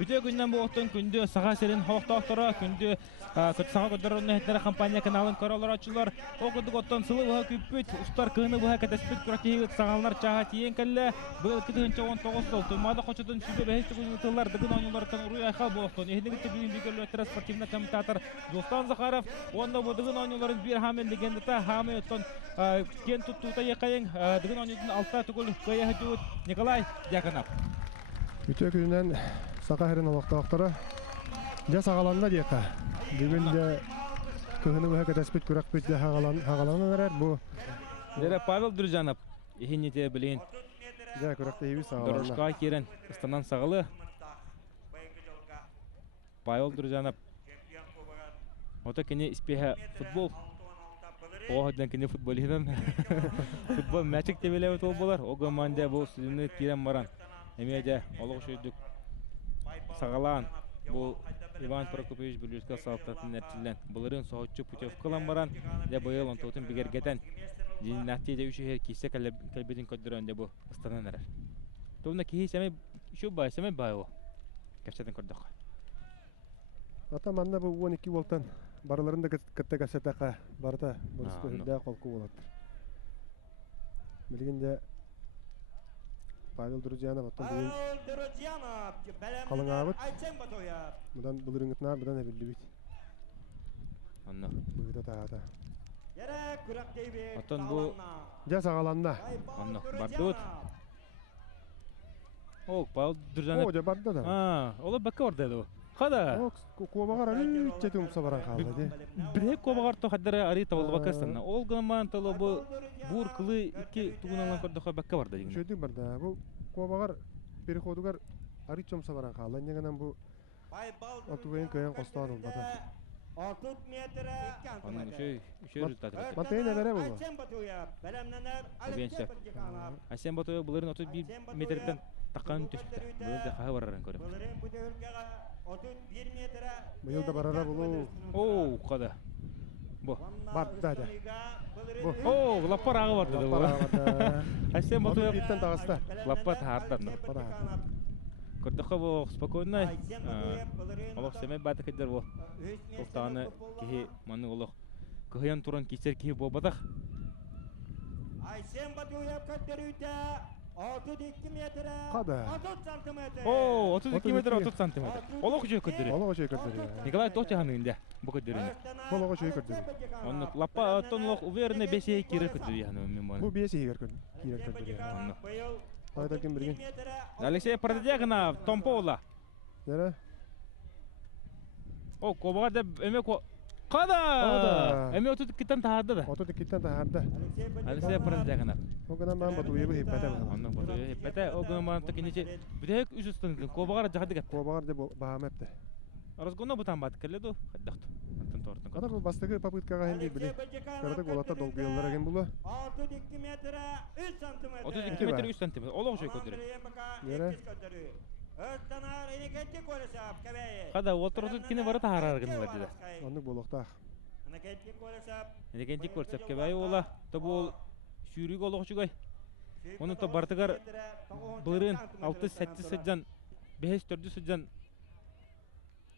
Bütün günden bu oktun gündü sağa serin hoqtaqtara gündü sağa gödөрünü hetlere kampanya kanalın karalar açılar. O gündü ottan sılı bu küpüt ustar kını bu hakatespit kurakiyi sağanlar çaha tiyen kelle. Bu kıdınca 19 oldu. Mada qoçudun sübü behesti gündüler dıgın oyunlardan uruy ayxa bu oktun. Ehli gitti bizim bigörlü transportivna komentator Dostan Zakharov onda bu dıgın oyunların bir hamil legendata hamiyotton ken tuttuta yakayın dıgın oyunun altta tugul kaya hüdüt Nikolay Yakanov. Bütün günden Sakahirin olaqtaqtara ja sağalanna diyeka. Bugün de kıhını bu hakatespit kurakpit de hağalanı verer bu. Dere Pavel Durjanov ehinnete bilen Ja kurakta hevi sağalanna. Doroshka keren istanan sağalı. Pavel Durjanov Ota kene ispiha futbol. O hadan kene futbolidan futbol maçık tebele otol bolar. O gamanda bu sülünü kiren baran. Emede oluq şöydük sağalan bu Ivan Prokopovich Bülüska saltatın netilen. Bunların soğutçu Putyovkalan baran de bu yıl ontotun bigergeten natijede üçü her kişi kalbedin kodlarında bu ıstanan erer. Toluna ki seme şu bay seme bay o. Kaçadın koddak. Ata manna bu 12 volttan baralarında katta kasetaka barda burası hülde kolku olattır. Bilginde Pavel Durjanov attan bugün kalın ağabıt. Budan bulurun gitnar, budan ebilli bit. Anna. Bugüda taata. Atan bu Ja sağalanna. Anna bardut. O Pavel Durjanov. O ja barda da. Ha, ola bakka orada o. Kada. O kubagar ali çetum sabaran kaldı. Bir kobagar to haddara ari tawal bakasana. Ol gaman talo bu bur kılı iki tugunalan kodda bakka vardı yine. Şöyle barda bu kubagar bir kodugar ari çom sabaran kaldı. Negen bu Atugayn kayan kostan oldu. 30 metre. Anna şey rezultat. Mantayı ne vere bu? Bense. Asen batoya bunların 31 metreden takan düştü. Böyle de kahve vararan görüyorum. 31 metre. Bu yılda barara bulu. Oo kada. Bu. Barda da. Bu. Oo lapar ağı vardı bu. Asen batoya bitten dağısta. lapar hardan. Көрдөккө бу спокойно. Олох семе бата кедер бу. Токтаны ки маны олох кыян туран кисер ки бу бадак. Aysen Batuyap kadderüte 32 metre. Kada. 30 santimetre. Oo 32 metre 30 santimetre. Олох жөө көдөрү. Олого şey kördürü. Николай Тохтяханы инде бу көдөрү. Олого şey kördürü. Онны лапа аттан олох уверенне бесе кире көдөрү яны мен маны. Bu biyesi higer kördürü. Онны. Hayda kim bilgin. Алексей Продягна Томпола. Nere? О кобага да эме Када. Эме 32 таадда да. Oto dikitten taharda. Алексей Продягна. O kadar ben batu yebi hipete. Онны бото хепете о гаман текиничи бидек үсүстөн кобага жахадыгат. Kubagar de bahamette. Разгоно бутан бат келеду хаддакт. Антон тортун. Kada bu bastagı papıtkaga hindi bile. Karada golata dolgu yollara gen bulu. 32 metre 3 santimetre. 32 метр 3 см. Олог жой көдөрү. Nere? Östanar inekettik olasap kebeye. Када отурду кине бара таараргын барды. Anlık bolokta. Inekettik olasap. Энекенти көрсөп кебай ола. Тобул шүрүг олог жугай. Оны то бартыгар бырын 6-7 сыджан 5-4 сыджан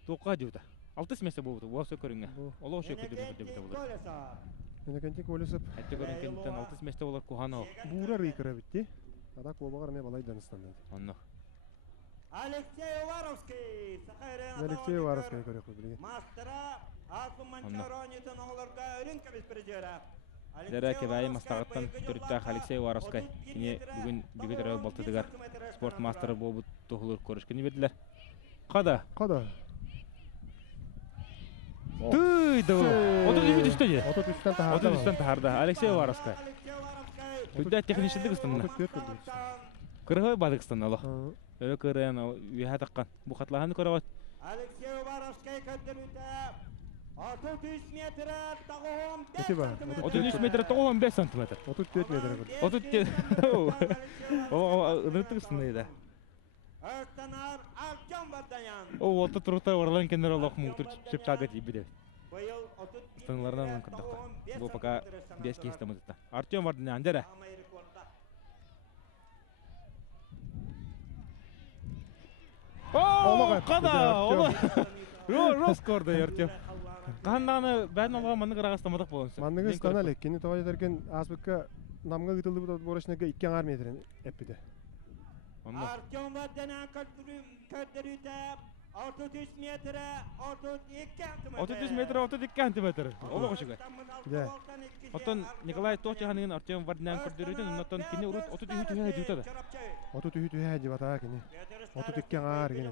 тока жута. 6 месте болду. Уасы көрүнгө. Олог жой көдөрү деп болду. Yine kentik olasıp. Айтты көрүн кенттен 6 месте болар кухано. Buğra rıykıra bitti. Ada kubagar ne balay danıstan dedi. Онно. Alexey Varovskiy. Alexey Varovskiy körek bilgin. Mastera Aslı Mancharonit'in oğullarga ölün kebis perjera. Дера кебай мастагаттан төрүттө Алексей Воровской. Кини бүгүн бигетер балтыдыгар спорт мастер болуп тогулур көрүшкөнү бердилер. Када? Kada. Түйдү. Отур düştü же. Oto düşten taharda. Отур düştен таарда Алексей Воровской. Түйдө техничдик станна. Oto tüyet kördürü. Кыргый Бадыкстан ала. Өлө кырын уя таккан. Бу катлааны көрөбөт. Alexey Varovskiy kadderüte 33 metre tağım 5 Peki bak, santimetre. 33 метр 95 сантиметр. Oto tüyet metre kördürü. Отур О, ынытыгстан да. Östanar Alçam Vardayan. О, оту турта орлан кендер олох муктур чыптага тийбиде. Bu yıl 32 Станлардан metre кырдыкта. tağım, beş Бу пока santimetre 5 кейстен мытта. Артем барды андера. Amerika'da. О! Қада! Роскорда ертем. Қандағаны бәрін алған маңның қырағастамадық болынсы. Маңның ыстана лек. Кені тоға жетеркен Аспекка намға ғытылды бұд борашынығы 2 метрін әппеді. Артем Ваддана көттірүйті 33 метрі 32 метр, 32 метр. Олы қошыға. Оттан Николай Тохчаханығын Артем Вадданан көрдірүйден, оннаттан кені ұрут 33 жүйтеді. 33 жүйт бата кені. 32 кені.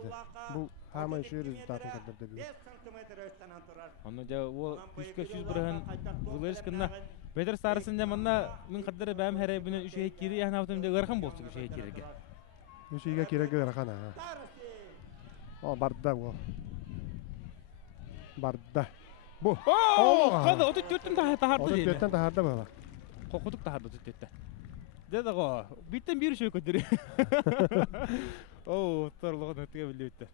Бұл хамай шүйі результатын көрдірді бұл. Оны да ол күшке сүз бұрығын Вылырышқынна Бедір Сарысында мұнна мен қаддары бәм әрі бұны үші хеккері яғын аутымда ғырқын болсы үші хеккеріге. Үшіге керегі ғырқана. О, барда бұл. Барда. Бұл. Қады, 34-тін тахарды деймі. 34-тен тахарды бұл. Қоқыдық тахарды 34-тті. Деді ғо, биттен бір үші көтірі. Оу, тұрлығын өттіге білді өтті.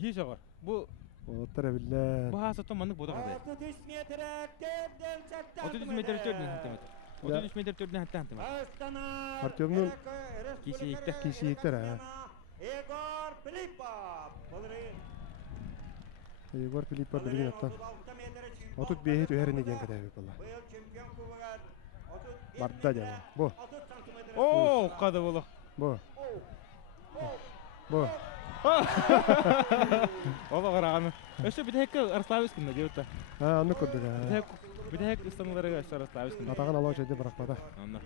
Кей шағыр, бұл Оттара білден. Бұл асаттан маңдық бода қандай. 33 метр 33 метр 4 сантиметр. Артемнің Кесейіктер. Егор Филиппов. Егор Филиппов білген аттан. Отут бейхет өйеріне ген кәдәбі болла. Барда дәбі. Бұ. Оу, қады болы. Бұ. Бұ. Ола қарағаны. Өші бідәкі Арславискінді деуітті. Анны көрді дә. Бідәкі ұстаныларыға өші Арславискінді. Атаған алау жайды бірақпада. Анна.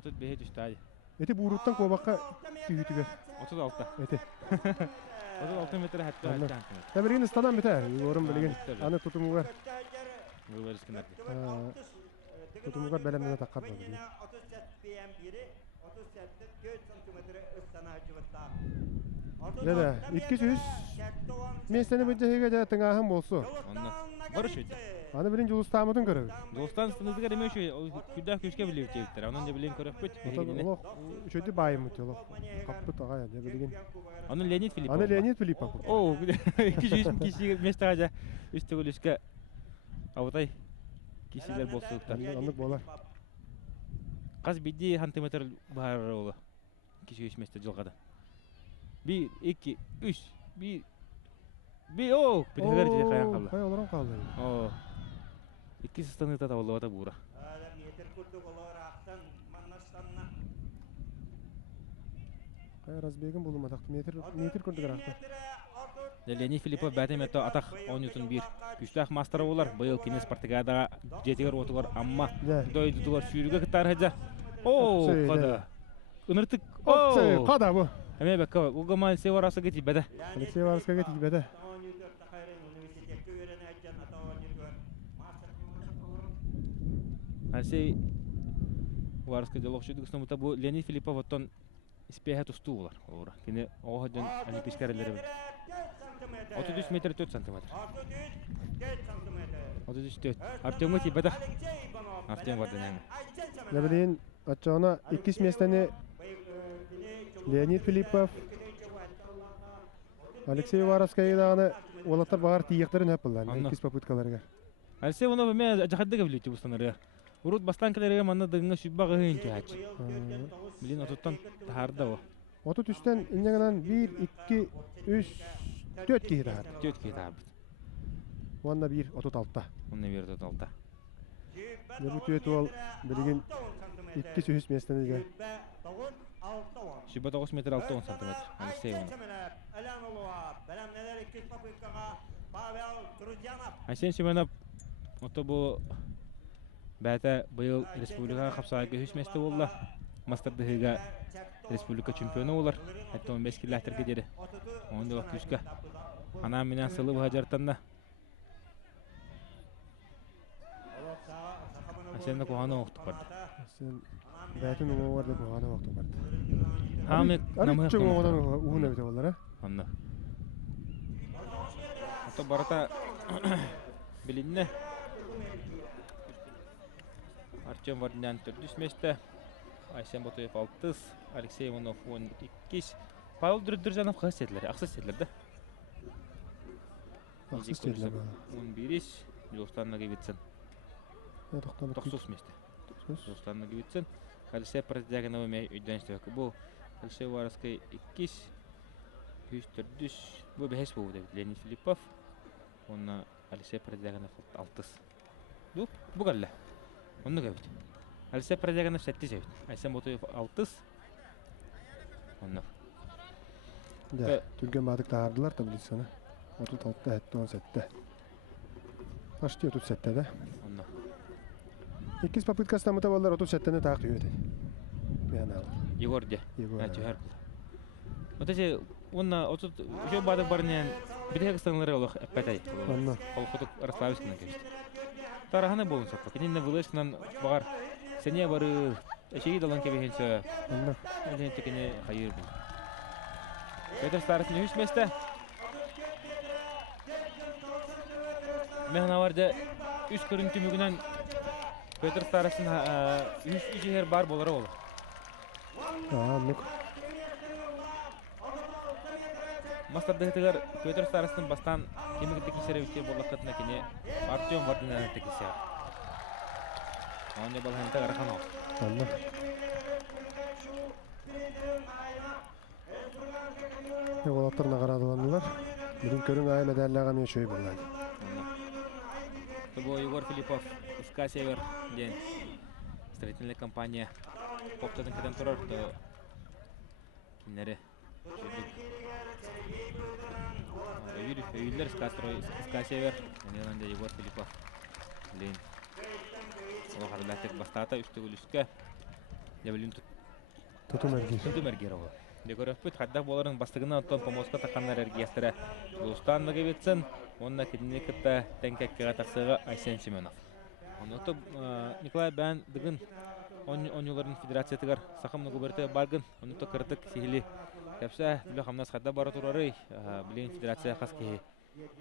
Отут бейхет үшті ай. Эти буруттан кобаққа түйітігер. 36. Эти. 36 метр хәтті сантиметр. Тәбірген ұстанан бітәр. Орын білген. Аны тұтымығар. Вылырышқындарды. Тұтымығар бәлемден таққар болды. Дәді, 200 местені бүджеге де тыңағын болсы. Анна. Барыш өйді. Аны білін жұлыстамыдың көрі. Жолстан стынызыға демей үші, күддақ күшке білеу тейбіттер. Онын да білен көріп көт. Үшөді байым өте олық. Қаппыт ағай, де білген. Оны Леонид Филиппов. Аны Леонид Филиппов. Оу, 200 кеші местаға жа үсті көлішке ауытай кешелер болсылықтар. Анық болар. Қаз бейді сантиметр бар олы. Кеші үш месте жылғады. 1, 2, 3, 1, оу! Біргер жей қаян қалды. Қай оларан қалды. Оу. 2 сыстаны тата олы бата бұра. Қай разбегін болу матақты. Метр көрдігір ақты. Леонид Филиппов бәтем әтті атақ 10 ньютон 1. Күштақ мастары олар. Бұйыл кені Спартакиадаға жетігер отығар амма. Дойдудығар сүйірге кіттар хәджа. Оу, қада. Үніртік. Оу. Қада бұл. Әме бәкка, ұғыма Алексей Варасы кеті бәді. Алексей Варасқа кеті бәді. Алексей Варасқа делоқ шүйдік ұсына мұта бұл Леонид Филиппов оттан іспейхет ұсту олар. Кені оғадан олимпийскәрелері біл. 33 метр 4 сантиметр. 33 4. Артем өте бәді. Артем барды нәңі. Ләбілейін атчағына 2 местені Леонид Филиппов, Алексей Вараскайдағаны олаттар бағар тиектірін әп болған, 2 попыткаларға. Алексей оны бәме жақаддығы білеуті бұстанырға. Урут бастан-кілерге манна дыңға шүббағы ғын кәч. Білін отыттан тахарда о. 33-тен иннегінен 1, 2, 3, 4 кейі тахар. 4 кейі тахар бұд. Онна 1, 36-та. Онна 1, 36-та. Небі түйеті ол білген 2 сүйіс местенеге. Шүбба 9 метр 6 сантиметр. Алексей оны. Айсен Семенов оты бұл бәті бұйыл республикаға қапсаға хүш месті олда. Мастардығыға республика чемпионы олар. Әтті 15 километрге деді. Онда вақ күшкі. Анам менен сылы бұға жартанда. Айсенді қоғаны оқтық барды. Бәтін оғарды бұғаны оқтық барды. Хамек намығы қоғаны оғадан уғын өте олар, ә? Онда. Ото барата білінне. Артем Вардинян 400 месте. Айсен Батуев 6, Алексей Иванов 12. Павел Дүржанов қыз сетілер, ақсыз сетілер, да? Ақсыз сетілер ба? 11, Жолстанна Гевитсен. 9 месте. Жолстанна Гевитсен. Алексей Парадягинова мен үйден істевек. Бұл Алексей Вараскай 2, 104 bu behes bu David Leonid Filippov. Onunla Alexey Predraganov 6. Bu galla. Onu gördü. Alexey Predraganov 7 evet. Aysen Botoyev 6. Onu. Да, түрген бадык таардылар таблицаны. 36 хетте 17. Почти 37 да. Onu. Иккис попыткасынан мыта боллар 37-ни таак түйөдү. Мен ал. Егор де. Егор. Тюхер. Вот эти онна отут еще бадык барнен бирге станлары олох эппетай. Онно. Ол хотук Рославскинен кешти. Тараханы болун сапка. Кинен Вылышкынан багар сене бары эшеги далан кебехенсе. Онно. Эден текене хайыр бул. Петр Старысын үш месте. Мен аварда үш көрүнтү мүгүнөн Петр Старысын үш жер бар болары болу. Нук. Мастардыгытыгар Петр Старысын бастан кемигите кисеребитер боллакытына кине Артем Вардинаны текисе. Онда балханта араханов. Онно. Олаттарына карадыланылар. Бүгүн көрүң айыл эдерлага мен шөй болгон. Тобо Егор Филиппов, СК Север, ден строительная компания Коптатын кеден турар, то кинере Өйлер СК Север, Неланда Егор Филиппов, ден Олохарлатек бастата үстігіл үске, дебілін Тутумергерова. Декорөппүт хаддах боларын бастыгына оттон помоска тақаннар әргиястыра Лустан Магевитсен, онна кедінекітті тәнкәккеға тақсыға Айсен Семенов. Оннотты Николай Бән дығын онюларын федерациятығар сақымны губерті баргын, оннотты кырдық сихили кәпсә білі қамнас хадда бары тұрары білейін федерация қас кейі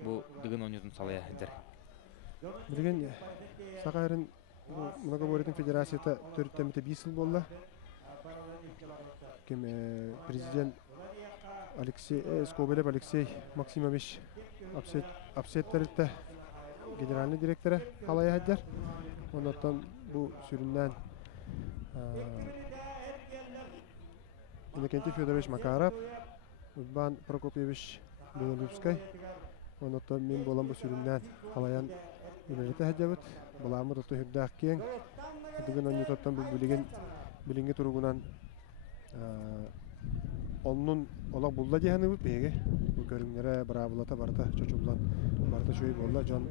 бұл дығын онютын салая әдір. Білген Сақайрын многоборетін федерацията төрттеметі 5 жыл болды. Президент Алексей Скобелев Алексей Максимович Апсеттерді генеральный директоры қалай әддер. Онықтан бұл сүрінден Иннокентий Федорович Макаров, Ульбан Прокопьевич Белолюбскай. Онықтан мен болам бұл сүрінден қалаян үлелеті әддебіт. Бұламы тұтты хүрдәқ кен. Дүген онютоттан бұл білінге тұрғынан onun olaq bulla diyəni bu bege. Bu görünlərə brabulata barta çocuqlan barta şöy bolla jon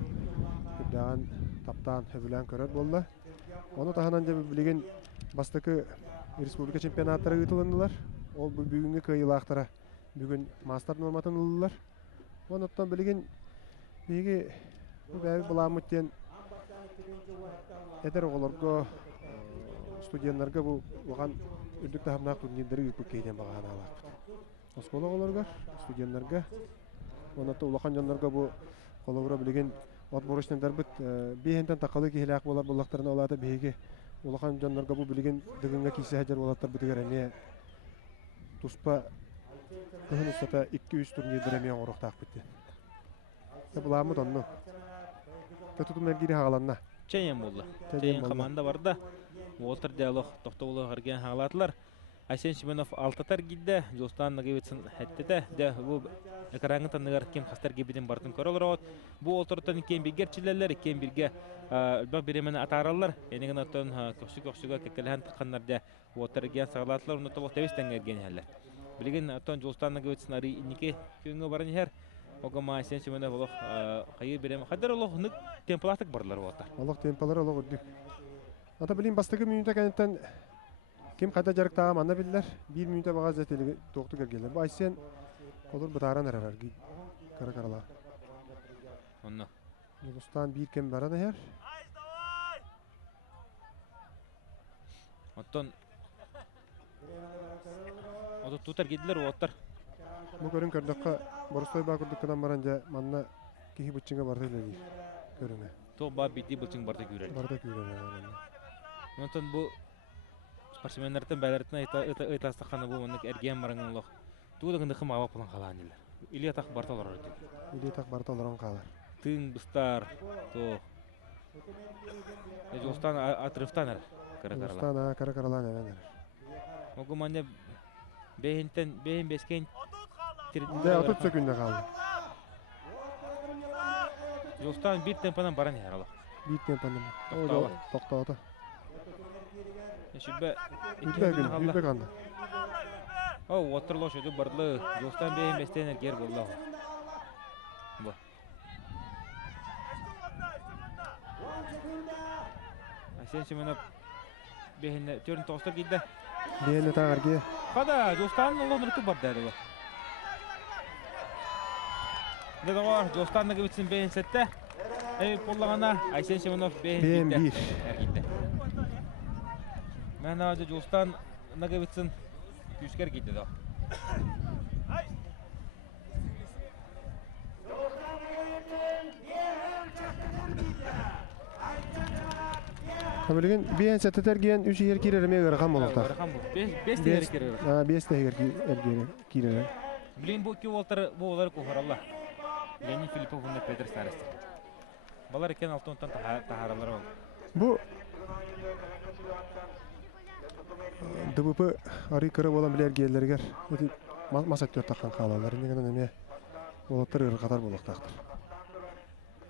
dağın taptan hövülən körər bolla. Onu tahananca bilgin bastıkı Respublika çempionatları yıtılındılar. Ol bu bugünkü kıyılaqtara bugün master normatını aldılar. Ondan bilgin bege bu bəy bulamut diyen eder oğulurga студентлерге bu оған үрдік тахымнақ турнирлері үкпік кейден бағаны алақ. Оскола оларға, студентлерге, онатта улақан жанларға бұл қолығыра білген отборочнандар бұд бейхенден тақалы кейләқ болар болақтарына олады бейге улақан жанларға бұл білген дығынға кейсі әдер олаттар бұдығар әне тұспа күхін ұстата 2-3 турнирлері әме оңырықтақ бітті. Бұл амыд онны. Тұтым әргері хағаланна. Чейен болды. Чейен команда бар да. Уолтер диалог тоқтоулы ғырген хағалатылар. Айсен Семенов 6-тар гидді, Жолстан Нагевитсін әттеті. Бұл экраңын танығар кем қастар кебеден бартын көрілер оғыт. Бұл олтырыттан кем бергер чилелер, кем берге үлбақ беремені атаралар. Енеген оттан көксі-көксіға кекеліған тыққанларда Уолтер ген сағалатылар, оны толық тәвестен әрген әлі. Білген оттан Жолстан Нагевитсін ары инеке күйіңі барын ер. Оғама Айсен Семенов олық қайыр беремі. Қадар олық нүк темпалақтық барлар оғыттар. Олық темпалар олық үрдік. Ата білейін бастығы минута кәнеттен кем қайда жарық тағам ана білділер. 1 минута баға зәтелігі тоқты кергелер. Бұл Айсен олар бұтаран әрәр қара-қарала. Онны. Ұлыстан 1 кем баран әр. Оттан тұтар кеділер оғыттар. Бұл көрін көрдіққа Борыстой ба күрдіккідан баранжа манна кейі бұтчыңға барды өлі көріңі. Тоқ ба бейті бұлчың барды көрер. Барды көрер. Онтан бұл спортсменлерден бәлерден айтастыққаны бұл онық әрген барыңын олық. Туғдығынды қым ағап болан қалаған елер. Или атақ барта олар өтеді. Или атақ барта оларан қалар. Тың, бұстар, тоқ. Жолстан атрыфтан әр. Жолстан кара-каралан әвен әр. Оғы маңда бейін бескен De atut sökünde kaldı. Жолстан bir темпанан баран ярала. Bitten panım. Toktava. Toktava. Şübbe Yüzde kandı. O waterlo şöyle barlı. Jolstan beyin bestener ger bolla. Bu. Sen şimdi beyin törün toster giddi. Beyne tağırge. Kada Jolstan olurdu bar derdi bu. Ne de var Jolstan'da gitsin beyin sette. Evet bollagana Aysen Şimanov beyin Beyin gitti. bir. Gitti. Ben ağacı Jolstan'da gitsin 100 kere gitti de. Habergen beyin seteter giyen 3 yer kirermeye göre kan bolakta. Barхан bu. 5 de kere. Ha 5 de yer kirer. Блин, bu iki voltar bu olar kohar Allah. Lenin Filipov ve Peter Saris. Balar iken altı ondan taharalar oldu. Bu DBP arı kırı olan biler gellerger. Eti masatör takkan kalalar. Negenen eme olatır ır kadar bolaktaktır.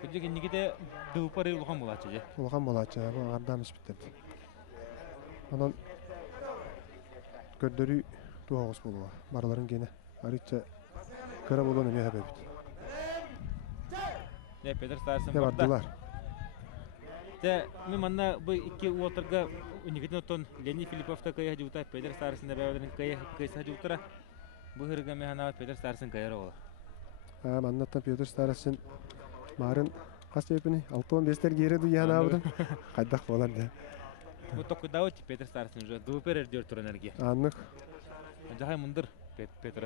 Күнде кенеге де дыупары улхан болачы же. Улахан болачы, bu ардамыз bittirdi. Ondan gördürü tuğağız buluğa. Baraların gene arıça kıra bolan eme hebebit. Ne Peter Saris'in Ne vardılar? De mi manna bu iki voltarga uniketini oton Lenin Filipov'ta kaya juta Peter Saris'in de beraberin kaysa jutara. Bu hırga mehana Peter Saris'in kayara ola. Ha, anlattım Peter Staras'ın marın kaç yapını? 6-15'ler geri duyan abudum. Kaydak bolar de. Bu toku davet Peter Saris'in jo duper erdiyor tur enerji. Anlık. Jahay mundur Peter.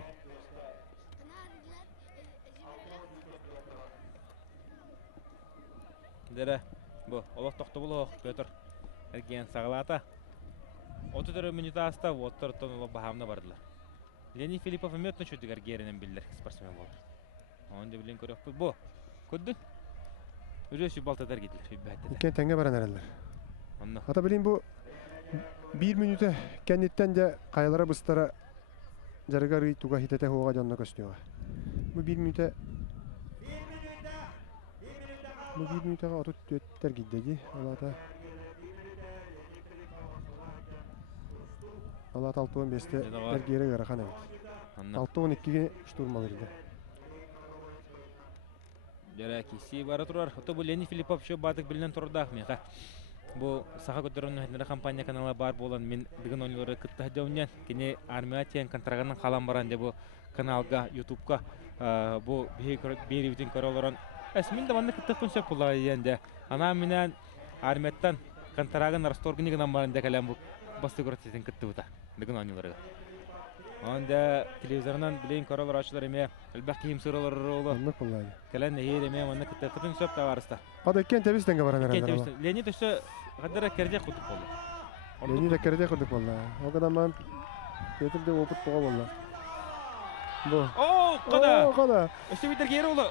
Dere bu Allah toktu bulu Peter. Ergen sağlata. 34 minut asta Waterton ola bahamna bardılar. Lenin Filipov metno çödüger gerinin biller sportsmen olur. Onda bilen körök bu. Kuddun. Özü baltaдар gittiler. Hübbette. İken tenge baran ereller. Anna. Hatta bileyim bu 1 minüte kenditten de kayalara bıstara jargarı tuga hitete hoğa canına gösteriyor. Bu 1 minüte otut ötter giddeci. Allah 6-15'te ergere göre kan evet. Anna. 6-12'ye şturmalıydı. Jara kisi bara turar. Oto bu Lenin Filipov şu batık bilinen turda meka. Bu saha götürünün hindine kampanya kanala bar bolan min digin oyunları kıtta dövnen. Kini armiyatiyen kontragının kalan baran de bu kanalga YouTube'ga bu bir bütün karolaran. Esmin de bana kıtta konsept bulayın de. Ana minen armiyattan kontragın rastorgini gınan baran de kalan bu bastı görüntüsün kıtta buta. Digin oyunları. Onda televizyondan bileyin karalar açılar eme. Elbette kim sıralar oğlu. Anlık vallahi. Kelen neyi demeye bana kıtta kıtın söp da varsta. Hadi iken temiz denge baran ereller ama. Lenin de kadar kerje kutup oldu. Leni de kerede kırdık vallahi. O kadar ben getirdi oput boğa vallahi. Bu. Kada. Kada. İşte bir geri oldu.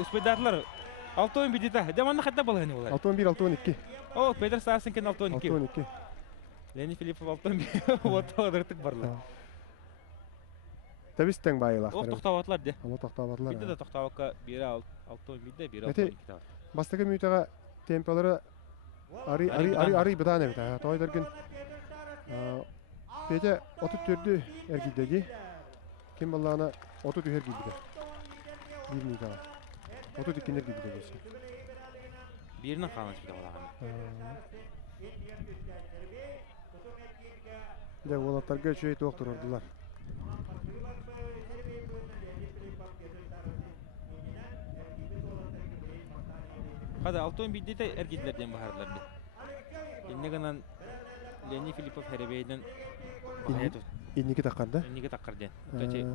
Uspedatlar. Altı oyun bitti. Demanla hatta balığını olar. 6-11-6-12. Peter Sarsın ken altı oyun 2. 6-12. Lenin Filipov altı oyun 1. Vata adırtık barla. Temiz denge bayılar. O toxtavatlar de. Ama toxtavatlar. Bitti de toxtavakka biri altı oyun bitti, biri Ete- altı oyun 2 var. Bastaki müytağa tempoları arı bıdan evet. Ha, toy derken. Pece 34'dü ergideci. Kim ballağına 30 her gibi de. Bir müytağa. 32 ner gibi de geçsin. Birinin kalmış bir de ola. De olatlarga şöyle doktor oldular. Hadi altı oyun bitti de ergidlerden baharlar bir. Yine kanan Lenin Filipov herebeyden bahaya tut. İnniki takardı. Yine takardan. Taçı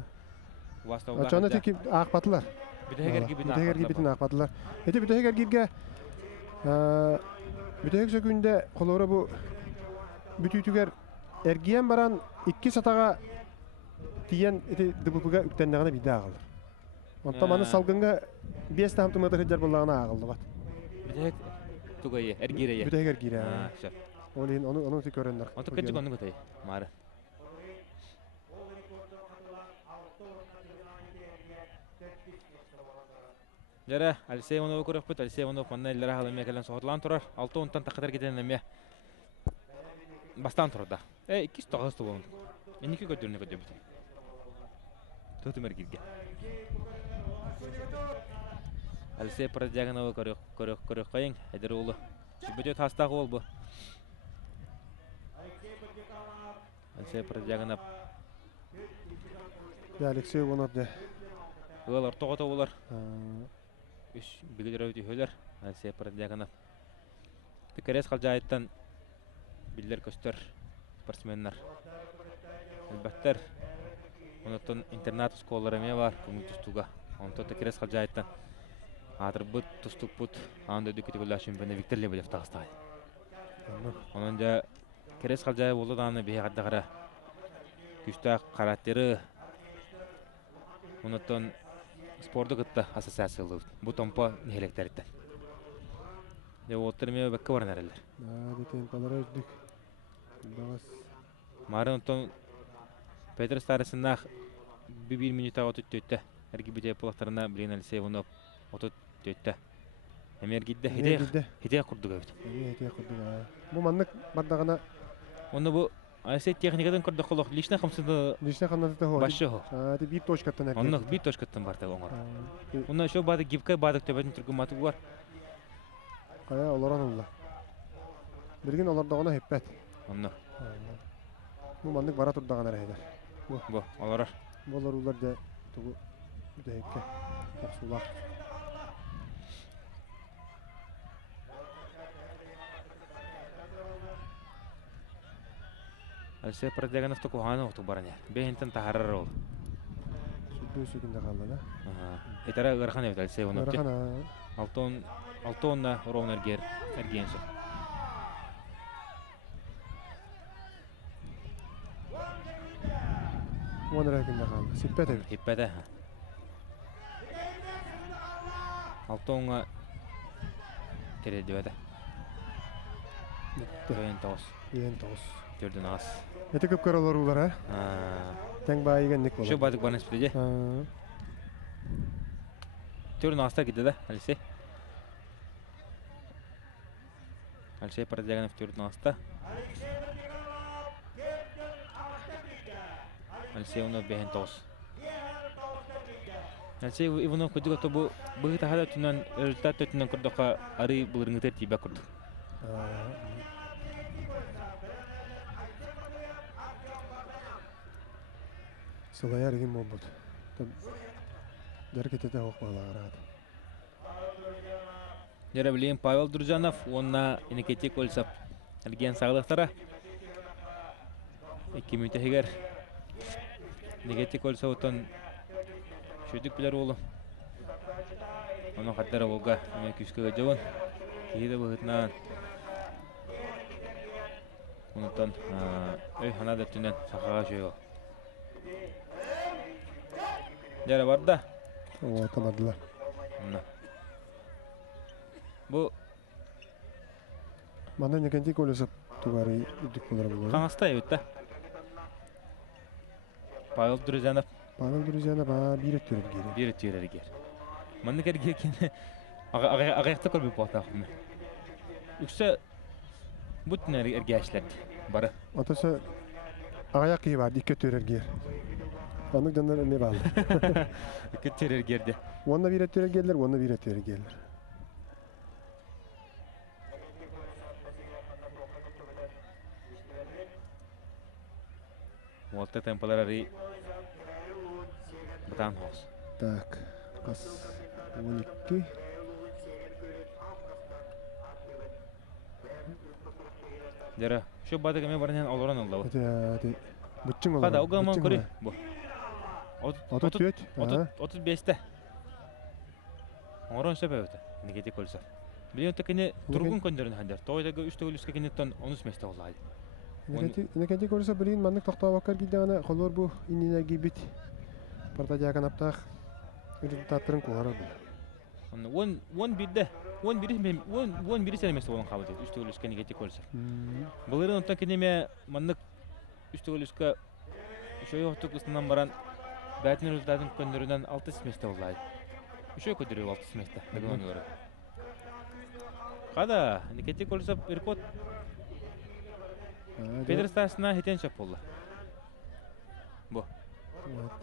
vasta Açana teki akbatlar. Bir de heger gibi Büteger gibitin akbatlar. Ete büteger girge büteger sökünde kolora bu bütütüger ergiyen baran 2 sataga tiyen ete dıbıpıga üktennağına bir daha kalır. Onta manı salgınga 5 tahtı mıdır hıcar bullağına ağıldı bat. Bir de tugayı ergireye. Büteger gire. Şer. Onu tük öğrenler. Onu kaçık onu katayı. Mara. Jara Alsey onu көрөкпүт. Alsey onu манна элдер халым мекелен соғырлан турар. 6 онтан тақытар кетен эме. Бастан турда. 2 тоғысты болун. Эники көтөрүнө көтөбүт. Төтүмөр кирге. Alsey проджаганы көрөк кайын. Эдер улу. Сүбөтө тастагы болбу. Alsey проджаганы Алексей онат да. Олар тоғыта олар. Үш билдер өтө хөлөр. Alsey проджаганы. Тикерес калжайттан билдер көстөр спортсменнер. Албаттар онотон интернат школалары ме бар көмүктүстүгө. Онто тикерес калжайттан атыр бут тустук бут анда дөкөтүгөлөр чемпионы Виктор Лебедев тагыстай. Онон да керес калжай болду даны бейгаддагара. Күстө караттыры онотон спорттук ытта ассоциациялуу. Бу томпо нехелектерден. Де отурме бекке баран эрелер. Детен палара үздүк. Багас. Марын онтон Петр Старысынах 1 минутта отут төттө. Эрги бите плактарына билен Alsey оны отут төттө. Эмергидде хиде курдуга бит. Хиде курдуга. Бу маннык бардагана. Оны бу Alsey техникадан курдук колок личный хамсында ханнаты хо. Башы хо. Ати бир точкаттан эрге. Оны бир точкаттан барда оңор. Оны шо бады гибка бадык төбөтүн тургуматы бар. Кая олоран улла. Бирген олордагына хеппет. Оны. Бу маннык бара турдаган эрейдер. Бу олорор. Болор улар да тугу дейке. Аксулак. Alsey проджаганы токуhаны оту бараня. Бехинтен тахарар ол. Сүдүү сүгүндө калды да. Этара ырхан эбит Alsey оны. Ырхана. Алтонна ровно эргенсо. Монра күндө калды. Сиппете бит. Хиппете. Алтонга кередебете. Ен тоос. Төрдөн ас. Эти көп көрөлөр улар, Тең байыгенник болот. Шо бадык барнас биде. Төрдөн аста кетти да, Alsey. Alsey проджаганов төрдөн аста. Alsey оны бехен тоос. Alsey Иванов көдүгө тобу быгыта хада түнөн результат түнөн көрдөкка ары булырыңытер тийбе көрдүк. Сылаяр егин болбут. Деркетете окмаларат. Жара билем Павел Дружанов, онна инекетик олсап алген сагылыктара. 2 минут егер инекетик олсаутан шөдүк билер болу. Оны хаттара болга мен күскөгө жабын. Кейде быгытнан. Онтан ханада түнен сакага жөө. Жара барда. О, тамадылар. Бу манда некенти колесап тугары үдүк болар болот. Каңастай өттө. Павел Дружанов. Павел Дружанов бирет төрөп Бир түйрергер. Манда керге кене агайыкта көрбөп батакмы. Үксө бүтүн эргешлер бары. Атасы агаяк кийи бар, икке төрөргер. Аны жандар эме бар. Икке төрөргерде. Онда бирет төрөгерлер, онда бирет төрөгерлер. Волта темпалары Батан хос. Так, кас 12. Жара, шо бадык эме барынан олорон алды. Эти бутчуң олар. Када угаман көрү. Бу. 35-те. Орон себебите. Негети колса. Билет кене тургун көндөрүн хандар. Тойдагы 3 төгүлүскө кенеттен 13 месте болду. Некенти көрсө билин мандык токтообакар кийдегана колор бу иннеги бит. Партадиаган аптак результаттарын кулары бу. Вон бирде. Вон бири сенемес болон кабыл. 3 төгүлүскө негети колса. Буларын онтан кенеме мандык 3 төгүлүскө шой оттук ыстынан баран бәтін результатын көндірінен 6 сместе олай. Үші көндірі 6 сместе. Қада, Никитий Колесов Иркот Педер Стасына хетен шап болды. Бұ.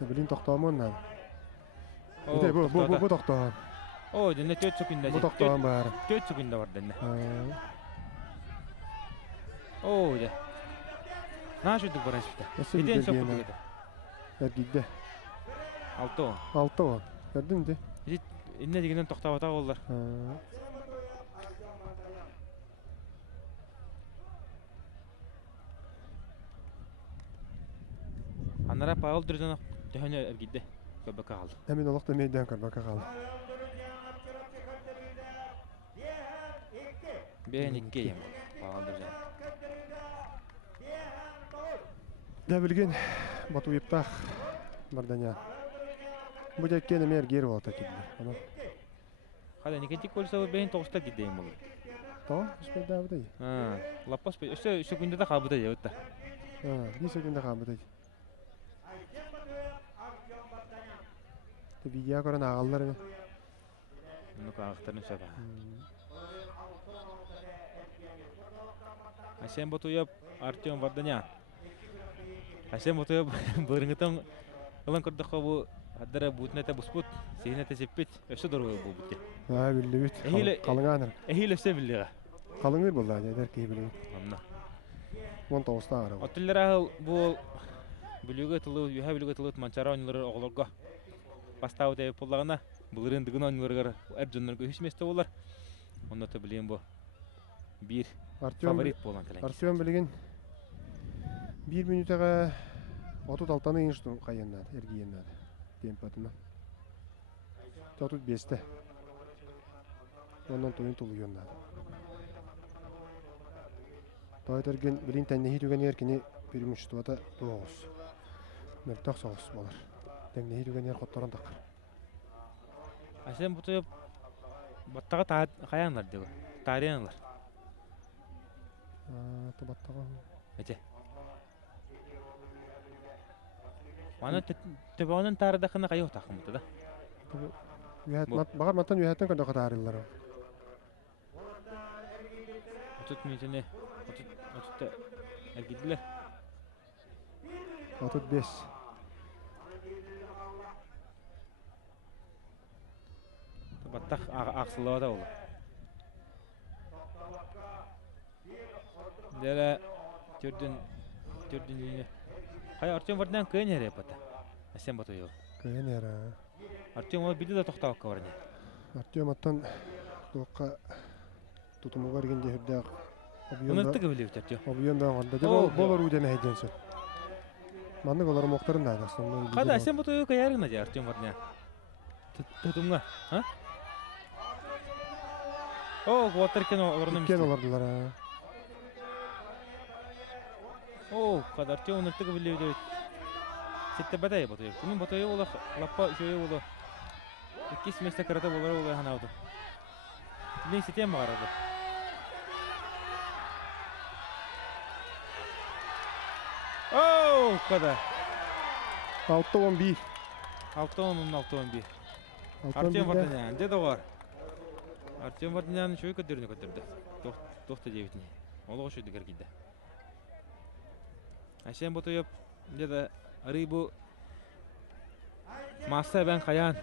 Білін тоқтауым оннан. О, Бұ тоқтауым. О, дені 4 секунда. Бұ тоқтауым бәрі. 4 секунда бар дені. О, де. Нааш өдік бар әспіті. Хетен шап болды кеді. Әргейді. 6 он. 6 он. Көрдің де? Инне дегенен тоқтап ата олар. Анара Павел Дүрзен төхіне әргейді. Көбікі қалды. Әмен олықта мейден көрбәкі қалды. Бен 2 ем Павел Дүрзен. Да білген бату ептақ барданя. Бұл жәккен әмер гері болта кеді. Қада, Никитий Колесов бен 9-та кедейім болды. Та, үспейді абыдай. Лаппас бен, үсі күнде де қабыдай өтті. 1 секунда қабыдай. Видео көрін ағалдар әме. Мұны қағықтарын сөп. Асен Батуев, Артем Варданян. Асен Батуев бұрыңытын ұлан көрдіқ қабы аддара бұтын әті бұспұт, сейін әті сеппет, өсі дұрғы бұл бұтте. Білді бүт, қалың аныр. Әхейл өсі білдіға. Қалың өр болды, әдер кей білді. Амна. 19-та ағыры. Оттылар ағыл бұл бүлігі тұлы, үйә бүлігі тұлы манчара ойнылары оғылырға бастауы тәйіп болағына, бұлырын дұғын ойныларға әр жонларға үшместі олар. Оны да білейін бұл бір фаворит болған кәлен. Артем білген 1 минутаға 36-ны ең қайыннады, әргейіннады. Темпатына. 35-ті. Ондан тойын тұлы үйіннады. Тойдырген білін тәннехи түген еркені перемуществода 9. Мөлтақ соғыс болар. Тәннехи түген ер қоттаран тақыр. Асен Батуев баттаға қаянлар дегі, тариянлар. Баттаға. Әте. Мана төбәуінің тарыдақына қайық тақымыды да. Бағар маттан үйәттен көрді қатарылар. 30 минутіне 30-та әргеділер. 35. Баттақ ақсылығы да олы. Дәрі түрдің үйіне. Қай Артем Варданян көйін әрі бата? Асен Батуев. Көйін әрі. Артем ол биді да тоқтауыққа барыне. Артем аттан тоққа тұтымуға әргенде үрдіғ. Мұнықтығы білі өт Артем. Обуенда ғанда. Болар өйден әйден сөз. Манның олары моқтарын да ағасын. Қада Асен Батуев көйәрігін әде Артем Варданян? Тұтымға, ха? О, қуаттар кен орны Кен олардылар. О, қада Артем мұнықтығы білі өт. Сетті бәдәй Батуев. Күнін Батуев олы лаппа жөйе олы. 2 сместе кірді олары олай ханауды. Білін сетен мағарады. Оу, қада. 6-11. 6-11. Артем Варданян, деді оғар. Артем Варданян шөй көдеріне көтерді. Тоқты дебетіне. Олығы шөйді кәргейді. Асен Батуев, деді арыбу маса бән қаян.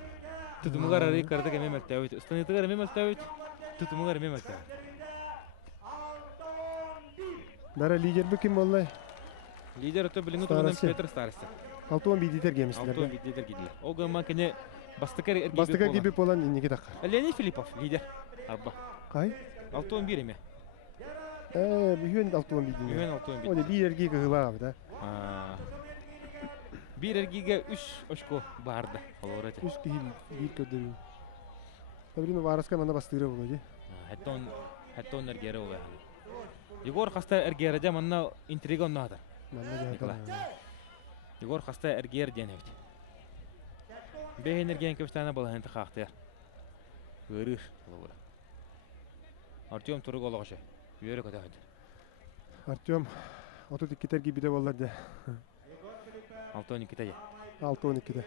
Тұтымығар арый кәрді кәме мәлтәует. Ұстанетігар әме мәлтәует. Тұтымығар әме мәлтәует. Бәрі лидер бұл кім болай? Лидер өті біліңі тұрғынан Петр Старосты. 6-11 бейдетер кемістілер. 6-11 бейдетер кеділер. Ол ғыман кәне бастықар гейбек болан инеке таққар. Леонид Филиппов, лидер. Абба. Қай? 6-11 еме. Үйен 6-11 дейін. Үйен 6-11. Оны бір ерге қығыла қабы да. Bir ergiga 3 очко барды. 3 кихил бир көдөрү. Табирин вараска мана бастыра болду. Хаттон эргере болду. Егор хаста эргере манна интрига оннада. Егор хаста эргер денебит. Бехен эрген көстана болған тахактер. Өрүш болду. Артем тургу олгошу. Үйөрө көтөдү. Артем отут икитер гибиде болду. Алтон Никитая. 6-12'de.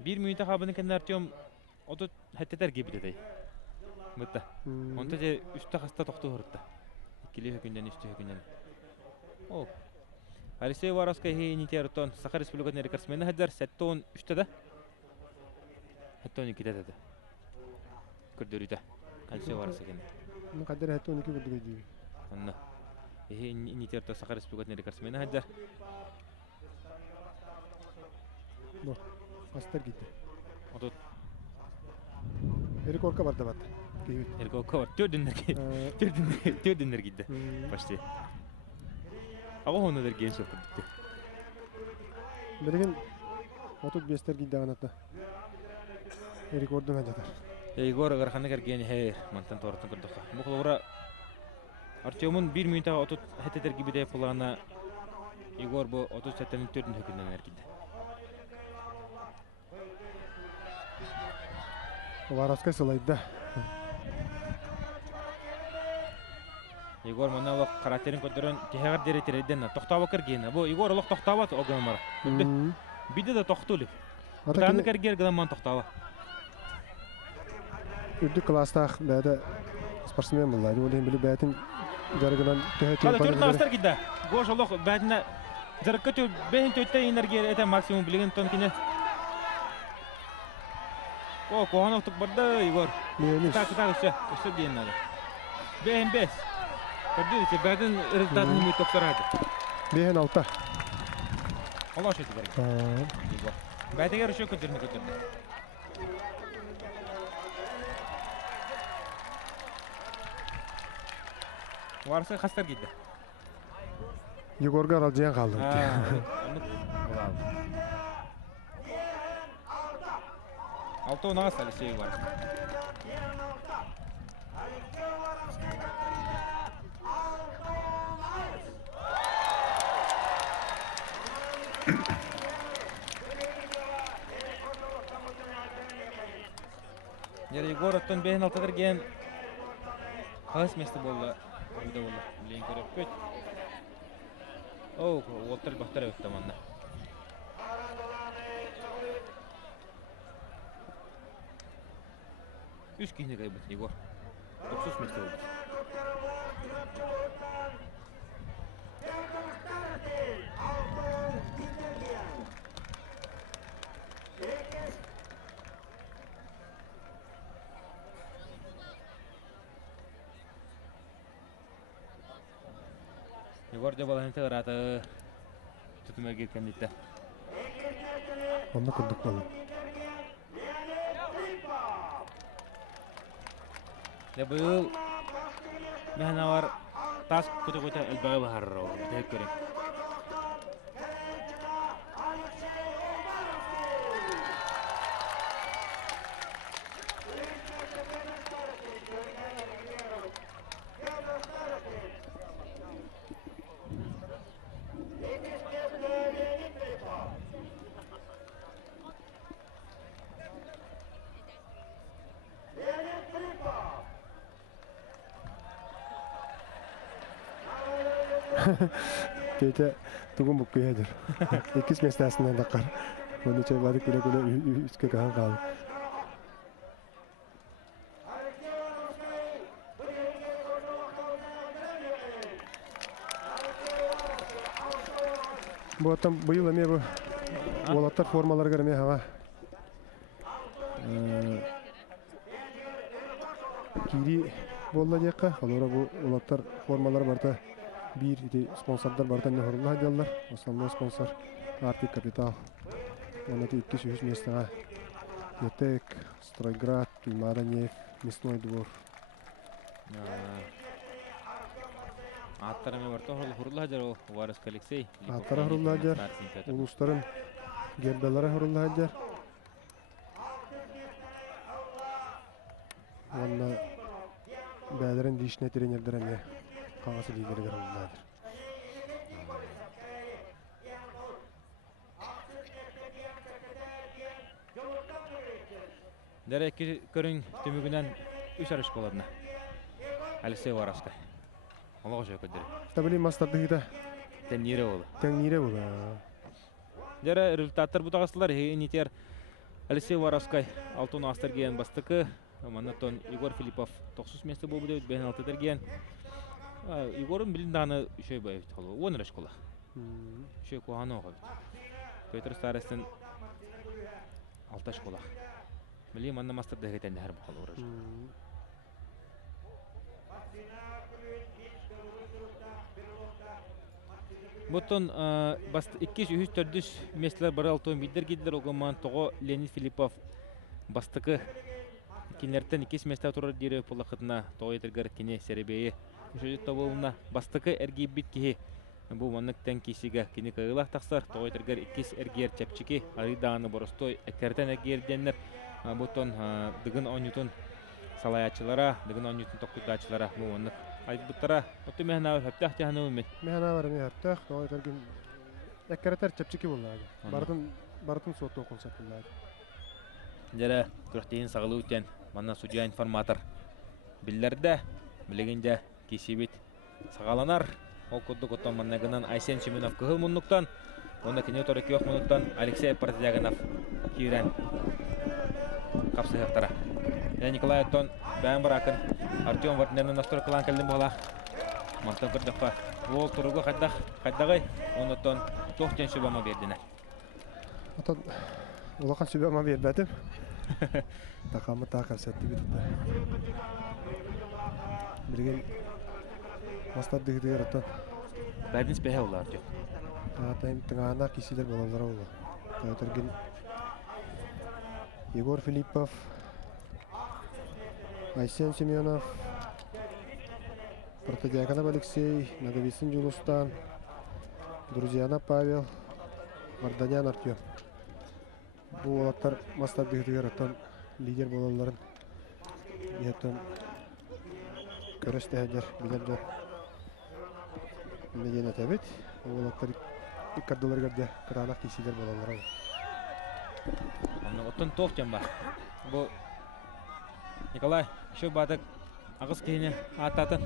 Bir minüte kabını kendi Artyom otu hetteter gibi dedi. Mıtta. Onta je üstte hasta toktu hırtta. İkili hükünden üstü hükünden. O. Alexey Varovskaya heyiniterton Sakha Respublikasının rekordsmeni hajar 7-13'te de. 7-12'de dedi. Kürdürüde. Alexey Varovskaya. Bu kadar 7-12 vurdu gibi. Anna. Heyiniterton Sakha Respublikasının rekordsmeni hajar. Bu. Astar gitti. Otu Erik Orka var da bat. Gibi. erko kavar. Tördünler gitti. Başta. Aga onu der genç oldu bitti. Bergen 35'ler gitti anata. Erik Ordan hajatar. Igor garxanna kergen her mantan tortun kurduk. Bu xolora Artyom'un 1 minüte otu heteter gibi de plana Igor bu 30 setten 4 hükünden erkidi. Varovskaya sılaydı. Igor mana vak karakterin kodron teher deretir edden toxtaba kergen. Bu Igor oloq toxtaba o gamar. Bide de toxtulu. Tanı kerger gaman toxtaba. Ürdük klasta bäde sportsmen bullar. Öyle bile bätin jargınan Hadi törün astar giddi. Goş oloq bätine jarkka tö behin tötte enerji ete maksimum bilgen ton kine. O kohanoktuk barda Igor. Neymiş? Tak işte diyenler. Behin bes. Gördünüz mü? Bätin rezultatını mı topsarады. Behen alta. Allah şöyle berek. Igor. Bätiger şu kötürünü kötürdü. Varsa hastar gitti. Yegorga aljayan kaldı. Altı ona asali şey var. Yeri Igor ottan behin altıdır gen has mesle bolla. Bu da bolla. Bilen körüp köt. Oh, Walter bahtara öttü manna. Üç kişini kaybetti Igor. 30 metre oldu. Igor coba lanjut ke rata tutum ergirken ditte. Onda kurduk balı. Ya bu mehna var tas kutu elbaga bahar ro. Dek köreng. Kete tugun bukku yadır. İkiz mesleğinden de kar. Onu çevadık bile üstü kahan kaldı. Bu atam bu yıl eme bu Olatlar formaları görmeye hava. Kiri bolla diyekka. Olara bu Olatlar formaları barda bir sponsorlar barda ne horullu hadiyalar. Основной sponsor Arctic Capital. Ona da 200 места. Yetek, Стройград, Тюльмаранев, Мясной двор. Attarame varta horullu hajar o Varos Alexey. Attara horullu hajar. Ulusların gerbelara horullu hajar. Valla bälerin dişine trenerler eme kağası lideri horullu hajar. Derek körün tümügünden 3 arış koladına. Alexey Varovskaya. Allah hoş geldin. Tabii masterlığı da Теннире олы. Тәңнире була. Жара результаттар бутағасылар. Нитер Алексей Воровской алтын астыр киен бастықы. Манатон Егор Филиппов 90 месті болу деп бәйін алтыдыр киен. Егор'un білін даны үшөй байып қалу. 10 раш қола. Үшөй қуғаны оға бит. Петр Старостин 6 қола. Білейм анна мастыр дәгетен әр бұқалы ұрыр. Бұттон 2-3-4 местілер бір алтуын биддер кеділер оғыман тоғы Леонид Филиппов бастықы кенерттен 2 местер тұрыр дейірі пұлақытына тоғы етіргер кене сәребейі үшөжетті болуына бастықы әргей бит кеге бұл маннықтан кесіге кене қағылақ тақсар тоғы етіргер 2 әргер чәпчеке аридағаны бұрыстой әкәртен әргерденлер бұттон дығын оңютын салаячылара, дығын оңютын тоққыдачылара бұл маннық айбыттара отты мехнавы хөптәқ тәхіні өмет. Мехнавы хөптәқ, тоғы етірген әкәртер чәпчеке болады. Бардың соты оқын сәттілді. Жәрі күріқтейін сағылы өтен манна судья информатор білдерді, білігінде кесебет сағаланар. Ол күрді көттен маннағынан Айсен Семенов күхіл мұннықтан, оны кене торы кеуқ мұнықтан Алексей Партизаганов кейрен қапсы хықтара. Николай Оттон бән баракын Артем Вартнерінің настор қылан кәлдің бола. Мантан күрдіққа ол тұрығы қайдағай, оны Оттон тоқтен сөбама бердіне. Оттон олақан сөбама бербәдім. Тақамы тақар сәтті бетті. Бірген мастар дығыдығыр Оттон. Бәрдін спәйе олар Артем. Тыңағына кесілер болалар олар. Тәуітірген Егор Филиппов, Айсен Семенов, Протодиаконов Алексей, Наговицын Юлустан, Друзьяна Павел, Марданян Артем. Бұл олаттар мастар дығыдығыр аттан лидер болаларын. Еттен көрісті әдер, білерді. Меден әтәбет. Бұл олаттар иккардылар көрді қыранақ кесілер болалары. Оттон тоқтен бар. Бұл Николай, шо бадық ағыз кейіне аттатын.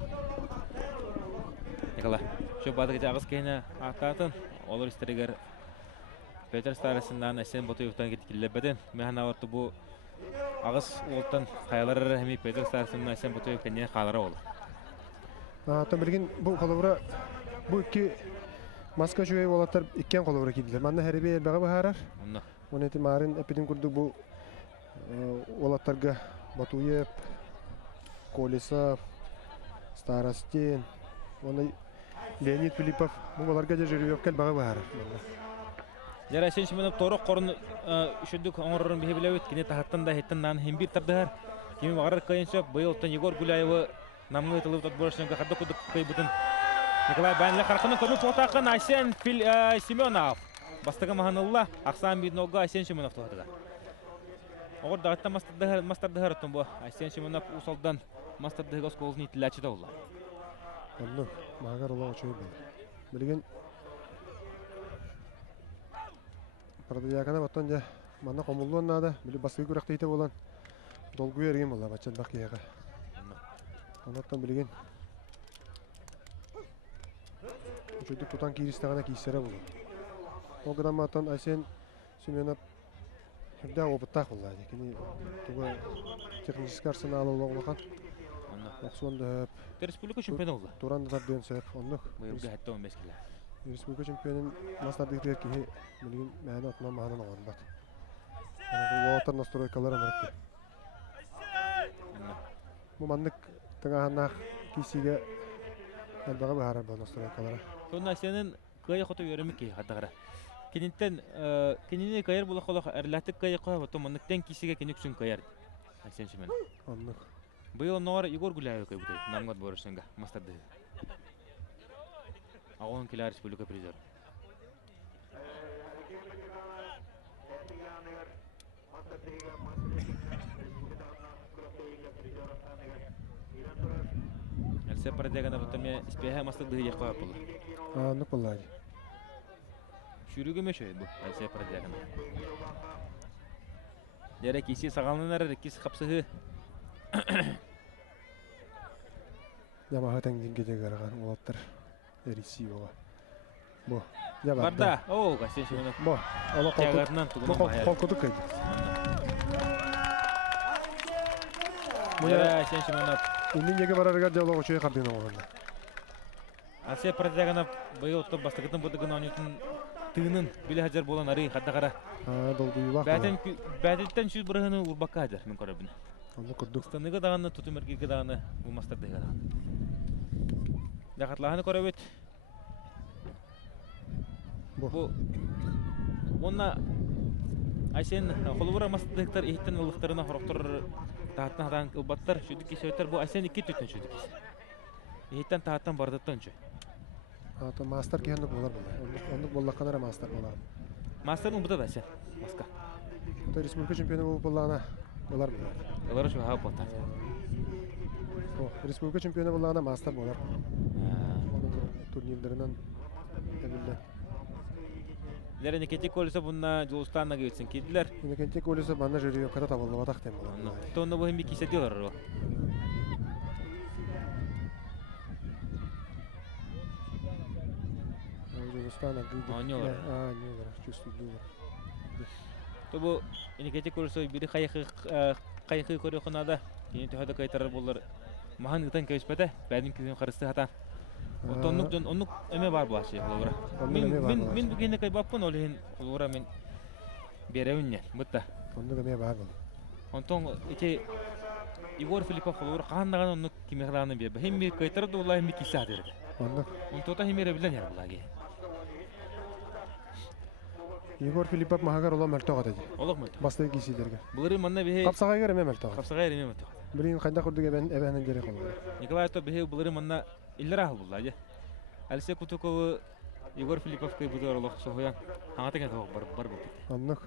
Николай, шо бадық ағыз кейіне аттатын. Олар істерігер Петр Старосиндан әсен бұты ұқтан кеткелі бәден. Механ ауырты бұл ағыз олттан қайлары әмей Петр Старосиндан әсен бұты ұқтанне қалары олы. Атын білген бұл қолыбыра, бұл үкі маска жүйе олаттар ikкен қолыбыра кеділер. Манна әребе әлбәға бұхарар. Оны әті марын әпеден күрді бұл олаттарға Батуев, Колесов, Старостин, оны Леонид Филиппов, бұл оларға жүріп өпкәл баға бағар. Жара Айсен Семенов торық қорын үшіндік оңырырын бейі білеует, кене тағаттан да хеттен наны хембір тардығар. Кеме бағарыр қайын сөп, бұйылттан Егор Гуляевы намғы етіліп отборышынға қадды құдық қай бұтын. Николай Бәнілі қарқының көрін тоқтақын Айсен Семенов. Бастығы мағанылла, ақсан бейдің олға Айсен Семенов тұғатыға. Оғыр дағытта мастардығар ұттын бұл. Айсен Семенов ұсалдан мастардығы осколызын етіләчі да олла. Онды мағар олаға чөй бұл. Білген Парадиякана баттан жа манна қомылды оннады. Білі басығы көріқті еті болан. Долғы ерген болла бачан бақ еға. Онаттан білген үшөйдік тұтан кейістіғана кейістері болу. Оғыдан маттан Айсен Семенов Хәбдә опыттақ болды. Кені туға техническі арсеналы олағылаған. Оқсуанды өп. Республика чемпионы олды. Туранды тардығын сөп. Ондық. Бұйырға әтті 15 келі. Республика чемпионын мастардығыр кейі білген мәні отынан мағынан оған бат. Олағатар настройкалар әмірікті. Бұл маңдық тыңағаннақ кейсіге әлбаға бағарар бұл настройкалары. Сонда Айсенің қайы қоты өрімі кей қадағыра. Кенеттен кенене кайыр була холох эрләтик кайы кой вот моннектен кисиге кенексүн кайыр. Айсен Семен. Аннык. Быйыл нора Егор Гуляев кай бутай. Намгат борышынга мастарды. Агон килар республика призер. Элсе парадегана потоме спеха мастарды я кой була. Аннык булай. Шүрүгө мөшөй бу Элсе парадегана. Дәре киси сагалнанар кис капсыгы. Ямаға тәңден кете қараған олаттар әресі оға. Бу. Я Барда. О, касен шуны. Бу. Ала Тягатынан тугун бая. колкудук кайды. Буя сен шуны. Иннеге барарга жолого чөй кардын огонда. Асе протягана быйыл то бастыгытын будыгын анютын тыынын биле хажар болан ары хаддагара. Долгуйлак. Бәдеттен шүз бұрығыны урбакка хажар мен көрөбүн. Онда курдук. Станыгы дағаны тутумерге дағаны булмастар дегі дағаны. Дақатлағаны көрөбөт. Бу онна Айсен холура мастыктар ихтен улуктарына хороктор тааттан хадан кылбаттар шүдүк кесөтөр бу Айсен 2 төтөн шүдүк. Ихтен тааттан бардыттан жö. Ата мастер кийенди болар болар. Ондук боллакканара мастер болар. Мастердің бұда да сен, маска. Ата республика чемпионы болуп боллагана болар болар. Олар şu hava botar. Республика чемпионы боллагана мастер болар. Турнирлеринен эбилде. Лерен кетик колса бунна Жолстанга кетсин кедилер. Инекенте колса бана жөрү ката табылды батак тем болар. Тонно бу хим кисе диyorlar. Жолстана гыйды. Анёлар. Анёлар, чувствуют. То бу инекенте колса бири кайкы көрө хонада. Кийин төхөдө кайтарар болар. Махан гытан көйспөдө. Бәдин кизин карысты хата. Отоннук жон оннук эме бар башы олора. Мен бүгүнө кайбаппын олен олора мен беребинне. Бутта. Оннук эме бар бол. Онтон эти Егор Филиппов олора кандаган оннук кимехланы бе. Хем ми кайтарды улай ми киса дерди. Оннук. Онтота хемере билен яр булаги. Егор Филиппов махагар ола мөлтөгө деди. Олок мөлтө. Басты кисилерге. Булары манна бе. Капсагайгар эме мөлтөгө. Капсагайгар эме мөлтө. Билин кайда курдук эбенен жере колду. Николай то бе булары манна иллера буллаги. Алсе Кутуков Егор Филиппов кай будор олок сохоян. Аңатыган бар бу. Оннук.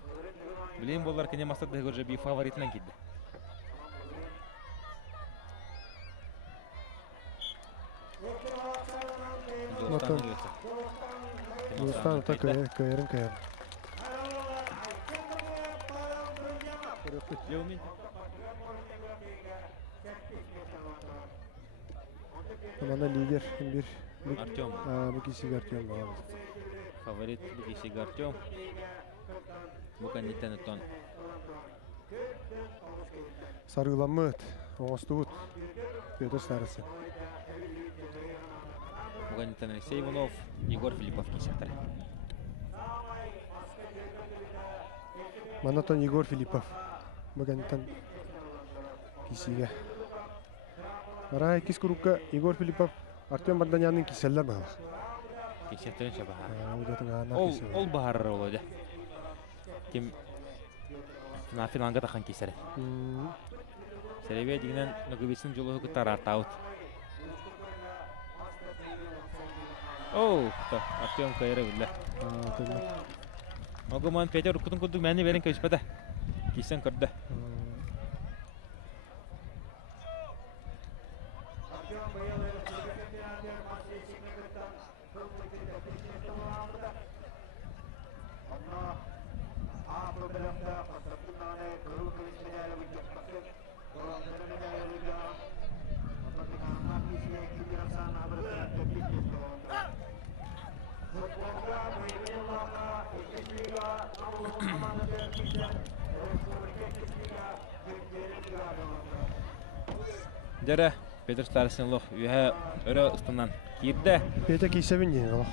Билин болар кине мастат дегор же би фаворитнан кидди. Жолстан так кайрын. Мана лидер бир Артем. Бу киши Артем бар. Фаворит бу киши Артем. Бу кандидаттан тон. Сарыламыт, оңостуут. Петр Старысын. Бу кандидаттан Алексей Иванов, Егор Филиппов кишектер. Манатон Егор Филиппов. Бу кандидаттан кишиге. Бара кис курукка Егор Филиппов, Артем Барданянын киселлер бар. Кишектерин шабаха. Ол Ол бахар олоды. Ким на финалга тахан кисере. Серебе дигенен ногубисын жолу кытар артаут. Оу, Артем кайры биле. Могоман Петер кутун кутун мәни берен көйспәдә. Кисен кырды. Дәре Петр Старысын лох үһә өрө ыстынан кирде. Петя кисебин ден ал.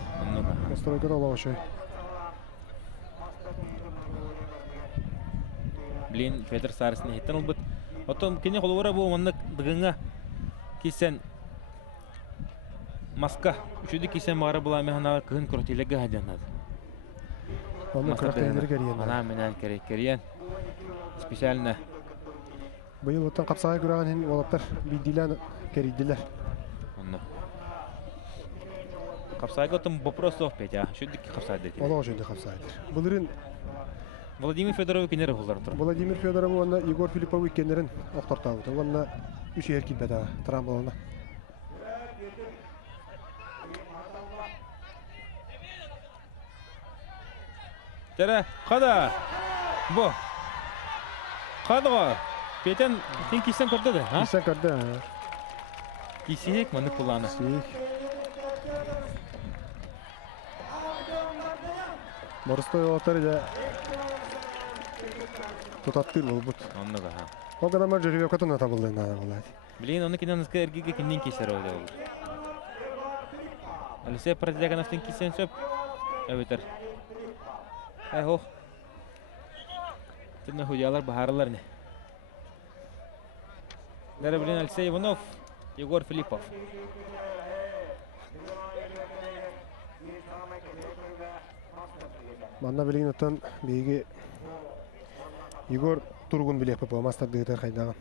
Настройка да лошой. Блин, Петр Старысын хиттен улбут. Отом кине холора бу маннык дыгыңа кисен маска. Үшүдү кисен бары була механа кын кротилеге хаданады. Оны крактайлар керген. Ана менен керен. Специально Быйыл оттан капсага көрөгөн хин олаттар бидилен керидилер. Онно. Капсайга отом вопросов Петя. Шүдү капсайды. Ола ошонда капсайды. Булырын Владимир Федоров кинер булар тур. Владимир Федоров онна Егор Филиппов икенерин октортабыт. Онна 3 ер килбеда трамболна. Дәре, када. Бу. Кадыга. Петен сен кисен көрдө да, а? Кисен көрдө. Кисек маны куланы. Борыстой олатары да тутаттыр болбут. Оннуга ха. Ол гана жүрүп катына табылды нана болат. Билин оны кинанызга эргиге киндин кесер олды ол. Алисе Продягановтын кисен сөп. Өбөтөр. Ох. Тына хуялар бахарлар не. Дары билин Алексей Иванов, Егор Филиппов. Манна билин оттан биги Егор Тургун билеп по мастер дегетер кайдаган.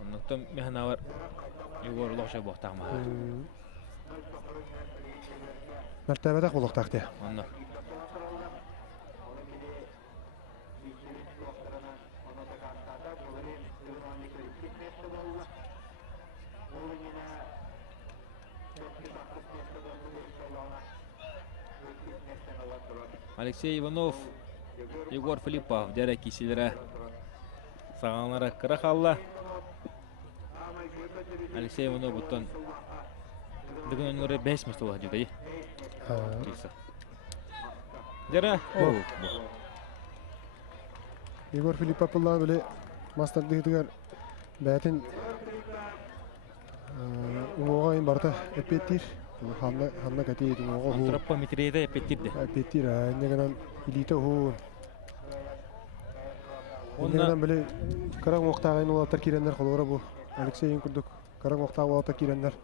Оннуктан механавар Егор лоша бохтагма. Мәртәбәдә булыктакты. Онно. Алексей Иванов, Егор Филиппов, дәрә киселері сағанлары қырақалла. Алексей Иванов бұттан бүгін өнері 5 мәстолы жүйді. Дәрә, Егор Филиппов бұллан біле мастер дегетер бәтін уңоғайын барда әпеттір. Ханна кәтейді уңоға ху. Антропа метрейді әпеттірді. Әпеттір, әнегенен илиті ху. Әнегенен біле қараң оқтағайын олаттар керенлер қолуыра бұл. Алексейін күрдік. Қараң оқтағы олаттар керенлер.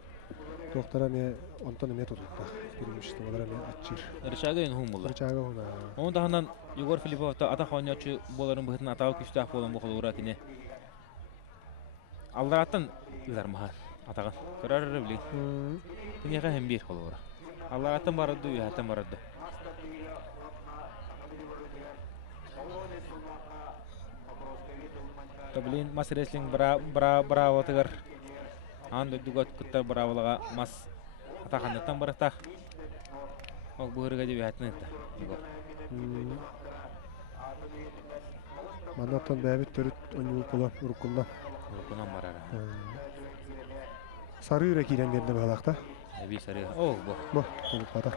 Тоқтара ме онтан эме тутукта. Перемешті олар эме атчыр. Рычага ен хум бұлла. Рычага хуна. Оның дағынан Егор Филиппов ата қауынячы боларын бұғытын атағы күшті ақ болын бұқыл ұра кіне. Алдараттан ұлар маған атаған. Көрәрі білейін. Кінеға hem bir қолы ұра. Алдараттан барады, үйәттен барады. Білейін мас реслинг браво тығыр. Ан дөйдігі күттар браволыға мас атақандықтан барықтақ. Ол бұғырыға деп үйәттен етті. Манаттан бәбіт түріт өңі ұпылы ұрыққындан. Ұрыққындан барары. Сары үйрі кейден берді бағалақта. Әбей сары. Ол бұл. Бұл, ұлып бата.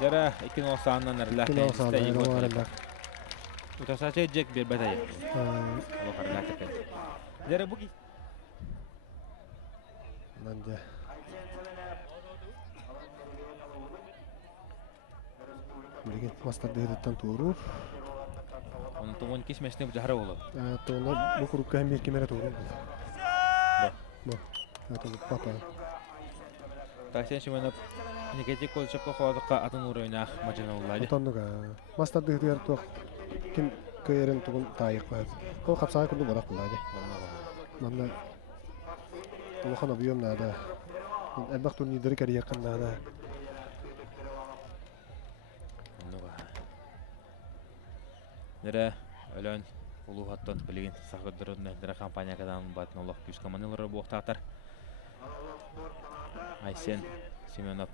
Дәрі 2.90-нан әрлі. 2.90-нан әрлі. Утасачы жек бер бәтәйі. Ол қарылы әтікі. Дәрі бұғы. Нанды. Білген мастар дегедеттен туыру. Оның тұғын кесмесіне бұл жағыра олы. Тұғына бұл құрыққа әм еркемері туыру. Бұл. Это папа. Тақсен шүменіп, некетек көл шапқа қуадыққа атын ұрайнақ мажына олайды. Отандыға. Мастар дегедер тұқ. Кім көйерін тұғын тайық қойады. Ол қапсаға күрді бұрақ бұлайды. Манда Улахан объем надо. Әлбақ турнирдері кәрі еқін надо. Дәрі өлін ұлу ғаттан білген сақыдырын дәрі компания қадан батын олық күз командалары бұқтақтар. Айсен Семенов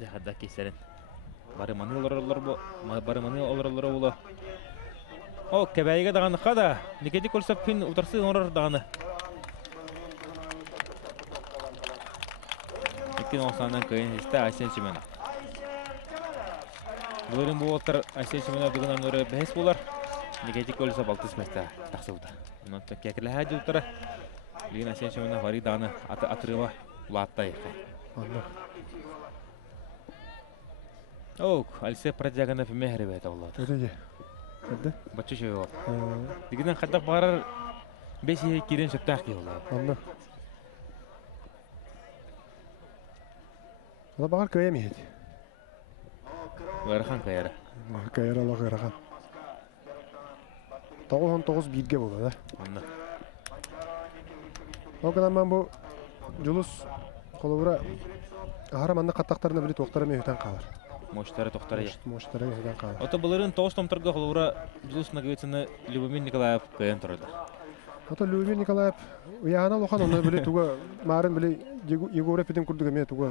дәқадда кестерін. Барыманы оларылары олы. О, кәбәйіге дағаны қада. Некеде көрсіп күн ұтарсы оңырыр дағаны. 2.90-нан көйін есті Айсен Семенов. Бұлырын бұл оттар Айсен Семенов бүгін өнері бәйіс болар. Некеде көрсіп 6 мәсті тақсы бұлдар. Онын кәкілі әді ұттары. Бүгін Айсен Семенов вари дағаны атырыва ұлатта еқі. Оук, Алисе Продягонов мәхірі бәйті олады. Өтеге. Әді? Бачы шөй ол. Дегенен қадақ бағарар 5 ек керен сөпті ақи олады. Анна. Ола бағар көйе мейді? Ғайрахан көйәрі. Көйер ала ғайрахан. 9-9 бейдге болды, да? Онда. Оғадан мен бұл жұлыс қолуыра ағара манна қаттақтарына білі тоқтары мен өтен қалар. Моштары тоқтары е. Моштары өтен қалар. Ота бұлырын 9 томтарға қолуыра жұлыс нағыветсіні Любомир Николаев көйен тұрды. Ота Любомир Николаев ұяғана лоқан оны білі туға марын білі Егор әпеден күрдігі мен туға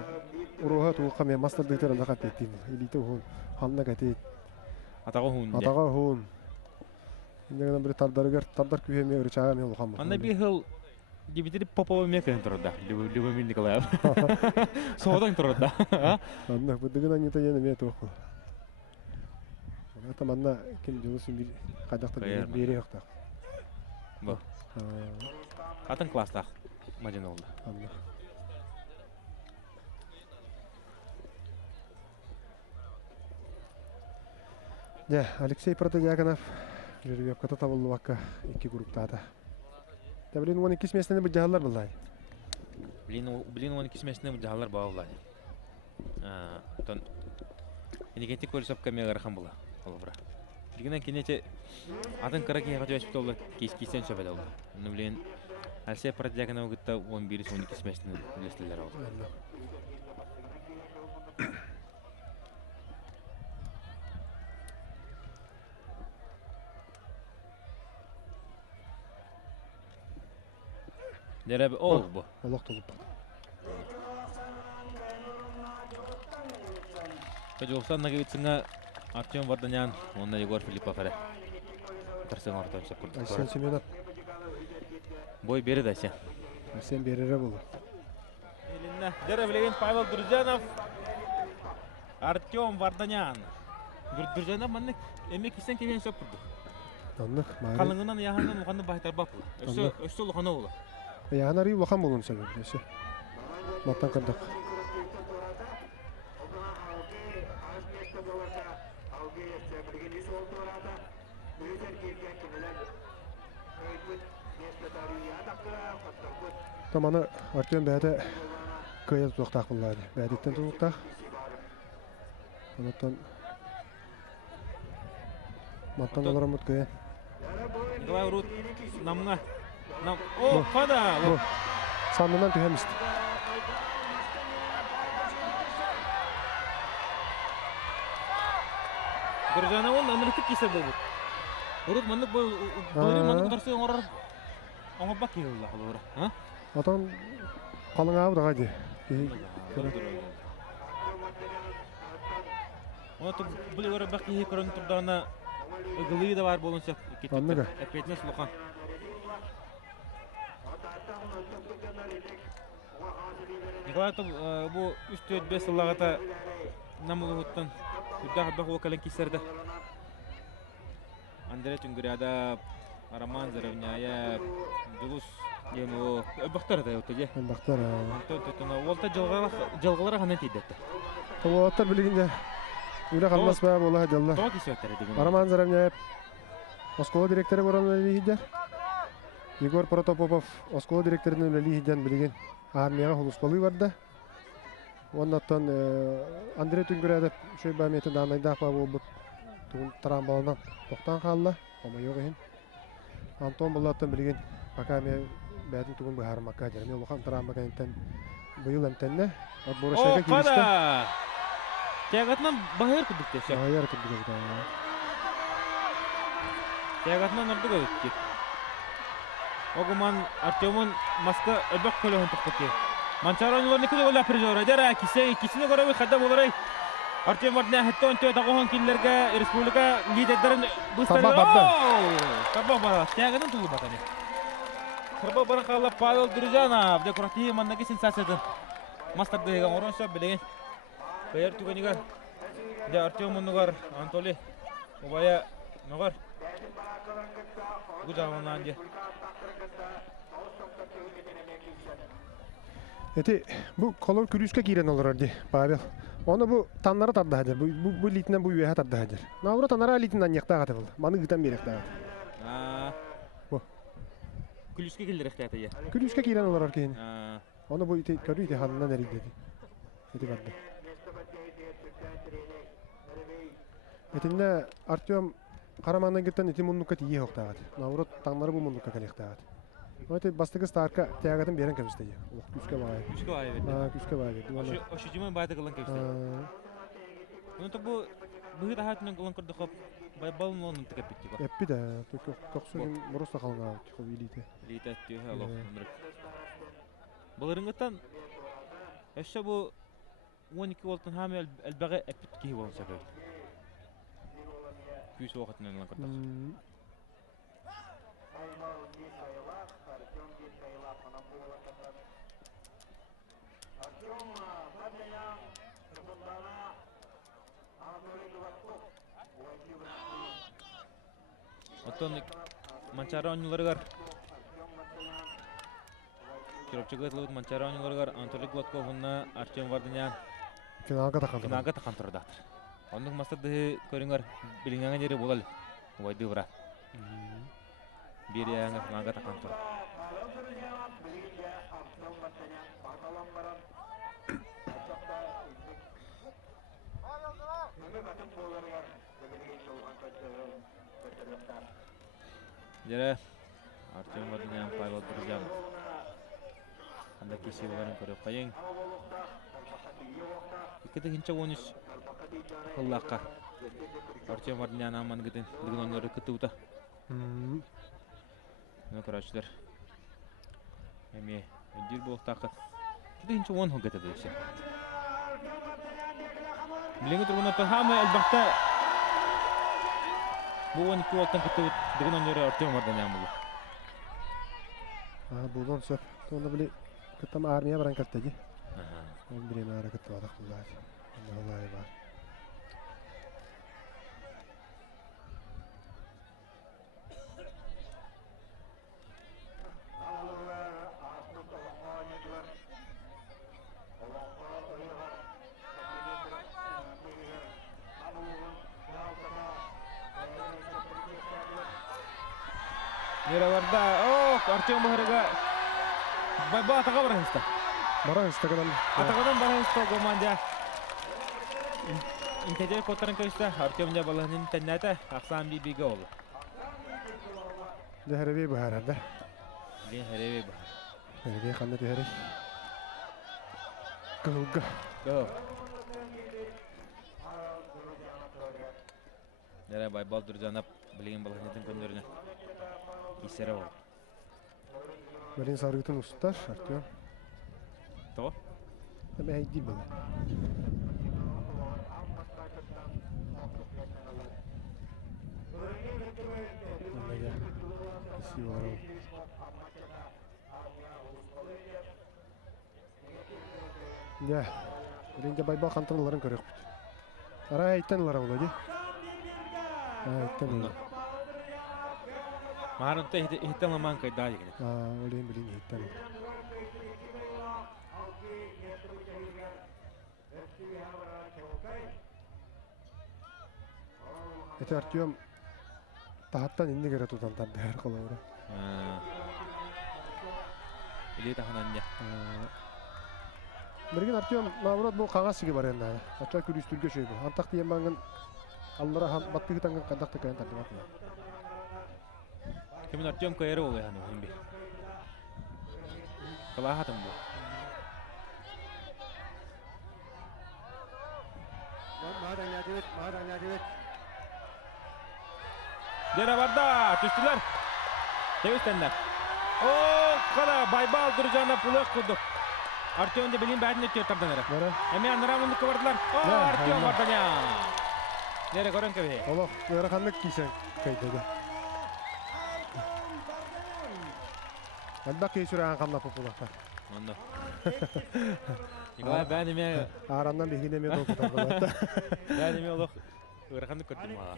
ұруға туға қаме мастер дегтер анда қап еттейін. Елиті ұғын, халына кәтейд. Атаға хуын. Атаға хуын. Индегенен білі тардар күйеме өрі чаға мен лоқан бұл. Анда бір хыл Дмитрий Попова мекен турда. Любомир Николаев. Содан турда. Анна будыгын аннита яна мет оқу. Ата манна ким жолусын бир кадакта бере якта. Бу. Атын класста мажан oldu. Анна. Да, Алексей Протодиаконов жүргөп ката табылды бакка 2 групптада. Таблин 12 местене бу жаалар булай. Блин, он кисмесіне жағалар бауылай. Тон, енекенте көрісіп кәмеғар хан бұла. Дегенен кенете атын қара кейін қату әшіпті олар кейс-кейстен сөбәді олар. Оны білен, әлсе Протодиаконов ғытта 11-12 кисмесіне үлестілер олар. Дәрәбі, ол бұ. Олақ толып. Кәжуғыстан нағыбетсіңі Артем Варданян, онына Егор Филиппов әрі. Тарсың ортан сөп күрді. Айсен Семенов. Бой бері дәсе. Айсен берері болу. Елінна дәрәбілеген Павел Друзянов. Артем Варданян. Друзянов мәнік әме кесен келген сөп күрді. Аннық, майры. Қалыңынан яғаннан ұғанды байтар бақ бұл. Өсі ұлғаны олы. Яғанар үй лоқан болуын сөбір. Өсі. Маттан қырдық. Таманы Артем бәді көйе тұтықтақ бұллады. Бәдеттен тұтықтақ. Анаттан маттан олар ұмыт көйе. Николай Урут намыңа. О, қада! Сандынан түйемісті. Друзяновын әміріктік кесе бұл. Урут маңдық бұл маңдық тұрсы оңырар. Оңыр бақ кейі олар. Атан қалың ауы да қайды. Оны бұл өрі бақ кейі көрін тұрдағына ұғылығы да бар болынша. Анныға? Әпетіне сұлықан. Николай бұл 3-4-5 сылағата намылы ғыттан үдді-ғырбақ оқалын кесерді. Андрей Түнгіряда, Роман Заравняя, Дулус ені өбіқтар да өтті де. Өбіқтар. Олта жылғалары ғанын тейдетті. Олаттар білігінде үлі қалмас ба болаға жалла. Тоға кесі өттері деген. Роман Заравняя Оскола директоры бұрын өлі Егор Протопопов Оскола директорының өлі хидден білеген армияға хұлыспалы барды. Оннаттан Андрей Түнгірәді шөй бәметі данайдақ ба бұл тұран балынан тоқтан қалды. Ома йоқ ең. Антон Болаттан білеген бақа мен бәдің түгін бұхары маққа жер. Мен ұлған тұран бақа ентен бұйыл әмтенне. О, қада! Тәғатынан бағайыр күдік десе. Бағайыр күдік десе. Тәғатынан ұрды көдікке. Оғыман Артемон маска өлбәк көлігін тұқты. Манчароныларны күді олап призор әдері, кесіне көрі қадда болырай. Артем Вардына әтті өнті тағуған келілерге республика лидердерін бұстары. Табақ бара, тәғінің тұлы батаны. Қырбақ барын қалап Павел Друзянов, декоративі маңнаға сенсациятын. Мастарды еген орын сөп білеген. Бәйер түгенігер. Артем мұнығар, Анатолий, Обая мұғар. Бұл жағынан де. Эти бу колор күрүскө кирен олар ди, Павел. Оны бу таннары тарды хадер. Бу литинен бу үйе тарды хадер. Навра таннары литинен якта хаты булды. Маны гытан берек тагы. Бу. Күлүскө келдер ихтияты я. Күрүскө кирен олар кейин. Оны бу ите көрү ите ханынан эри деди. Эти барды. Этинде Артем Карамандан гыттан ити муннукка тие хоктагат. Навра таннары бу муннукка келектагат. Вот это бастыгы старка тягатын берен кемсте. Күскө бай. Күскө бай. Күскө бай. Ошижимын байды кылын кемсте. Ну то бу быгы да хатынан кылын кырды хоп. Бай балын онун текеп битти го. Эппи да. Только коксун мороста калган хо илите. Илите тие алох. Буларыңгытан эше бу 12 волттан хамы элбеге эппит ки болса бе. Күс вакытынан кылын кырды. Оттон Манчара ойныларыгар. Киропчыгы тылыт Манчара ойныларыгар Анатолий Гладковна Артем Варданян Финалга таққан тұрды. финалга таққан тұрдатыр. Онның мастады көріңер біліңген ері болал. Ойды бұра. Бері аңы финалга таққан тұрды. Жері Артем Варданян, Павел Друзьянов. Анда кесі боларын көріп қайын. Икеті хинча 13 қыллаққа. Артем Варданян аман кетін лігін онлары күтті ұта. Оны көрәшілер. Әме өндер болықтақы. Икеті хинча 10 қыл кәтеді өсі. Біліңі тұрғын отын хамы әлбақта бұл 12 олттан күтті лігін онлары Артем Варданян бұлы. Бұлдан сөп. Оны білі күттім армия баран кәттегі. Ол бірен ары күтті адақ бұлдар. Олай бар. Нераларда, Артем Бахарыға байба атаға барыңызда. Бараңыз тағадан. Атағадан барыңызда команда. Интедер коттарын көйісті Артем де балығының тәннәті ақсан бейбейге олы. Дәребей бұхар әрді. Лен әребей бұхар. Дәребей қанды дәрей. Қылға. Гол. Дәрі байбал дұржанап білеген балығының көндеріне. Кесері ол. Бәрін сарғытын ұстар, Артем. Тоғы? Әмі әйді бұл. Да, бірінде байбал қантырыларын көрек бұд. Ара әйттен ұлара болады. Әйттен ұлара. Мағарынта ихтен ламан қайда егіне. Олейін білейін әйттен ұлара. Әті Артем тағаттан инді кәрі тұтан тарды әр қола ұра. Илей тағынан не? Бірген Артем наурат бұл қаңас сіге бар енді. Ача күрістілге шөйді. Антақ дейін баңын аллара батты күтанған қандақты кайын тарды бақына. Кемін Артем көйері олы яны өйінбе. Қалағатым бұл. Дәрі барда, түстілер. Тәуістендер. Қала байбал дұржаны пұлық құлдық. Артемді білін бәдін өтті өттірдің әрі. Әме анырам ұндыққа бардылар. Артем Варданян. Дәрі көрін көбе. Олық, өйірі қандық кейсен көйдегі. Әлбақ кейсірі ағын қамна пұпылақтар. Онда. Николай бәніме... Арамнан бейгіне мен оқытар болады. Бәніме олық өйірі қандық көрдім аға.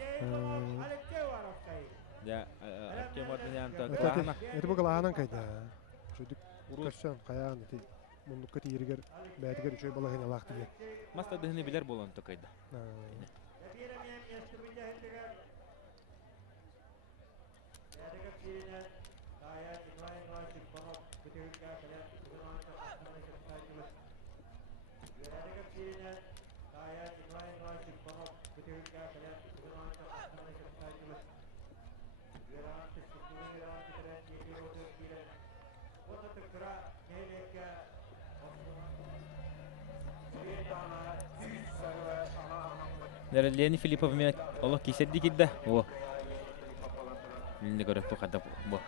Артем Варданян тағына. Әті бұл қылағынан қайда. Жөдік көрсен қаяғын еті. Мұндыққа тейірігер бәдігер үшөй балағын алақты бет. Маста дығыны білер болан тұқайды. Леонид Филиппов мен Allah keserdi giddi. O. Linde görüp bu kadar bu.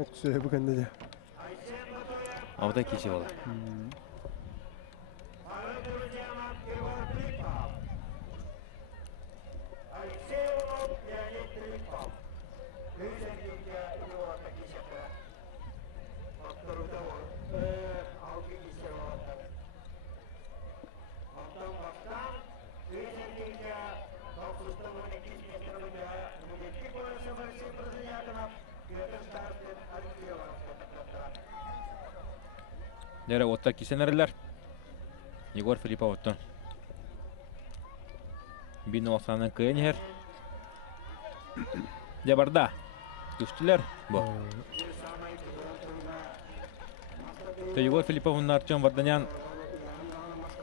Oksuyor bu kendine. Orada kişi olur. Nere otta kisenerler. Егор Филиппов оттон. Бин осанын кыйын her. Жабарда. Түштүлөр. Бу. Егор Филипповун Артем Варданян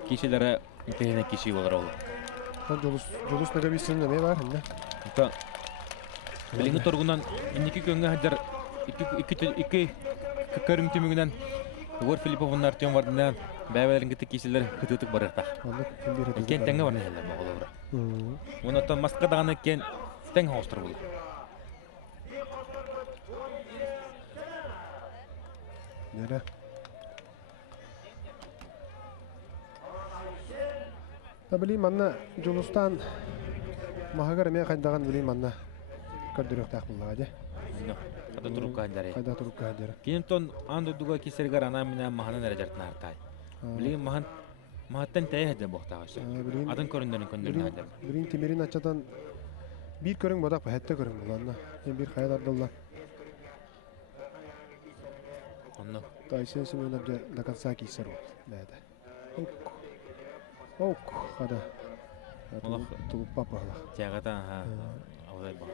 кишилere итehine kişi olur oğlum. Жолус нагабисин неме бар инде. Та билинги торгунан инники көнгө хадар iki körüm tümügünden Егор Филипповун Артем Варданян бәбелерин кити кишилер хытытык барыкта. Аны ким берет? Кен теңе бар нелер болор. Онотон маска даганы кен тең хостыр бул. Нере? Білейм, анна Жолустан мағагар мен қайдаған білейм, анна көрдірек тақ бұлға, де? Када туруп кайдары. Қайда тұрып кәдері. Кинтон анду дуга кисергар ана мина махана нережартна артай. Билим махаттан тәйһәдә бохтагыш. Атын көрүндөрүн көндөрүн хәдер. Білейм, темерин ачадан bir көрің бадақ ба, хәтті көрің бұл, анна. Мен бір қайдардылла. Онно. Тайсен Семен абда до конца кисер ол, бәді. Оук, қада. Тұлып папағыла. Тягатан ха. Алдай ба.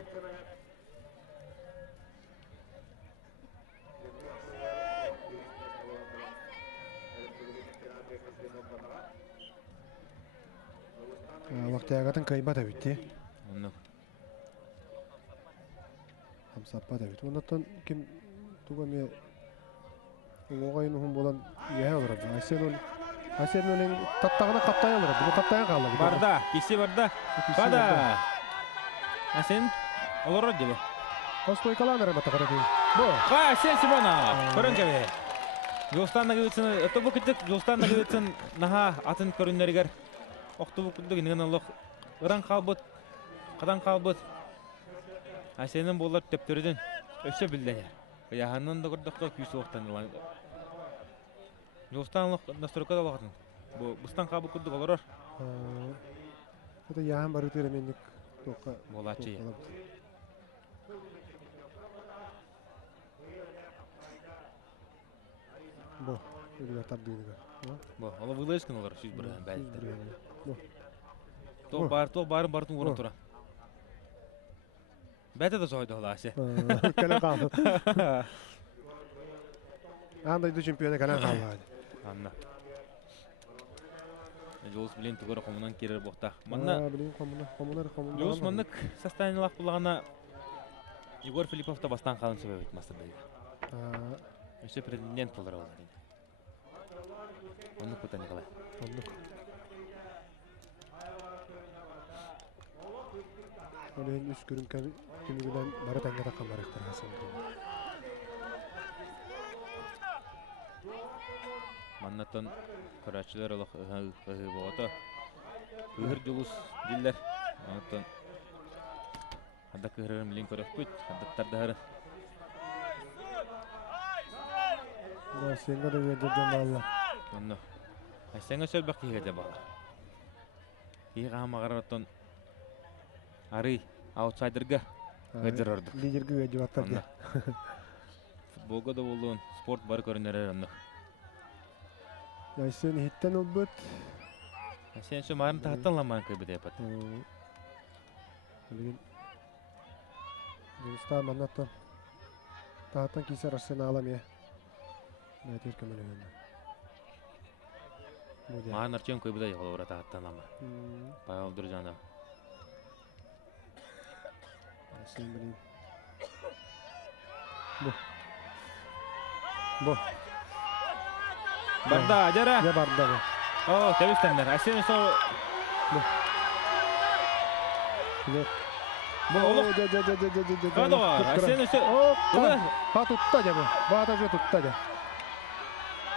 Вақты ағатын кайба да бітті. Онно. Хамсаппа да бітті. Онаттан кем туға ме оғайын ұғын болан ие олар. Айсен өлің таттағына қаптайын олар. Бұл қаптайын қалды. Барда, киси барда. Бада. Асен олор дебо. Остой каланыр бата қарады. Бо. Ха, Асен Симонов. Көрін кебе. Жолстан нагыбытсын, өтөбі күттік, жолстан нагыбытсын, наха атын көрінлерігер. Оқтыбы күттік, инеген олық. Иран қалбыт, қадан қалбыт. Асенің болар төптөріден өсі білден. Яғаннан да көрдіққа күйісі оқтан илан. Жолстан олық настройка да олағатын. Бұстан қалбы күттік олар. Это яғын бары төременік тоққа. Болачы. Бо, өлігер табдыйдыға. Бо, ола вылайшкан олар, шүйіз бірген бәлді. Бо. Тол барын орын тұра. Бәті де соғайды ола әсе. Кәлі қалды. Андайды чемпионы кәлі қалды. Анна. Жолыс білен түгір қомынан керер боқта. Манна... Білейін қомынар. Жолыс маннық состояниялақ бұлағына Егор Филипповта бастан қалын сөбе өйтмастыр дейді. Өсе претендент болар олар дейді. Онық бұта не қалай? Онық. Олейін үс көрін кемігілен бары тәңге таққан барықтар ғасын. Маннаттан көрәтшілер олық ұғы болғата. Үгір жолыс диллер. Маннаттан Хадда кыһырырым билин көрөп бүт, хаддаттардары. Да, сенга да верден балла. Онно. Айсенга сөлбөк киге де бала. Киге хамагараттан ары аутсайдерга гыдырырды. Лидерге гыдыраттар да. Футболга да болуун, спорт бар көрүнөр онно. Айсен хиттен олбут. Айсен шо марын тахаттан ламан кыйбы деп ат. Билин Жолуста маннаттан тахаттан кийсе Арсен алам я. Мәтер көмөлөгөндө. Маған Артем кыйбы да жолора тахаттан лама. Павел Дружанов. Айсен билин. Бо. Барда, жара. Я барда. О, тебистендер. Айсен со Олық. Қады бар, Айсен өсе... Ба тұтта жа бұл. Бағата жа тұтта жа.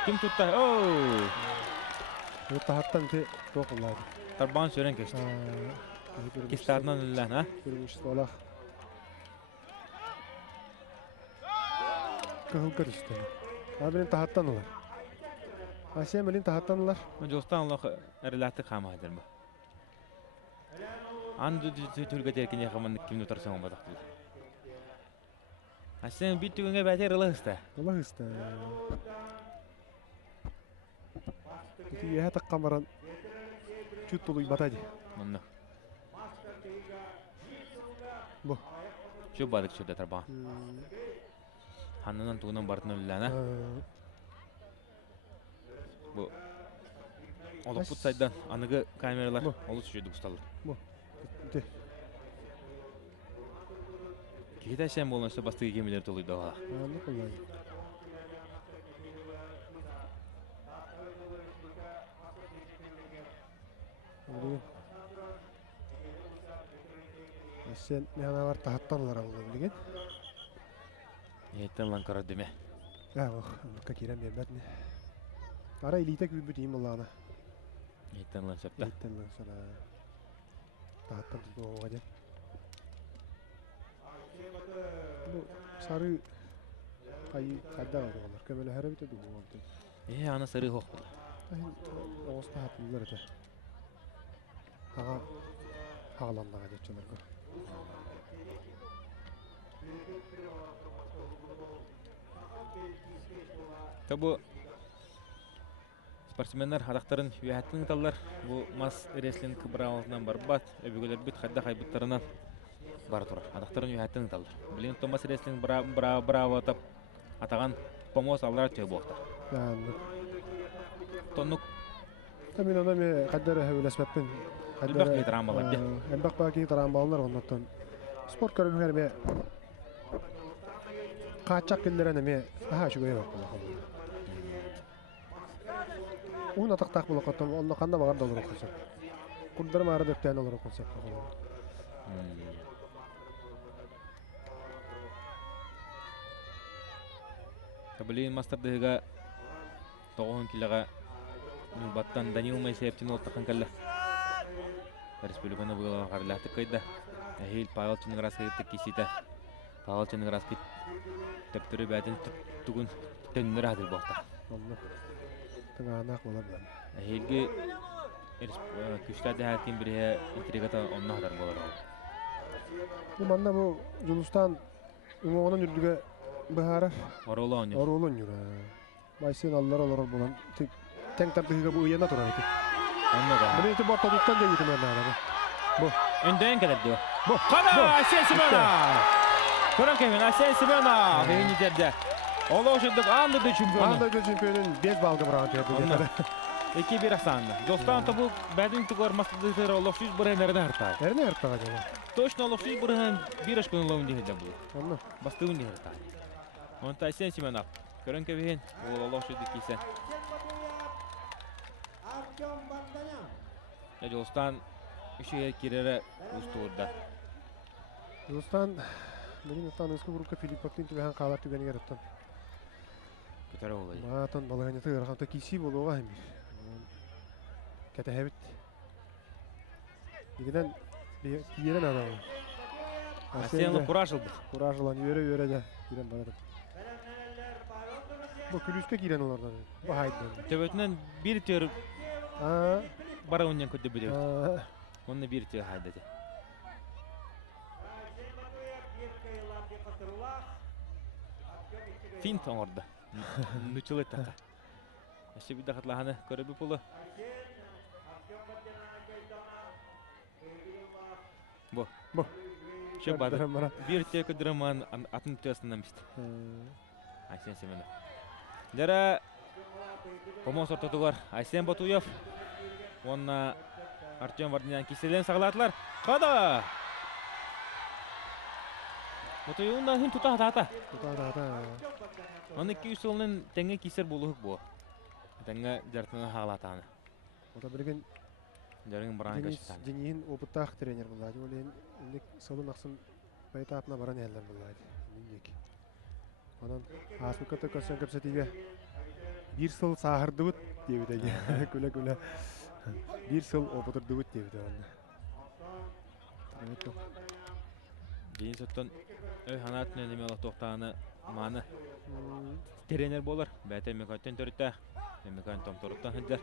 Kim tuttu? Oo! Bu tahattan te çok olay. Tarban sören geçti. Kistardan üllen ha? Görmüş olaq. Kıhılka düştü. Abinin tahattan olar. Aşemelin tahattan olar. Jostan Allah erlatı kamadır mı? Andı türgü terkine kaman kim tutarsa on badak. Asen bir tügüne beter ılığısta. Allah iste. Peki yaha takkamaran küt dolu bataydı. Onunla. Bu. Şu balık şurada tarban. Hanından tuğundan bartına üllen ha? Bu. Ola put saydan anıgı kameralar Bu. olus şuydu ustalar. Gitti. Kihide şen bolunsa bastığı gemileri doluydu ola. Ne kolay. Sen ne ana var tahattan olar aldı bilgin. Yetten lan kara deme. Ya oh, bu kirem yerbat ne. Ara ilite gibi diyeyim Allah'ına. Yetten lan septa. Yetten lan sana. Tahattan tuttu o kadar. Bu sarı ayı kadar olur. Kömele her bir de bu oldu. Ana sarı hoq bula. Tahin oğuz tahatlılar ete. Haga hağlandağa geçiyorlar. Tabu sportsmenler hadaqtарын üyәттің таллар. Bu mas wrestling kıbrağından barbat. Öbügüler bit hadda haybuttарынан бар турар. Hadaqtарын üyәттің таллар. Билин Thomas wrestling bravo тап атаған помос аллар төй боқта. Yani. Тоннук Tabii ona bir kadar hevesmettin. Elbaq getiren balar de. Elbaq baki getiren balar ondan. Spor körgünler mi? Kaçak gillere mi? Aha şu göğe bak. Onu tak bulup attım. Onda kanda bağır da olur konsept. Kurdurma arada dökten olur konsept. Tabii master dehga toğun kilaga battan Daniel Mayseptin ol takın kalla. Respublikana bu yoldan qarlahtı kayda. Ahil Pavel Çınıgraskayı kisita. Pavel Çınıgraskayı teptürü bədin tugun tönünür hadir boqta. Allah. Tığanak olar ben. Ahilgi küçlerde herkin birihe intrigata onna hadar bolar. Bu manda bu Julustan umumunun yürüdüğü baharar. Orolu oynuyor. Orolun yürü. Baysen allar olur bulan. Tek tartığı bu uyana durar. Onunla da. Bunu iti borta tuttan diye gidim ben bu. Önden kadar diyor. Bu. Kada Asen Simona. Kuran kemin Asen Simona. Birinci cerde. Ola oşuduk andı çempiyonu. Anda çempiyonun 5 balga bırakan Onunla. 2-1 asandı. Dostan tabu bədin tıqar masıdır olaqsız bırhenlerden hartay. Nerede yarıtta acaba? Точно olaqsız bırhen bir aşkın olağın deyildi bu. Onunla. Bastığın deyildi hartay. Onta Asen Simona. Kuran kemin olaqsız dikiysen. Артем Богданян. Ya dostan üşüye kirere ustuğurda. Julustan benim atan ıskı grupta Filip Baktın ki ben kalar tügeni yarattan. Kötüre olayı. Matan balığını tığır kanta kisi bolu var emir. Kete hevit. Giden bir yeren adamı. Asen'le kuraş oldu. Kuraj olan yöre de giden bana da. Bu külüske giren onlardan. Bu haydi. Töbetinden bir tür Aa. bara ondan kötü biliyor. Aa. Onunla bir tür haydadı. Fint orada. Nüçülü taka. Aşı bir dakika lahana görebi pulu. Bu. Bu. Şu badı. Bana. Bir tür kıdırman atın tüyasından işte. Aysen Semenov. Dara Pomos ortadılar. Aysen Batuyov. Onunla Artyom Vardinyan kisilen sağladılar. Kada! Batuyov'un hin tuta hata. Tuta. Onun 200 yılının tenge kiser buluğuk bu. Tenge jartına hağlatanı. O da bir gün Jarın bıran kaçtan. Deniyin oputaq trener bulaydı. Olen indik solun aksın baytapına baran eller bulaydı. Mindik. Ondan Asmukata kasan kapsatiga bir сыл сахырдыбыт дебидеги. Күле. Bir сыл опутурдыбыт дебиде онда. Дейін соттан өй ханатын өнеме олық тоқтағаны маны тренер болар. Бәті мекаттен төрітті. Мекаттен том тұрыттан хыджар.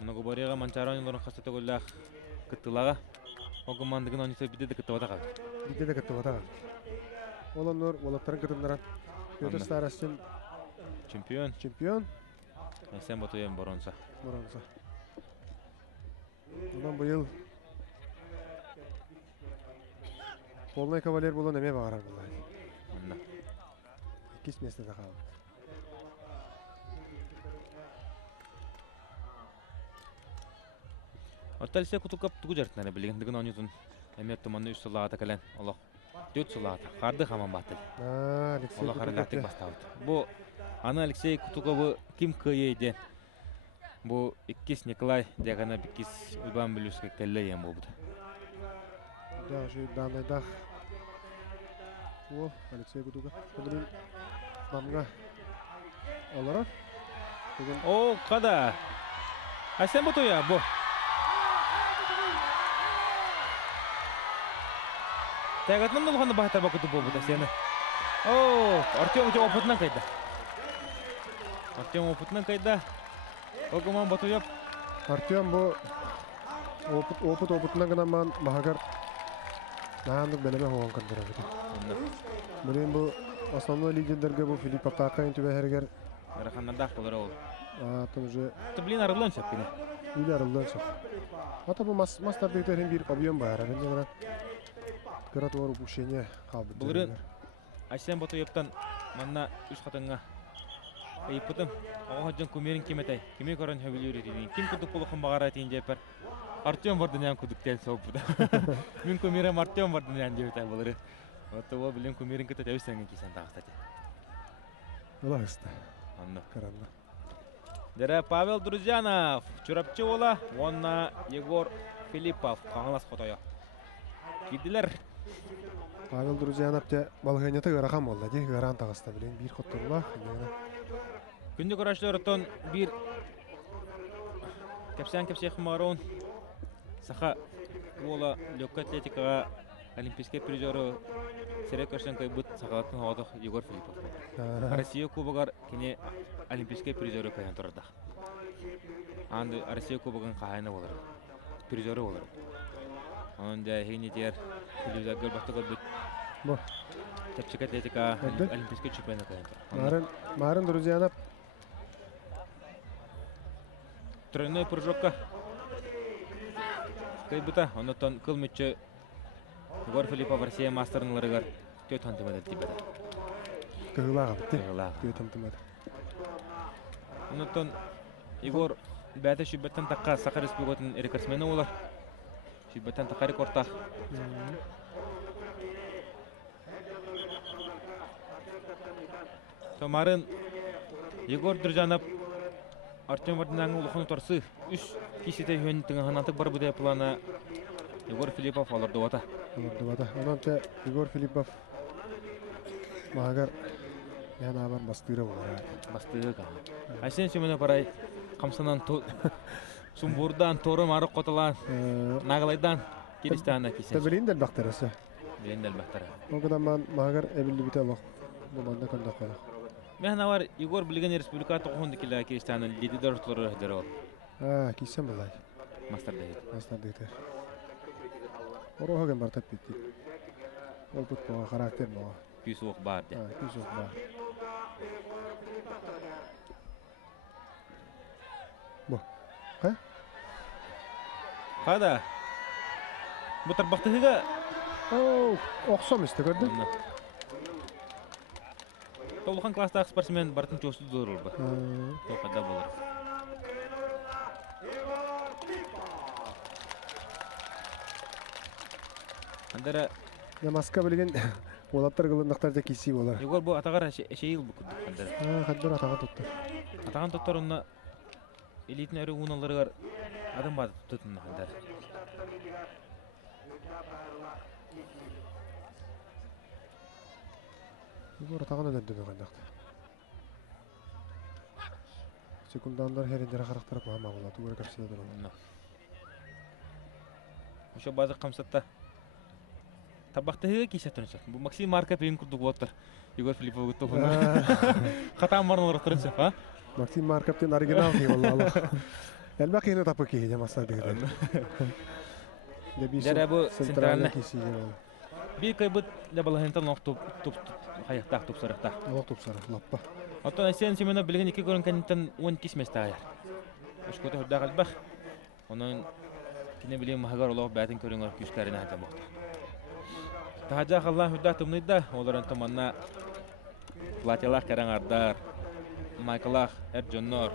Мұны ғыбарыға Манчаронин лорын қасыты көлләқ кыттылаға. О командығын онысы бидеді кыттывата қалды. Бидede кыттыбата калды. Олоннор олаттарын кытындаран. Петр Старостин чемпион. Әсен бұтуен боронса. Боронса. Ondan bu yıl Polnay kavaler bulan eme bağırar bunlar. Anna. İkisi mesle de kaldı. Otalise kutukap tugu jartnare bilgендигин онютун эмет туманны 3 сылаата келен олох 4 сылаата карды хаман баттыл. Алексей Олох харылаттык бастабыт. Бу аны Алексей Кутукову ким кыйейди? Бу иккис Николай дегана биккис Уйбан Билюске келле ем болду. Да, же данайдах. О, Алексей Кутуков. Bunun namga olarak. О, када? Асен бутуя бу. Тагатнын улганы бахтар бакыты болду сени. О, Артем опытынан кайда. Опытынан кайда. Огуман Батуев. Артем bu опытынан гана ман багар наандык белеме хоон кандыра бит. Мурин бу основной лидерлерге бу Филипп Аптакайын түбәһәргәр Раханнадах болар ол. Атын уже Ты блин арылан сапкыны. үйләрелдән соң. Ата бу мастер дигән бир объем бар. Әнә Кыратор упущение калды. Булырын Асен Батуевтан манна 3 хатынга Айыппытым, оғаджан көмерін кеметай, кеме көрін хөбілер етейін. Кем күдік болуқын бағар айтайын депер. Артем бардын ян күдіктен соғып бұда. Мен көмерім Артем бардын ян деутай болыры. Отты ол білен көмерін күті тәуістен кейсен тағыстады. Ола ұсты. Анны. Каранна. Дәрі Павел Друзянов, Чурапчы ола, онна Егор Филиппов, қаңылас қотайы. Кеділер. Павел Друзянов те балғайнеті ғыраған болды. Де ғыран тағыста білен бір қоттырла. Күнді көрәшілер ұттан бір кәпсен мағарауын сақа ола легкая атлетикаға олимпийский призеры сирек көрсен көйбіт сақалатын оғадық Егор Филиппов. Россия кубағар кене олимпийский призеры көйен тұрырдақ. Анды Россия кубағын қағайны болыр, призеры болыр. Onun da heynidir, televizyon görbaktı görбүт. Bu. Tepçik atletika olimpiyska чемпионы кайын. Марын Друзянов. Тройной прыжокка. Кайбыта, онотон кылмычы Егор Филиппов Россия мастерныларыгар 4 сантиметр тибеді. Кыгылаға бітті. 4 сантиметр. Онотон Егор бәті шүббеттен таққа Сақа Республикатын рекордсмені олар. Шүббеттен таққа рекордтақ. Томарын Егор Друзянов Артем Вардинаңы ұлықыны торсы 3 кесеті үйенттің ғанатық бар бұдай планы Егор Филиппов алырды вата. Онанча Егор Филиппов мағагар яна бар бастыра болар. Бастыра қа. Айсен сөмені парай қамсанан Сумбурдан, торым арық қотылан, нағылайдан келістіғана кесен. Білейін дәл бақтарысы. Білейін дәл бақтары. Оғыдан мағагар әбілді біте алақ. Бұманда қанда қойдақ. Мен var Егор білген республикаты қоғынды келі келістіғаны леді дұрыстылары өздері ол. Кейсен болай. Мастарды еді. Мастарды еді. Орығы бар тап бетті. Ол бұт бұға характер бұға. Күйсі оқ бар де. Күйсі оқ бар. Бұ. Қай? Қада? Бұ тарбақтығыға? Оқсам істі көрді? Толған класстағы спортсмен бартын чөсі дұрыр бұ. Тоқада болыр. Андара... Маска білген олаттар қылындақтарда кесі болар. Егор бұ атағар әшейіл бұ күдді қандары. Қаддар атаған тұттар. Атаған тұттар онына элитін әрі ұналарығар адам бады тұтын қандары. Егор атаған өлерді қандақты. Секундандар херендер характар мама була. Тугар капсида дуру. Ошо базы камсатта. Табактыгы кисе турчак. Бу Максим Марка пен курдук болоптур. Егор Филиппов готовун. Хатам барнылар турчак, а? Максим Марковтен оригинал ки валлах. Элбак ине тапы ки ямаса дегер. Дәрә бу центральный. кисиген. Bir kaybıt da balahıntan nokta tup hayakta tup sarıkta. Алак тупсара, лаппа. Hatta sen semena bilgen iki görün kanıttan 10 kismeste ayar. Uşkotu hudda kalbak. Onun kine bileyim mahagar olarak batın körün olarak yüzlerine hata muhta. Tahaca Allah hudda tımnıydı. Onların tamanna Platiyalar karen ardar. Michael'lar her connor.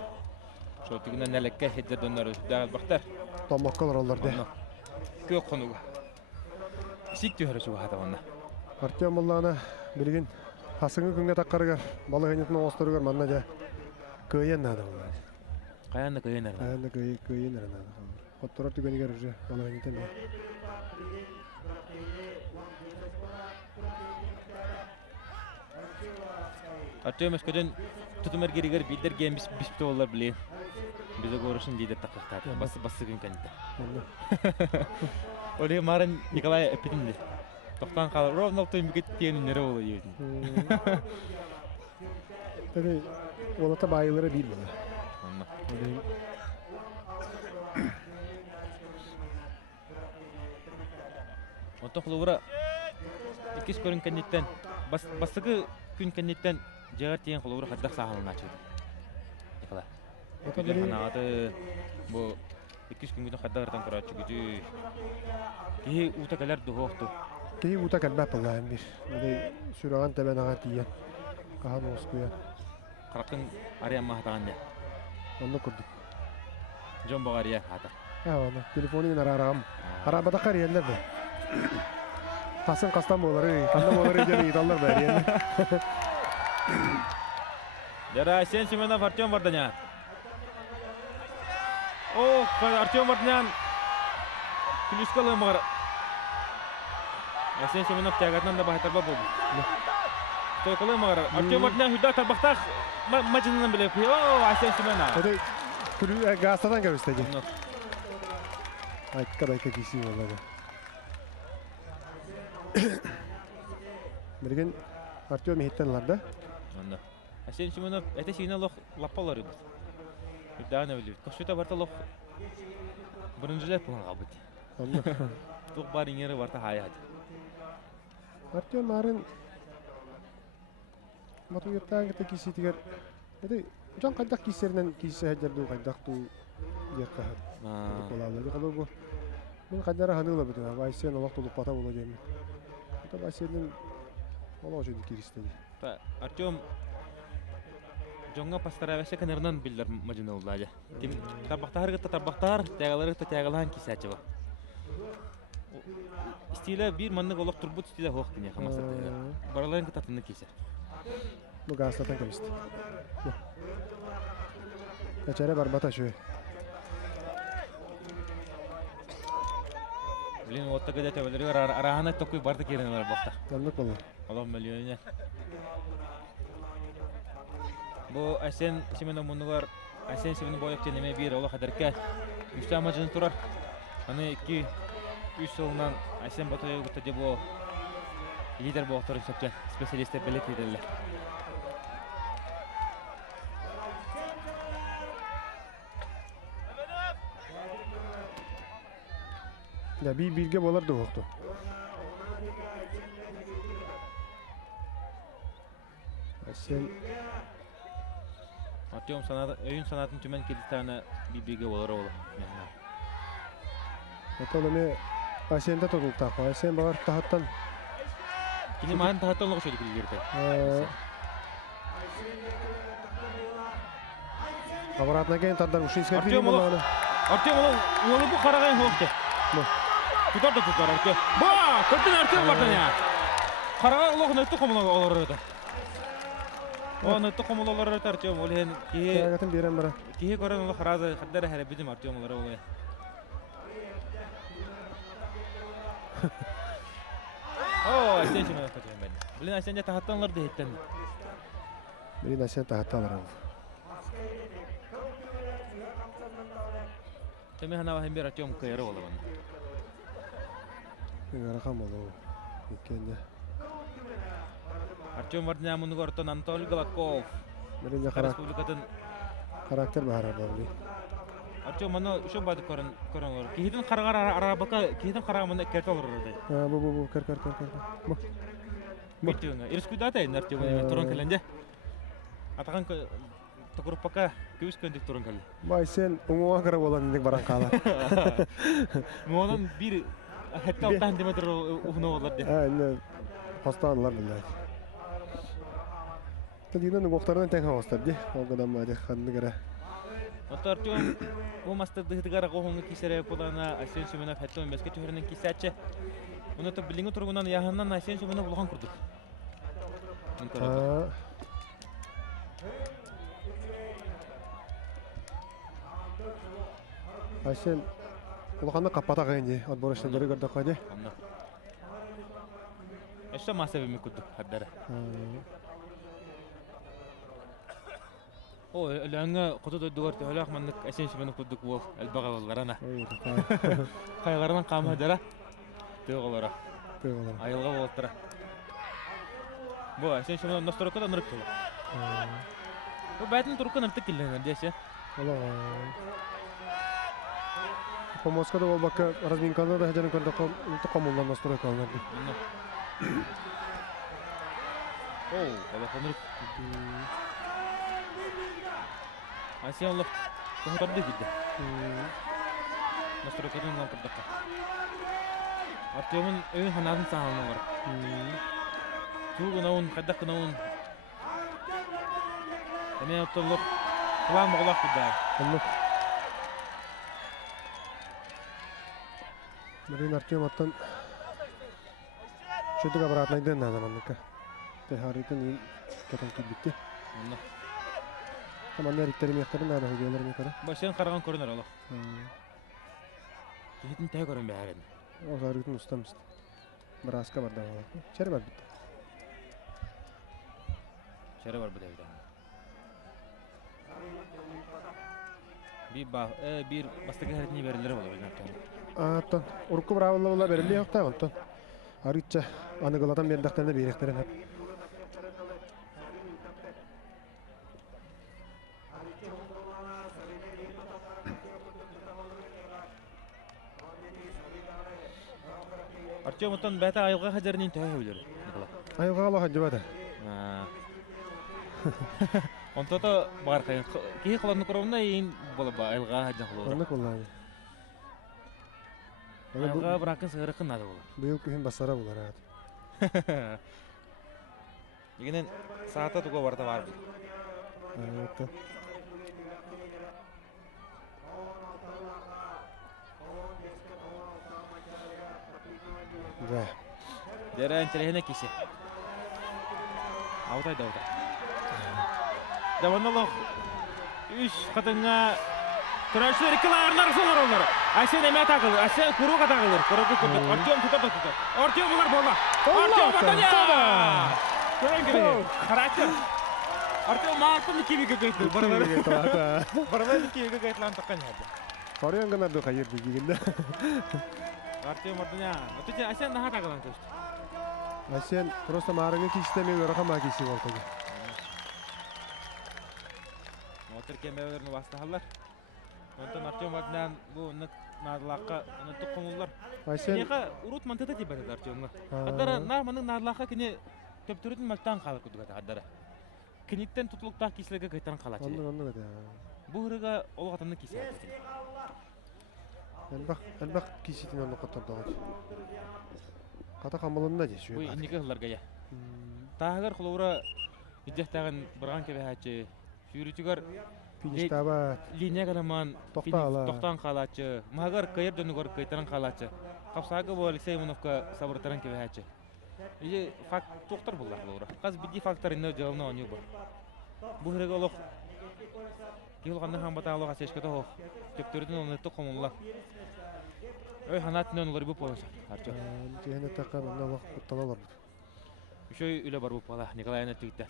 Şotuğuna nelekke hedder dönler hudda kalbaktar. Тамаккалар алар де. Kök konuğa. Сик түйөрі суға хатаванна. Артем Моллана билген хасыңы күнгө таккарыгар, балыгынытын оңостырыгар манна да кыйын нада булар. Каянда кыйын арна. Анда кыйын нада. Коттор түгөнүгөр уже балыгынытын. Артем эскөдөн тутумер геригер бидер гем бисте болар биле. Бизе горушун лидер такактады. Басы күн канта. Оле марын Николай Эпидинди. Тоқтан қалып, ровно той мүгет тиенін нері олы еудің. Тадай, олата байылары бир бұла. Онтан құлығыра, екес көрін кәнеттен, бастығы күн кәнеттен жағар тиен құлығыра қаддақ сағалын açыды. Николай. Өтелер қанағады, бұл екес күнгіден қаддағырдан құратшы күді. Кей ұтакалар дұғоқты. Кей ута калбап Аллахым бир. Мыдай сүраган табан ага тиен. Кахан оскуя. Қарақын ария мақтаған не? Онда көрдүк. Жон баға ария хатыр. Оны телефонын арарагам. Арабада карыяндар бу. Хасын кастан болары, кандай болары деп италлар бар яны. Дара Сен Семенов Артем Варданян. О, Артем Варданян. Плюскалы мар. Сен Семенов тягатынан да бахатарба болду. Тойкалы мар. Артем Варданян хүдда тарбактак мажынынан биле. О, Сен Семенов. Одай күрү гастадан кебестеги. Айткадайка киси болду. Берген Артем хиттенларда. Анда. Сен Семенов это сигнал лапалар иде. Хүдда не билет. Кошута барталох. Биринчилеп планга бит. Анда. Тук бар иңери барта хаят. Артем арын матуяттан гыта киси тигер. Эди жон кайдак кисеринен киси хаджарду кайдакту якка. Колалады калыбы. Мен кайдара ханыла бит. Вайсен олак толуп пата боло дейм. Это Вайсенин олажы киристеги. Артем Жонга пастаравесе канернан билдер мажына уллажа. Тим табактар гыта табактар, тягалары гыта тягалан кисачы бар. Стиле bir манны голок турбут стиле хох дине хамаса. Бараларын гыта тынны кисе. Бу гастатан кебист. Качара барбата шо. Блин, вот тогда это валерия арахана такой барды керен бар бакта. Анда колу. Алам миллионер. Бу Асен Семенов мунугар Асен Семенов боек тенеме бир ола кадерке. Үстәм мажын турар. Аны 2-3 жылдан Асен Батоев гыта дебо лидер болтыр сапча специалисттер билет иделер. Ya bir bilge bolar da oldu. Sen Артем sanat oyun sanatın tümen kedistana bir bilgi olur oğlu. Otalame Asen'de tutuldu takva. Asen bağır tahattan. Kini mahan tahattan loğuş ödük ilgirdi. Avaratına gelin taddan uşun iskerdi. Артем oğlu bu karagayın hoğdu. Tutar da tutar Артем. Ba! Kırtın Артем vardan ya. Karagay loğu nöttü komulu olur ödü. O nöttü komulu olur ödü Артем. Olhen kihe... Kayakatın biren bara. Kihe koran oğlu karazı kaddara hele bizim Артем olur oğlu. Oo, Asen Semenov kaçayım ben. Bilin Asen'de tahattanlar da hitten. Birin Asen tahattalar. Теме хана бахын бер Артем кайры болабын. Рахам болу. Икенде. Артем Вардня муну гортон Анатолий Голоков. Беренде Республикатын характер баара болу. Артем маны ушо бады көрөн олар. Кихидин каргар арабака, кихидин карагамын керте олар ди. Бу кер. Бу. Битүнө. Ирскудата Артем туран келенде. Атаган токурпака күз көндүк туран келди. Бай сен уңуа кара болан дик баран кала. Монун бир хетта 6 сантиметр угуну олар ди. Эне хастанлар билет. Тадинен гоктардан тең хавастар ди. Огодан мады хандыгара. Артем у мастер дыгара гохонга кисере полана Асен Шуменов хеттен беске төрөнөн кисачы. Уну то билинге тургунан яханнан Асен Шуменов булган курдук. Асен улханна капата гайни отборочный дөрү көрдө кайды. Эште масабы мекудук хаддара. О, лаңга кото дөгөртө алак мандык Асен Шуменов кудук бол албага болларана. Кайгарынан камадара. Төгөлөрө. Айылга болоттура. Бу Асен Шуменов насторокода нырык болот. Бу байтын туркун артык келген десе. По Москвада бол бака разминкада да хажан көрдө комулдан настройка алынды. О, бала хонур. Асен Аллах тохотарды гидде. Настройкадан ланкырдык. Артемин өйүн ханадын саалына бар. Тугунаун, кадакунаун. Эме оттолук план болак куда. Марин Артем аттан шөтүк обратно иден назаманныка. Техаритин кетен кибитти. Таман эриктери мектери нада хөгөлөр мекара. Башын караган көрүнөр алак. Жетин тай көрүн бәрин. Озарытын устамыз. Браска бар да бала. Чер бар бит. Чері бар бұдай да. Bir бастығы әрітіне берілері болады. Аттан, ұрқы бравылы бола берілі еқта ғылттан. Арытша, анығыладан бердіқтарына беректерін әп. Артем ұттан бәті айылға қадерінен тәуі өлері. Айылға ала қанжы бәді. Онтото бар қайын. Кейі қыланы көруімді ең болы ба айылға қаден қылуыр. Онық олайды. Айылға бірақын сығыры қынады болы. Бұйыл көйін басара болар ады. Егенен сағатта тұға барда бар бұл. Айылға. Да. Дәрән телегіне кесе. Аутай. Даванналық үш қатыңа тұрашылар икілағырнар солар олар. Әсен әме тағылыр, әсен құруға тағылыр. Артем тұтады. Артем бұлар бола. Артем Батаня! Көрен керек. Характер. Артем мағалтын кебеге көйтті. Баралар кебеге көйтілан тұққан еді. Қарыян ғанарды қайырды дегенде. Артем Батаня. Өтіде әсен наға тағылан көшті. Әсен просто мағырыңы кейістемей өріқама кейсі болтады. Отыр кембәлерін бастағалар. Онтан Артем Батанян бұл надылаққа ұнытты қоңылар. Неға ұрут мантыды деп бәтеді Артемға. Аддара нарманың надылаққа кіне төптіретін мәлттан қалыр күдігі аддара. Кенеттен тұтылықтақ кесілігі қайтарын қалады. Онды көді. Бұл ұрыға ол қатымны кесе әдеді. Әлбақ кесетін оны қаттарды ғады. Қата қамылында де шүйет. Бұл ендегі ғыларға я. Тағығыр құлуыра үддектағын бұрған кебе әтші. Шүйрітігер линия ғаламан тоқтан қалатшы. Мағығыр қайыр дөніғыр қайтарын қалатшы. Қапсағы бұл Алексей Ивановқа сабыртаран кебе әтші. Ие факт тоқтар бұлдар құлуыра. Қаз біді факторында жауына оңы бұл. Бұл ұрығы олық Кел қанды қамбата алуға сешкеті оқ. Төптердің оңытты қомылла. Өй ханатынан олар бұл болыңса, Артем. Тегені таққан онда оқ құтталалар бұд. Үшөй үлі бар бұл бала, Николай Анаттығыттан.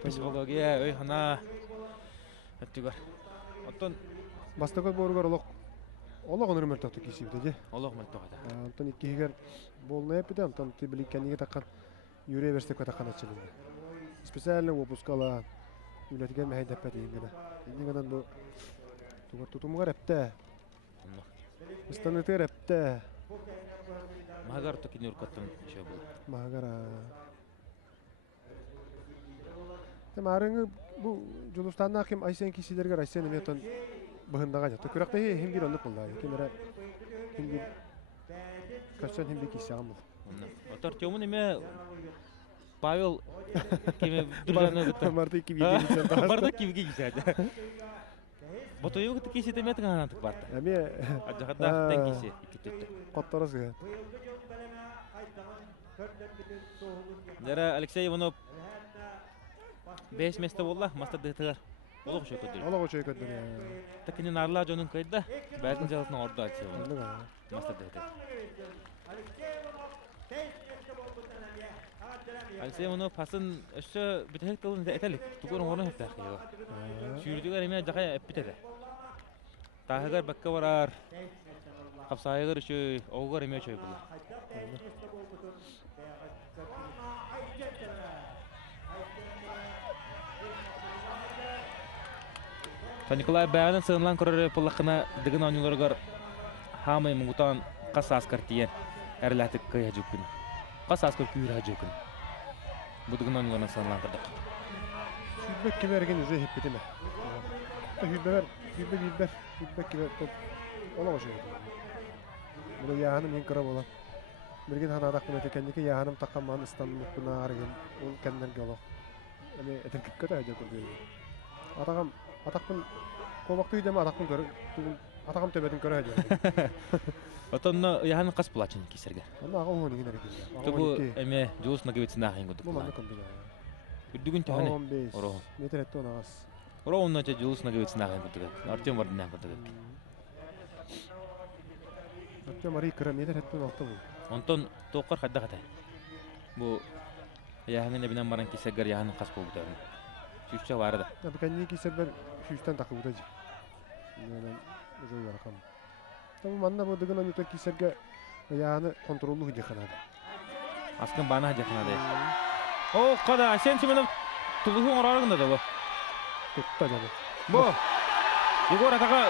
Психология, өй хана. Әттігер. Оттан... Бастықыз борғар олық Ола гонор мөртөктө киси бите. Олох мөлтөгөдө. Антон иккигер болны эпиде, Антон тибиликкенниге таккан юре версте катакан ачылды. Специально выпускала үлетиген мәһәйдәп дигән. Дигән бу тугар тутумга рәптә. Устаны терәптә. Магар токин үркәттен ишә бу. Магара. Тамарың бу Жулустанна ким Айсен кисилерге Айсен метон быһындага жата. Күрәктә һәм бир онлык булды. Кемерә һәм бир качан һәм бир кисәгән бу. Отор Тёмун эме Павел кеме дуржаны гытты. Марты ки видео Барда кимге кисәде. Ботойу гытты кисәде метен анатык барда. Әме Аҗагында тән кисә ике төттө. каттарызга. Дәре Алексей Иванов 5 месте булла, маста дытыгар. Олох шөй көдүр. Ала гочой көддөр. Такинен арла жонун кайда, бәзин жалатын орда ачы. Андыга. Маста дытыгар. Алексей Иванов пасын өсө битек кылын этелик. Тугун оны хәтта хыйга. Шүрдүгөр эме жага эппитеде. Тагыгар бакка барар. Капсайгыр шөй, огор эме шөй булла. Николай Бәянын сыынлан көрөрі пылықына дігін ойнуларығар хамай мұңғытан қас аскар тиен әріләтік қия жүкін. Қас аскар күйірі жүкін. Бұл дігін ойнуларына сыынлан кірдік. Хүлбек кеберген үзе хеппетеме. Хүлбек кебер. Ола гочой. Бұл яғаным ең кіра бола. Бірген ханадақ бұны текендеке яғаным тақаман ұстанымық бұна арген. Ол кәндерге олақ. Әне әтіркіп көті әйде көрді. Атақпын қолбақты үйдеме атақым төбетін көрі әйде. Отонно яғаным қас бұлачын кесерге. Ана аға оғын еген әрекелі. Тобу әме жолыс нагивецін ағын көдік. Бұл аны көндігі. Үрдігін тәхіне. 15. Oro. Метр әтті оны ағас. Ора онна жа жолыс нагивецін ағын көдік. Артем бардын ағын көдік. Артем арый кірі метр әтті оны алты бұл. Онтон тоққар қадда қатай. Бұл яғын әбінен баран кесергер яғаным қас бұл бұтағын. Шүшчә бары да. Бәкәнне кисер бер шүштән тақы бұда жи. Нәлән ұжой барақам. Табы манна бұл дығын анютар кисерге яғаны контролу хыде қанады. Аскын бана хыде қанады. О, қада, сен семенім тұлығын орарығында да бұл. Тұтта жаны. Бұл. Егор атаға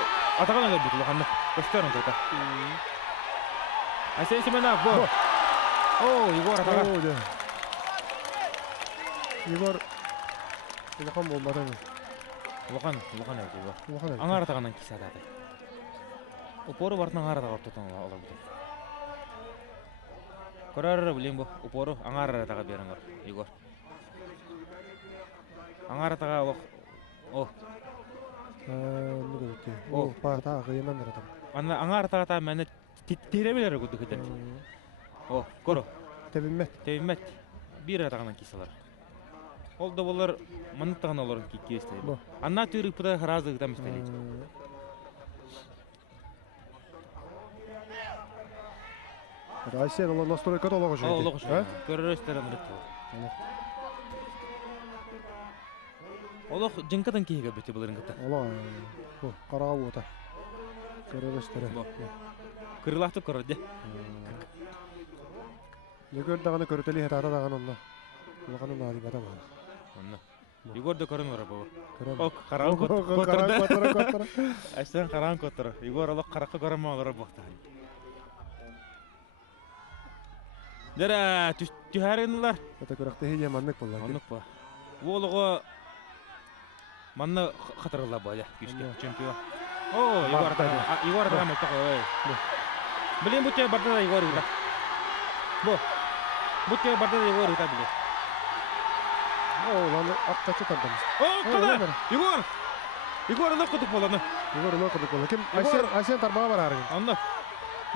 нәлер бұл тұлығанды. Көстерін тұлға. Сен семенім бұл. О, Егор атаға. Егор Улахан болмады мı? Улахан әйді бұл. Улахан әйді. Аңар атағаннан кесі атады. Упоры бартын аңар атаға ортотан ола бұды. Көрәрі білейін бұл. Упоры аңар атаға берін бар, Егор. Аңар атаға олық. О. Ne gördü? O parta ağıyından da adam. Anna аңар атаға та мәні тире-белері күдді күдді. О, көрі. Тәбіммәт. Bir атағаннан кесі алар. Ол да болар маңыттаған оларын кестейді. Анна түрік бұда разығыдан мүстелейді. Айсен олар настройкада олаға жүрді. Олаға жүрді. Көрірістері мұрытты. Олақ жыңқадан кейіге бөте бұларын қытты. Олаға қараға ота. Көрірістері. Кырылақты көрірді. Ne gördü ağını körüteli hetara dağın onunla. Olağanın nadim adam ağını. Onunla. Егор да көрін ұры бұл. Көрем. Қарағын Қарағын көттірі. Әштен қарағын көттірі. Егор олақ қараққа көрім олары бұқты. Дәрі түхәрінілер. Это көріқті хейде маннық болар. Маннық бұл. Олығы манны қатырылар бұл. Күшке. Чемпион. О, Егор атаға мәтті қой. Білейін бұтте барды да Егор ұйда. Бұтте барды да Егор ұйда білейін. Lan aktaçı tardımız. Қада! Егор! Егор ұлық құдық боланы. Егор ұлы қыдық болы. Кім? Айсен тарбаға бар арығын. Онды.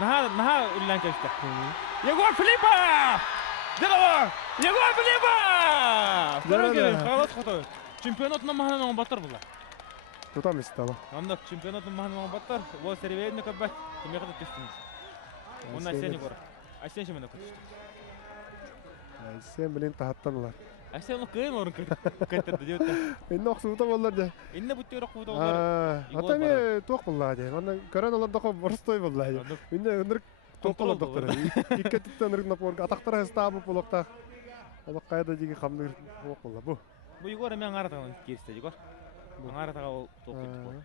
Наға үллән кәшті. Егор Филиппа! Дедова! Егор Филиппа! Көріңге, қалас құты. Чемпионатының мағынан оң баттар бұлар. Тұтам есті ала. Онды чемпионатының мағынан оң баттар. Ол сәревейдіні көпбәт. Кеме қыдық кестіңіз. Оны Айсен Егор. Айсен шемен өкітішті. Айсен білен тағаттан олар. Әсен кыйын орын кайтарды деп. Инне оксута боллар да. Инне бүттөр окууда болар. Ата ме тоқ болла де. Аны короналар да борстой болла. Инне ындыр тоқлар доктор. Иккеттен ыргына порга атактар стабы болокта. Ол кайда диги камныр тоқ болла. Бу. Бу Егор мен аратаган кирсте Егор. Аратага ол тоқ кетти.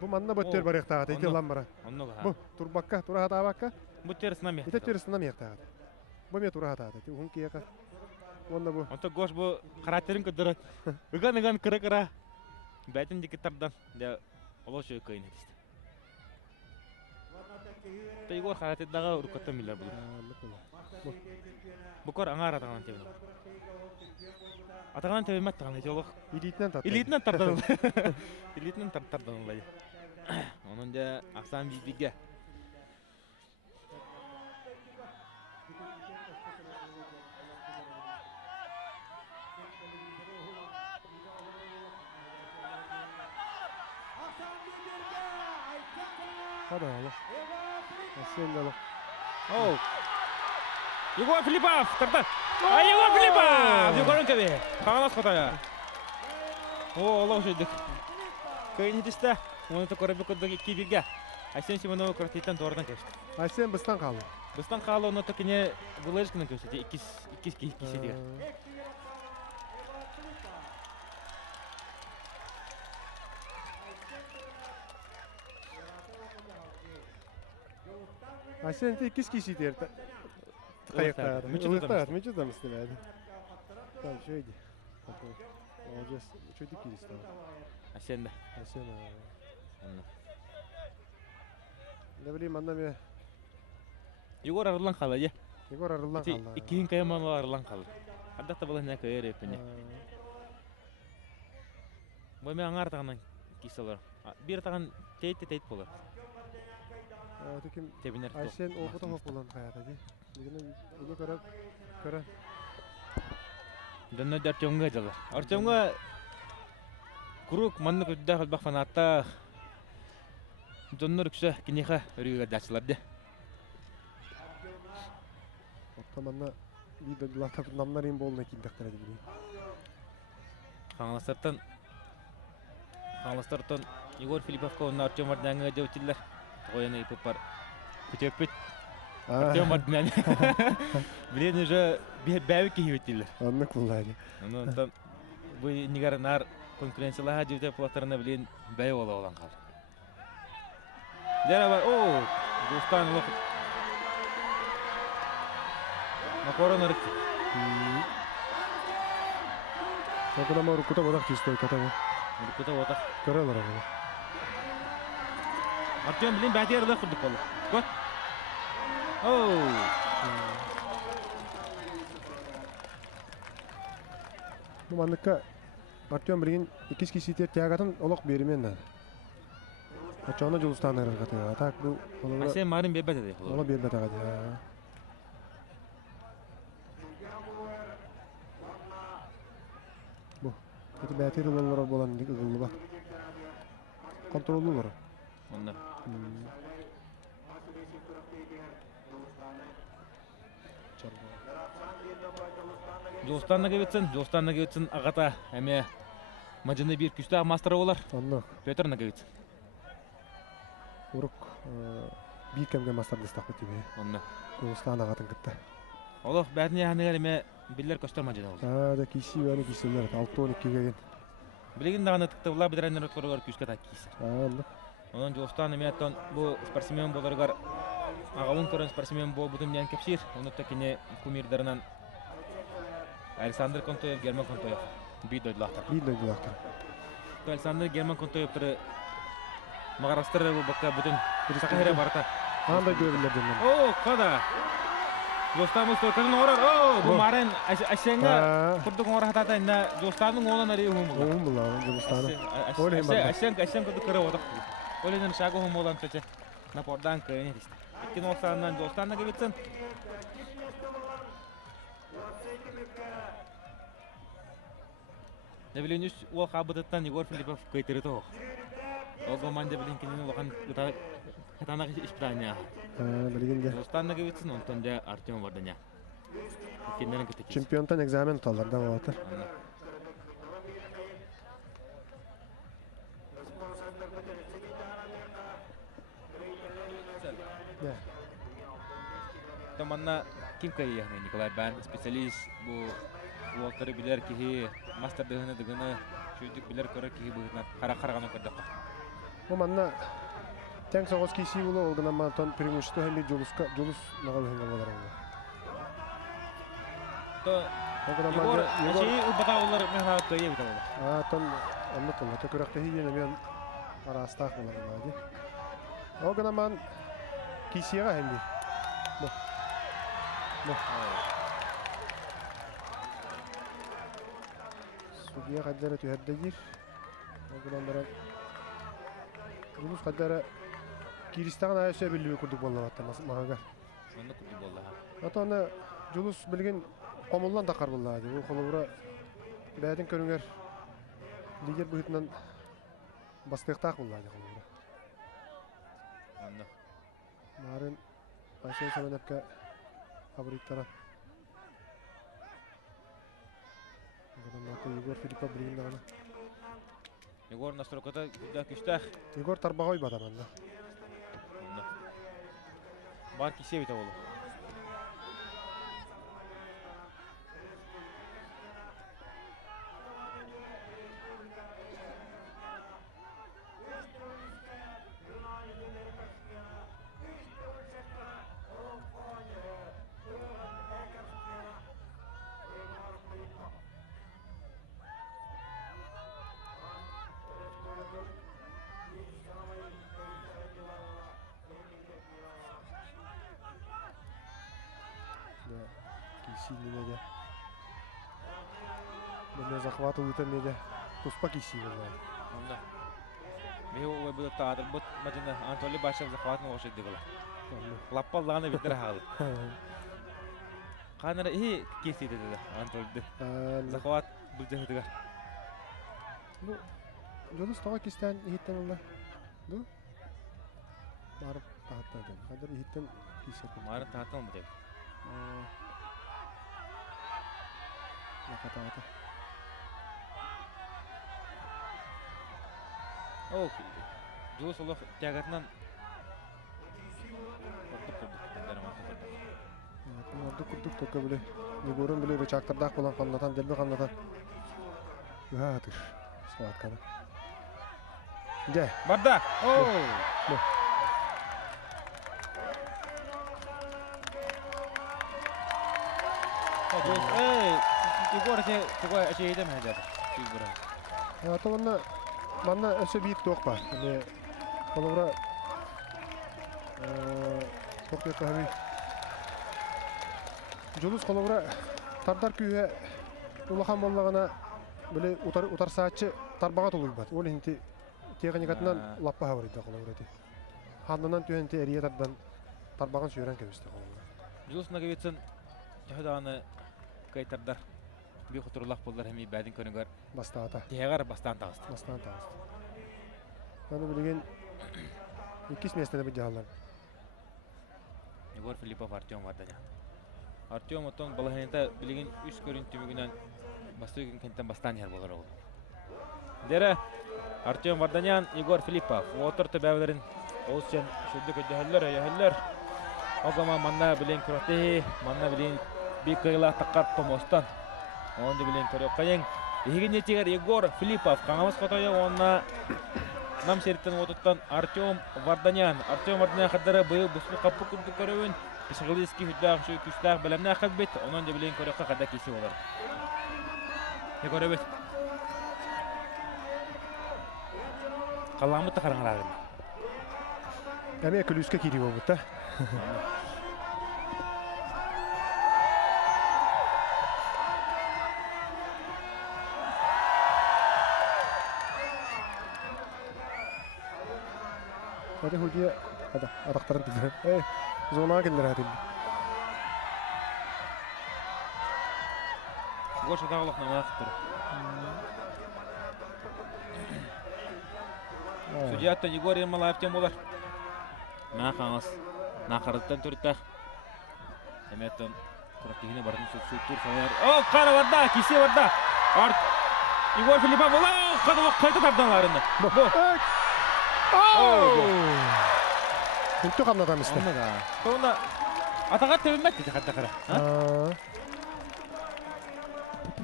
Бу манна боттер барыктага тете ламбара. Бу турбакка тура хатабакка. Буттер снами. Ите терсина мектага. Бу ме тура хатата. Ти хун кияка. Онда бу. Онто гош бу каратерин көдөрөт. Ыган кыра. Бәтин дикетардан да олошу кыйын этисти. Егор каратедага уркатта миллер бул. Бу кор аңа аратаган тебин. Атаган тебимет таган этелок. Илитнен тардан. Илитнен тардан улай. Онун да аксан бибиге. Hadi Allah. Asıl Allah. Oh. Егор Филиппов тарта. Егор Филиппов. Егорun кеби. Каңалас катая. О, олошудук. Кыйнытыста. Оны да көрөбү көдөгө кибирге. Айсен Симонов кратитан тордан кешти. Айсен быстан калды. Быстан калды, оны да кине булышкынан көсөтү. 2 киши деген. Айсен те 2 киши дерди. Каяктагы. Мече да мистеледи. Там шойди. Молодец. Шойди киристи. Айсен да. Айсен. Ne bileyim anlamıyor. Егор арылан калды, же. Егор арылан калды. Икин кайманла арылан калды. Ардакта булан не кайыр эпине. Бу мен аңар тагынан кисалар. Бир таган тейт болар. Теким Тебинер. Айсен опыта хоп булан каята ди. Bunu kara. Дөннө Артемга жалар. Артемга круг манны көддө халбак фанатта. Дөннөр күсө кинеха өрүгө дачыларды. Оттаманна видео латап намнарын болна киндактар диби. Хаңластартан Егор Филипповко Артем Мардаңга жөтүлөр. Ойны иппар. Күтөпүт. Артем Мардаңга. Билен уже бәвик кийөтүлөр. Анны куллайды. Онтон бу нигарнар конкуренцияларга жете платарына билен бәй болгон калды. Дера бар. О, Густан лох. Макоронор. Когда мы руку-то вот так чистой, катаго. Руку-то вот так. Королора было. Артем билен бәтерле курдук болду. Кот. О. Ну манныка Артем билген 2 киши тягатын олок беримен. Ачана жолустан аргата. Так бу Асен марын бебет эди. Ола бербет ага. Бу. Эти бәтерлер болан дик ылы ба. Контроллулар. Онда. Жолстанна кебетсин агата эме мажыны бир күстө мастер болар. Анна. Петр Наговицын. Урук бир кемге мастер дестак битиби. Онда. Жолстан агатын кытта. Олох бәтине ханегер эме биллер көстөр мажыны болду. Да киши бәни кишилер 6-12 ген. Билеген дагы тыкты була бидренер өткөргөр күскө таккис. Анна. Онон жолстан эме тон бу спортсмен болоргар агалын көрөн спортсмен бол бутун менен кепсир. Онутта кине кумирдеринен Александр Контоев, Герман Контоев. Бидойлахтар. Александр Герман Контоев Магарастыр бу бакка бүтүн сакыра барта. Андай көбүлөр ден. О, када. Жостамыз төркөнүн орор. О, бу марын Асенга курдук орор хатата инде Жостанын онун ари хум. Хум була, Жостаны. Асен курдук кыра отак. Оленин шагы хум болан чече. Напордан кыйын исте. 2-90-dan Жостанга кебетсин. Ne bileyim o habıttan Егор Филиппов кайтырды о. O zaman da bilin кинин улахан катана испытания. Билгенде. Останна кебетсин, онтон да Артем Варданя. Kendine kötü kes. Чемпионтан экзамен талар да болатыр. Ya. Tamanna kim kayı Nikolay ben spesialist bu Walter'ı bilir ki master dığını çocuk bilir kora ki bu kara karagana kadar. Bu manna Тәң соғыз кейсі болу олғына мантон преимущество хәмі julus наға бөхінгі болар олар. Егор, şeyi ubata olur mehnaat kayı bita olur. Тон анны қылы. Төкіріқті хейден әмен арастақ болар олады. Олғына ман кейсіға хәмі. Судия қаддары түйәрдегір. Олғынан баран julus қаддары Киристаған айысы білуі күрдік болла батта мағаға. Onu kutu bolda ha. Ата аны julus білген қомылдан тақар болла ады. Ол қолы бәдін көріңер лидер бұғытынан бастықтақ болла ады қолы. Onu. Марын Айсен Сәменепке фавориттаран. Егор Филиппа білген дағаны. Егор настройкада да күштәх. Егор Тарбағой бадаманда. Бар кисе бит олы. Сильный Меня захватывают медиа. Туспа киси было. Onda. Mehe o bu tadır bu maçında Anatoly Başev zafatını hoş etdi bula. Lappallağını bitir halı. Kanara iyi kesi dedi Anatoly. Zavat bu cehdigar. Bu Julus tawa kistan ihitten ola. Bu barıp tahttan. Kadar ihitten kisi. Marın tahttan mı dedi? Kata-kata. Okey. Julus Allah tiagatnan Orada kurduk toka bile. Yegorun bile bıçaktırdak olan kanlatan, delbe kanlatan. Yadır. Saat kanı. Gel. Barda. Oh. Егор такой şeyden hadi. Ya tamam bana öse büyük tok var. Yani kolora çok yakın abi. Julus kolora tardar küye ulakan bollagana böyle utar saatçı tarbağa toluy bat. O linti teknikatından lappa havarıydı kolora di. Handan tühenti eriye tardan tarbağın süren kebiste kolora. Julus nagavitsin jahdanı kaytardar. Bir xuturulaq bollar hemi bədin könügar. Bastata. Teğar bastan tağıstı. Bastan tağıstı. Yani bilgin ikis mesnede bir jahalar. Егор Филиппов Артем Варданян. Артем отон балаханета билигин үс көрүнтүмүгүнөн бастыгын кенттен бастан жер болор ол. Дере Артем Варданян, Егор Филиппов. Отырты бәвлерин олсен шүрдүк өйдөхөллөр. Огама манна билен күрөтти, манна билен бик кыйла таккар томостан. Онды билен көрөк кайын. Егине тигер Егор Филиппов каңамыз котойо онна нам сериттен отуттан Артем Варданян. Артем Варданян хаддары быйыл бусу каппы күрдүк көрөбүн. Психологический хүддәг шу күстәг белемне хәббет. Онон да билен көрөккө кадда киси болор. Егор эбет. Каламы тахараңарагын. Әме күлүскө кири болбут та. Hadi Hudiye, hadi adaktarın dedi. Zona gelir hadi. Егор шатағылық намақ тұр. Судьятта Егор Ермолаевтен болар. Мына қаңыз. Нақырыттан түрттәқ. Әметтен Kurattigine bardın süttür sayar. Oh, kara varda, kisi varda. Igor Filipov, oh, kayta tardanlarını. Bu. Үнтү камнатам исте. Anladı. Sonra atağa tevinmek dedi hatta kara.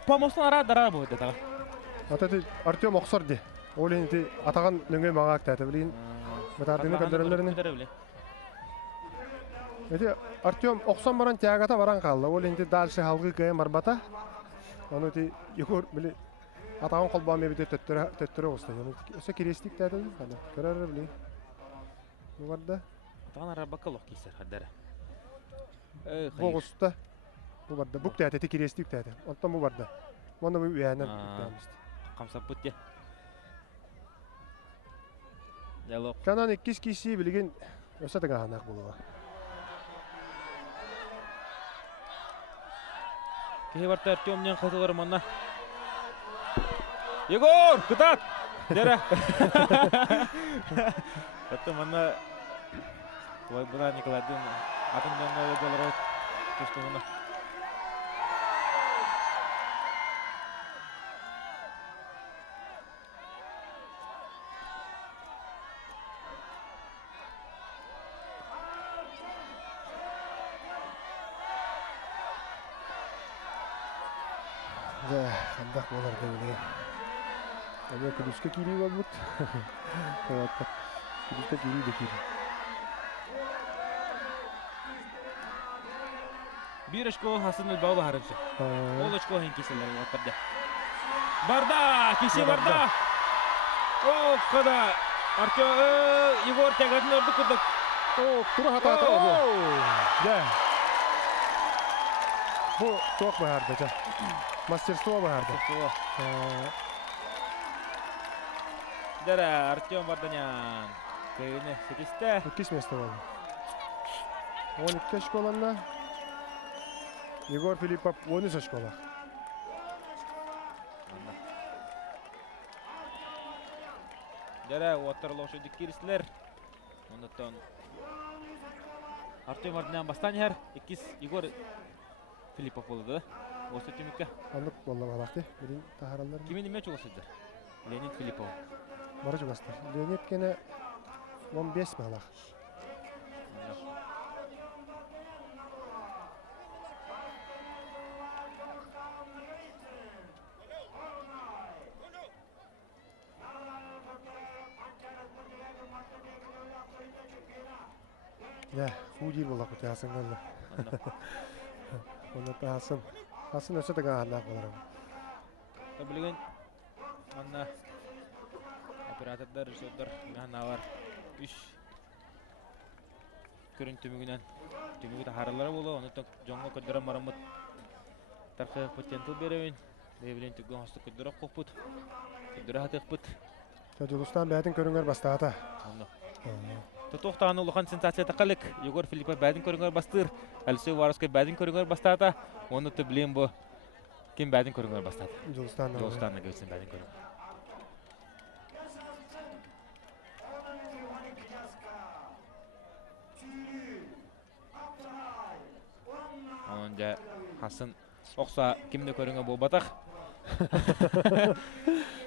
Помослан ара дара bu dedi. Ататы Артем Оксорди. Ол енді атаған нөңгөй маңа актаты билин. Батардыны көндөрөлөрүнү. Эти Артем Оксон баран тягата баран калды. Ол енді дальше халгы кээ марбата. Аны ти Егор били атаган колбан мебите төттөрө осты. Өсө кирестик тады. Аны көрөр били. Бугарда Атаган ара бакалок кисер хаддара. богуста. Бу барда бук тәте кирестик тәте. Онтан бу барда. Монда бу яна. Камсап бутте. Ялок. Канан 2 киши билген өсө таганак болуга. Кehbarta Артемнен кайталар манна. Егор, кытат. Дера. Это манна. Ой, буда Николайдын атындан голдар көстөгөнө. Андак болар деп. Аны күдүскө кири болбут. Күдүскө кири де кири. Bir очко Hasan Elbağlı harıcı. Ol очко henkisiler ortada. Barda, kişi barda. O kadar. Артем Егор тягатын орду курдук. О, тура хата бу. Да. Бу ток баарда жа. Мастерство баарда. Дера Артем Барданян. Кöyüne 8'te. 2 место болду. 12 школанна. Егор Филиппов 13 школа. Дера отарлошу диккирислер. Ондотон Артем Барданян бастан 2 Егор Филиппов болду. Осы темекке. Андык болду балакты. Бирин тахаралар. Кимин неме чогусудар? Леонид Филиппов. Бара жугастар. Леонид кене 15 балак. Ya, худи болак утясын галла. Оны тасын. Тасын өсө тага анда болар. Билген анна оператордар, режиссердар, механалар 3 көрүн төмүгүнөн төмүгү тахаралары болу, аны жоңго көдөрө марамыт таркы потенциал беребин. Дебилен түгөн хастык көдөрө копут. Көдөрө хатыкпыт. Тажикстан бәдин көрүңөр бастаата. Тотоқтаны улахан сенсация тақалык. Егор Филиппов бәдін көріңер бастыр. Әлсі Варовскай бәдін көріңер бастата. Оны түблейін бұ. Кем бәдін көріңер бастата? Жолстанна көлсен бәдін көріңер. Онында Хасын оқса кемді көріңер бұл батақ.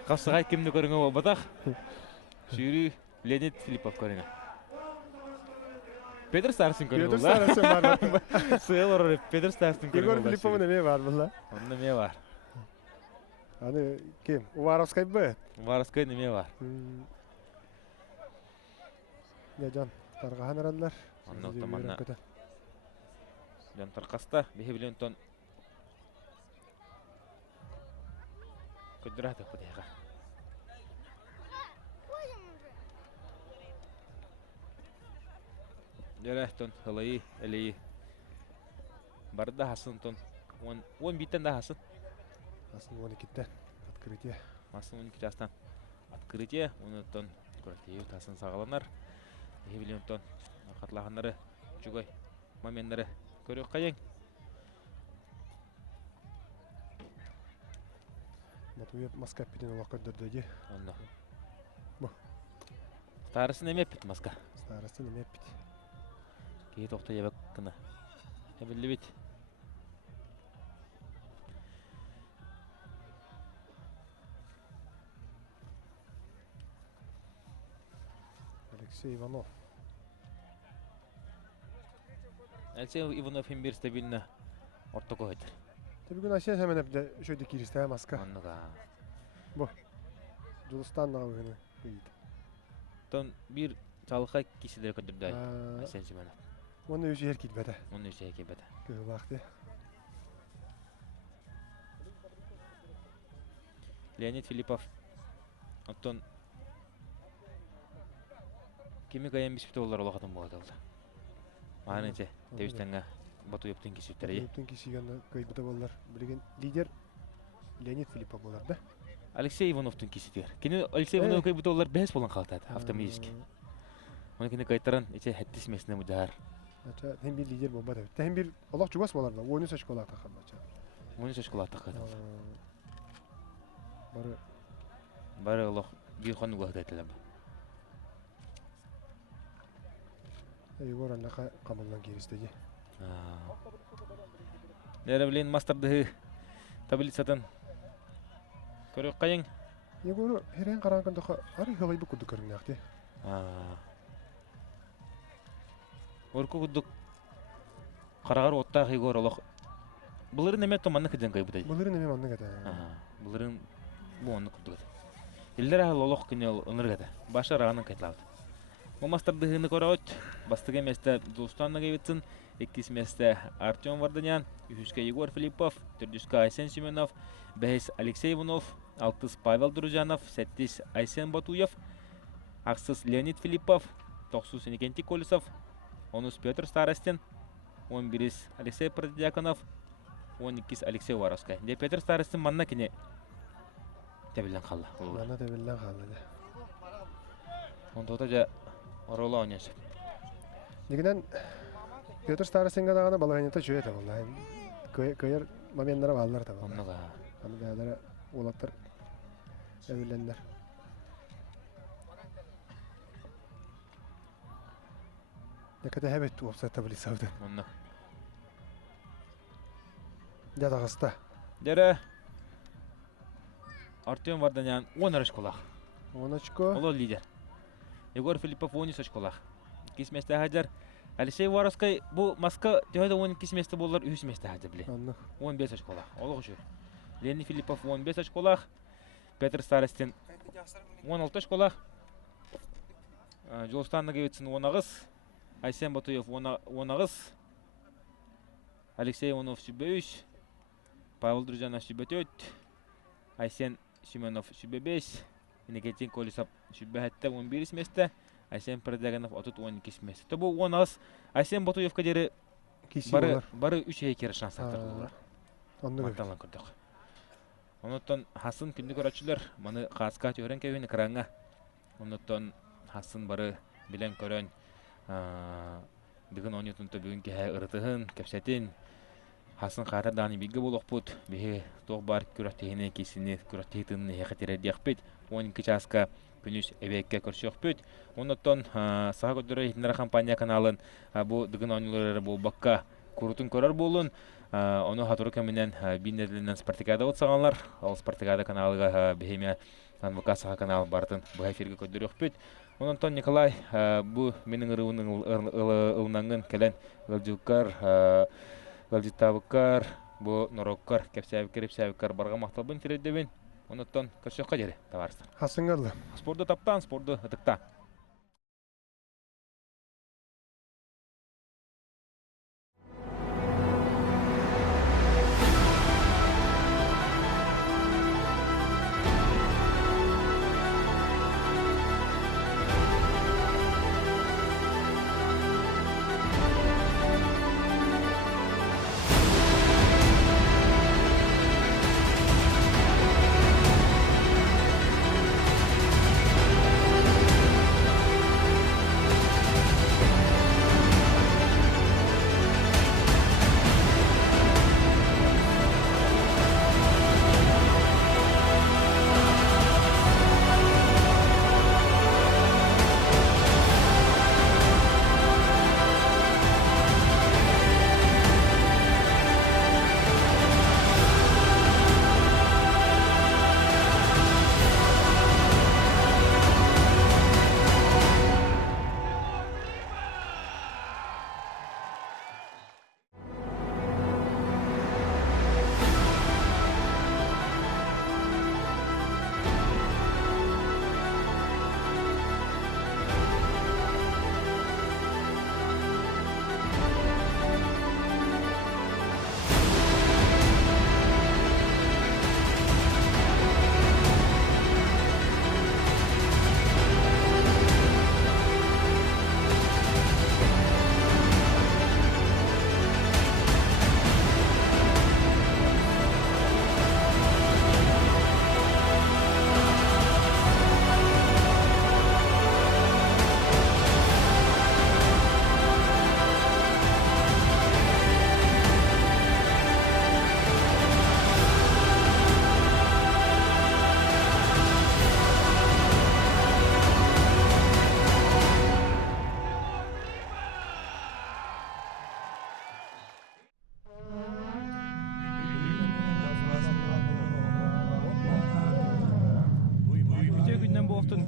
Қапсығай кемді көріңер бұл батақ. Шүйрі Леонид Филиппов көріңер. Петр Старсын көріңер бұл. Петр Старсын бар. Сыйыл ұрыр, Петр Старсын көріңер бұл. Егор Филипповын әме бар бұл. Onun неме бар? Аны кем? Уваровскай бі? Уваровскай неме бар? Жан, тарғахан арадылар. Onun tamamına Жан тарқаста, бейі білен тон көдір атық бұдайға. Жарахтон хылайы, әлейі. Барды хасын тон. 10 биттен да хасын. Хасын 12-тен. Открытие. Хасын 12 жастан. Открытие. Оны тон көрәтейі тасын сағаланар. Ебілен тон арқатлағанлары жүгай моменттары көрек қайын. Матуеп маска пиден олақ көндірді. Онда. Бұ. Старысын емеп бит маска. Старысын емеп бит. Кейі тоқта ебек кіні. Әбілі бит. Алексей Иванов. Алексей Иванов hem bir stabilna orta koydur. Tabii gün aşağı hemen hep de şöyle kiriste maska. Onnuga. Julustan da oyunu. Ton bir çalıqa kişileri kötürdü. Sen Simenov. Onu yüzü her kitbede. Onun üstüne kebede. Kıvlaktı. Leonid Filipov. Ondan kimi kayan bir ollar olaqatan болады oldu. Anınca tebistanga Batu yaptığın kişileri. Bütün kişi yanında kayıpta bollar. Bilgen lider Leonid Filipov bolar da. Alexey Ivanov'tun kişidir. Kini Alexey Ivanov kayıpta ollar behes bolan kaltadı автоматически. Onu kini kayıttaran içe hettis mesne müdahar. Aça hem bir lider bomba da. Hem bir Allah çugas bolar da. Oyunu saçkola takan aça. Onu şaşkıla takıdı. Barı Bari Allah bir konu vaxtı ettiler. Igor anaka kamulan geristegi. Nere bilen masterdı tablitsatan. Körük kayın. Igor heren karankan da arı halay bu kudu körüngakti. Orku kuduk qaragar otta Igor Allah. Bunların neme tomanna kiden kaybıday. Bunların neme manna gata. Bunların bu onu kuduk. İllere Allah kine onur gata. Başa rağının kayıtladı. Bu masterdı hını koraot. Bastığı mesle Dostan'a gayıtsın. İkis mesle Artyom Vardanyan, üçüncü Igor Filipov, dördüncü Aysen Simenov, beş Alexey Ivanov, altız Pavel Drujanov, sekiz Aysen Batuyev, aksız Leonid Filipov, dokuz Nikenti Kolisov, 10 Petr Starostin, 11 Alexey Prodyakonov, 12 Alexey Warovskay. De Petr Starostin manna kine tebilen kalla. Manna tebilen kalla. Onda da Орола oynayacak. Ligden Petr Starostinga dağına balağanyata çöğe de vallahi. Kayar mamenlere bağlılar da vallahi. Onunla. Hani dağlara olatlar evlenler. Ne kadar hebet olsa tabi savdı. Onunla. Ya da hasta. Dere Artyom Vardanyan 10 şkolaq. Onachko. Olo lider. Igor Filipov 13 şkolaq. İkis mesle hajar. Alexey Warovskay bu Moskva töyde 12 mesle bollar 3 mesle hajar bile. Anlık. 15 şkolaq. Olo şu. Leonid Filipov 15 şkolaq. Petr Starostin 16 şkolaq. Jolstan'a gevitsin 19. Aysen Batuyev 19. Alexey Ivanov 3. Pavel Drujanov 4. Aysen Simenov 5. Nikenti Kolisov 11 mesle. Aysen Prodyakonov 12 mesle. Tabu 19. Aysen Batuyev kaderi barı 3 heykeri şans atırdılar. Anlık. Mantalan kurduk. Ondan Hasan günlük öğretçiler bana kaska öğren kevini kıranga. Ondan Hasan barı bilen kören bugün 17'nde bugünkü ırtıhın kepsetin Hasan qara dani bilgi buluqput bihe toq bar küratehine kesini küratehtini hekatire diaqpit 12 çaska günüs ebekke körşöqpüt. Ondan saha gödürü hitnara kampanya kanalın bu bugün oyunları bu bakka kurutun körer bolun. Onu hatırı keminen binedilinden Spartikada otsaganlar. O Spartikada kanalıga beheme Anvaka saha kanal bartın bu efirge ködürüqpüt. Ondan Nikolay bu menin ırıvının ılnangın kelen ılcılkar Галдитабыккар, бу нороккар, кепсәбиккар барга макталбын тиредебин. Онуттан көрсөккө жери товарыстар. Hasıngalı. Спорду таптан, спорду ытыкта.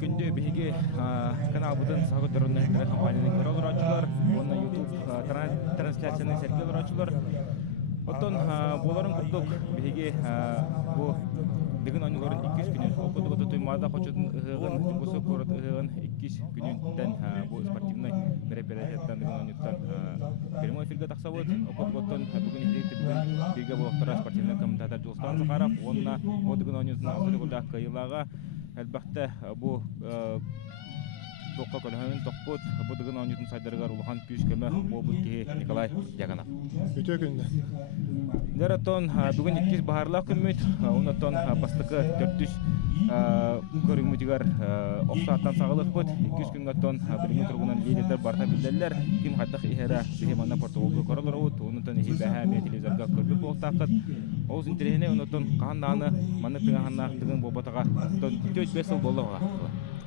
күндө биһиги каналбытын сагыдырын компанияның көрө олорачулар, онна YouTube трансляцияны серге олорачулар. Оттон боларын курдук биһиги бу Дигин оньгорун 200 күнүн окудугуту туймада хочутун ыгын жубусу корот ыгын 200 күнүнтен бу спортивный мероприятияттан дигин оньюттан прямой эфирге таксабыт окудугуттан бүгүн эфирде бүгүн бирге болоктора спортивный комментатор Жулстан Захаров онна бу дигин оньюттун окудугуда кыйылага албакта бу Тоққа көлөһөн тоқпут бу дигин оньюттун сайдарыгар улахан күч көмө болбут ки Николай Яганов. Өтө күндө. Дәрәтон бүгін 2 бахарлақ күммет, онаттан бастықы 400 көрігметігер оқсаттан сағылық бұд, 200 күнгаттан білімі тұрғынан лидерлер барта білдерлер, кім қаттық ихера бігеманна портуолғы көрілер ұд, онаттан ехи бәхә мен телевизорға көрбі болтақыд. Оғыз интересіне онаттан қағандағыны манны піңағаннақтығын болбатаға 4-5 жыл болды оға.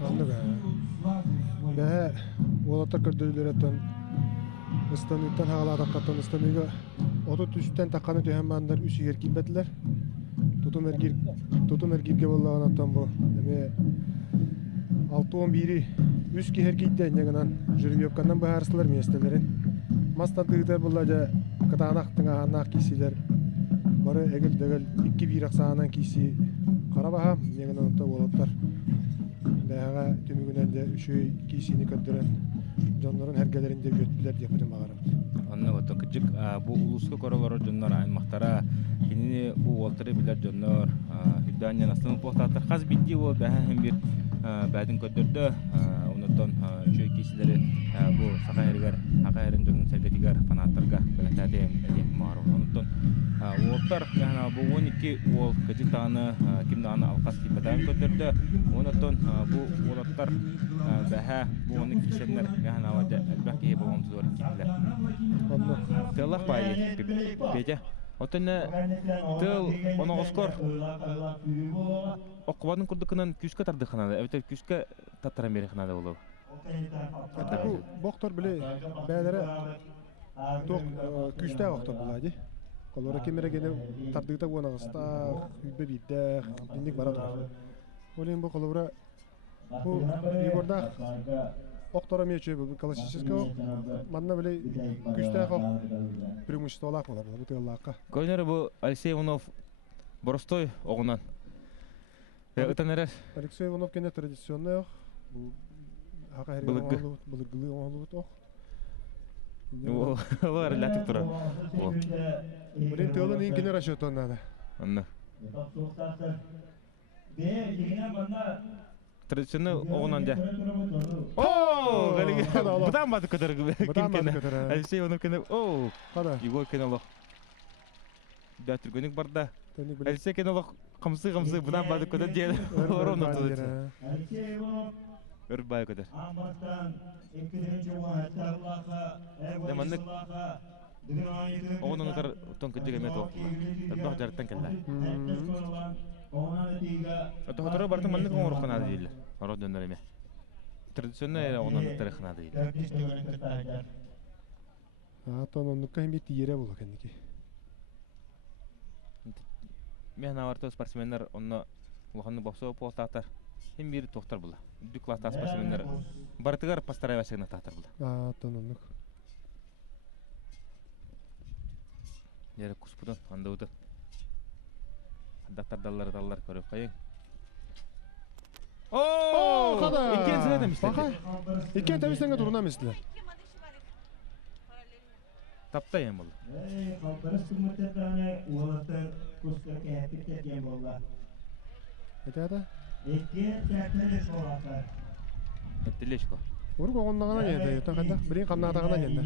Анныға. Бәхә олаттар көрділер аттан Ыстаныттан хағалатақ қаттан ыстаныға отут үстен таққаны түйен баңдар үсігер килбәділер. Тутум әргирге боллаған аттан бұл. 6-11-і үс кейер кейдді негінен жүріп өпканнан бұхарысылар местелерін. Мастадығыдар бұл әді қытағанақтың ағанақ кейсілер. Бары әгіл-дәгіл 2-1 ақсағанан кейсі қара бағам негінен отта олаттар. Бәғаға түмігінен де үші кейсіні көндірен. Жонларын әргелерінде өттілер деп өтім бағарабыз. Анна оттон кыжык бу улуска королору жоннор аймактара кини бу олтыры билер жоннор үдданьян аслымы постаттар хаз битти ол бәһәһен бир бәдин көдөрдө онотон үчөй кисилери бу сакайрын жонун сергетигер фанаттарга белетадем маару онотон олтар бу 12 ол кыжык таны кимданы алкас кибадан көдөрдө онотон бу олаттар бәһә бу оны кишеннер яна вада бәки болгон зор китлер. Тыллах байы Петя. Отына тыл оноғыскор оқыбадың күрдікінен күшке тарды қанады. Әбетер күшке таттаран бері қанады олау. Бұл боқтар біле бәлері күшті оқтар бұлайды. Колора кемері гене тардығыда оноғыстақ, үйбе бейддәқ, діндік бара тұрар. Олейін бұл колора бұл егордақ оқтара мече бұл классический оқ. Манна біле күштәқ оқ преимущество олақ болар, бұл тығылаққа. Көйнері бұл Алексей Иванов Боростой оғынан. Өтен әрер? Алексей Иванов кене традиционный оқ. Бұл аға әрген оғалуыт, бұл ұргылы оғалуыт оқ. Ол әрі ләтік тұра. Бірін тығылын ең кене расчет оннады. Анна. Традиционный оғынан де. Ооо! Бұдан бады көтір. Бұдан бады көтір. Алексей Иванов кене. Ооо! Қада? Егор кене олық. Дәтіргөнік барда. Алексей кене олық қымсы бұдан бады көтір дейін. Орын ұтылды. Өр бай көтір. Деманлық оғынан ұтар ұттан көтіге мет оқылды. Өрбақ жарыттан келді. Отохотора бартын манны кон урукан ады дейлер. Ород дөндер эме. Традиционный онан тарихын ады дейлер. Атын оннукка хем бит иере болу кенники. Мен аварты спортсмендер онны улаханны боксоо постатар. Хем бир тоқтар була. Дүк класста спортсмендер бартыгар постарай басыгына тахтар була. Атын оннук. Жері куспудан анда уды. Даттар даллар көріп қайын. Ооо! Қада! Икен сәледі містер? Икен тәбістенге тұрына містер? Тапта ең бұл. Әті ада? Әттілешко. Ург оғындағана жеңді, еттен қандақ бірін қамнағдағана жеңді.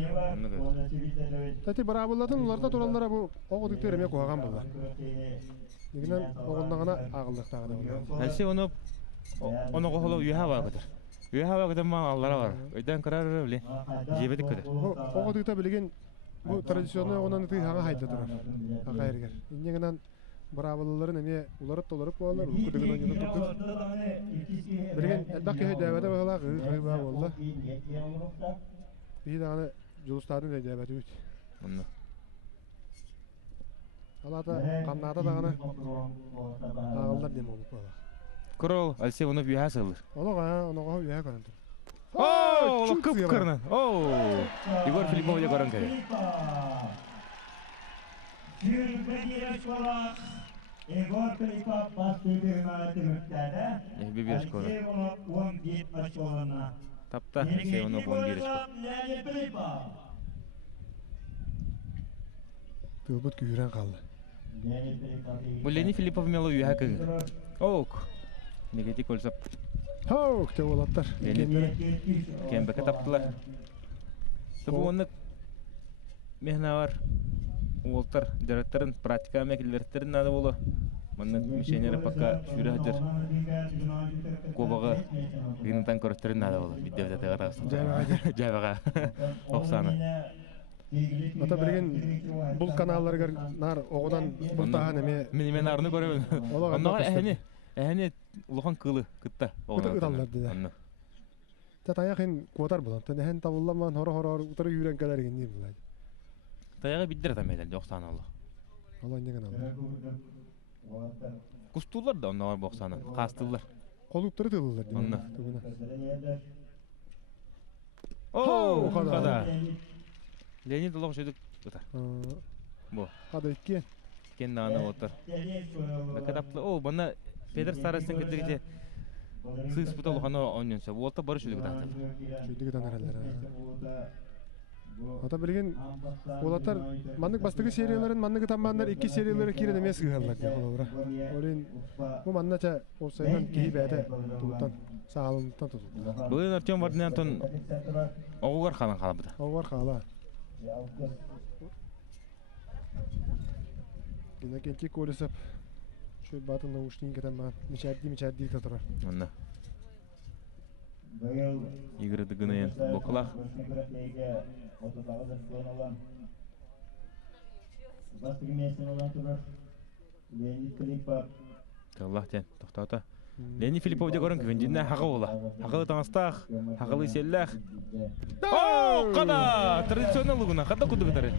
Тәті бір абылладың оларда тұралдара бұл оғыдықтер еме қоған бұлдар. Негінен оғындағана ағылдықтағы да бұлдар. Әлсе оны қоғылы үйе хава көтір. Үйе хава көтір маң аллара бар. Өйден қырар біле, жебедік көтір. Оғыдықта білеген бұл традиционный оғынан үтігі хаға хайда тұрар. Ақа әргер. Негінен бір абылыларын әме оларып болалар, ұлқыдығын ойнады тұрдық. Білген әлбақ кеге дәбәді бағала ғығы ба болды. Бейді ағаны жұлыстадың дәбәді өт. Алада қамнада дағаны ағылдар дем олып бала. Крол, Алексей Иванов юха сылыр. Оноға үйә көрінді. О, олық көп көрінен. О, Егор Филиппов де көрін кәді. Егор Филиппов бастығы мәліті мүттәді. Bir очко. Алексей Иванов 11 очколарына. Tapta Alексей Иванов 11 очко. Леонид Филиппов. Тылбыт күйірен қалды. Bu Леонид Филиппов мело юха кәді. Ок. Негатив көлсап. Хаук, те олаттар. Кембеке таптылар. Бұл оны мехна бар. Олтар директорын практика мәкелдертерін нады болу. Мұны мишенері пока шүрі хатыр. Кобаға ғинытан көріктерін нады болу. Биддевді тәғар Жабаға. Оқсаны. Ата білген бұл каналларғар нар оғыдан бұлтаған әме. Мен арыны көремін. Оннаға әхіне ұлыған қылы күтті. Күті ұталар деді. Таяқ ең қуатар бұдан. Әхін табылламан хора ұтары үйрен кәлер екен не бұлайды. Таяғы биддер атамайдан жоқсаны олы. Олай не канал. Кустулар да онна бар боқсаны. Қастылар. Қолуптары тылылар. Онна. Оу, қада. Леонид олық жөдік ұтар. Бұл. Қада еккен. Кен нағаны отыр. Бәкі таптылы. О, бұна Петр Старостың кәдігіде сыз бұта олғаны онынса. Олта бары жөдік тақтылы. Жөдігі танаралар. Ата білген олаттар маннык бастығы серияларын манныгы тамбандар 2 сериялары кирен емес ғалар деп олауыра. Олен бұл маннача ол сайынан кейі бәді тұлыптан, сағалымдықтан тұтылды. Бұлын Артем Вардынян тон оғығар қалан қала бұда. Оғығар қала. Геннакенке колесіп, шөй батын наушнин кетен маған мечәрді тұтырар. Онна. Игры дыгынайын боқылақ. Тығылақ ден, тоқтаута. Леонид Филиппов де көрін көвендінне хағы ола. Хағылы таңыстақ, хағылы селләқ. Оу, қада! Традиционный лугына, қада құды қытары?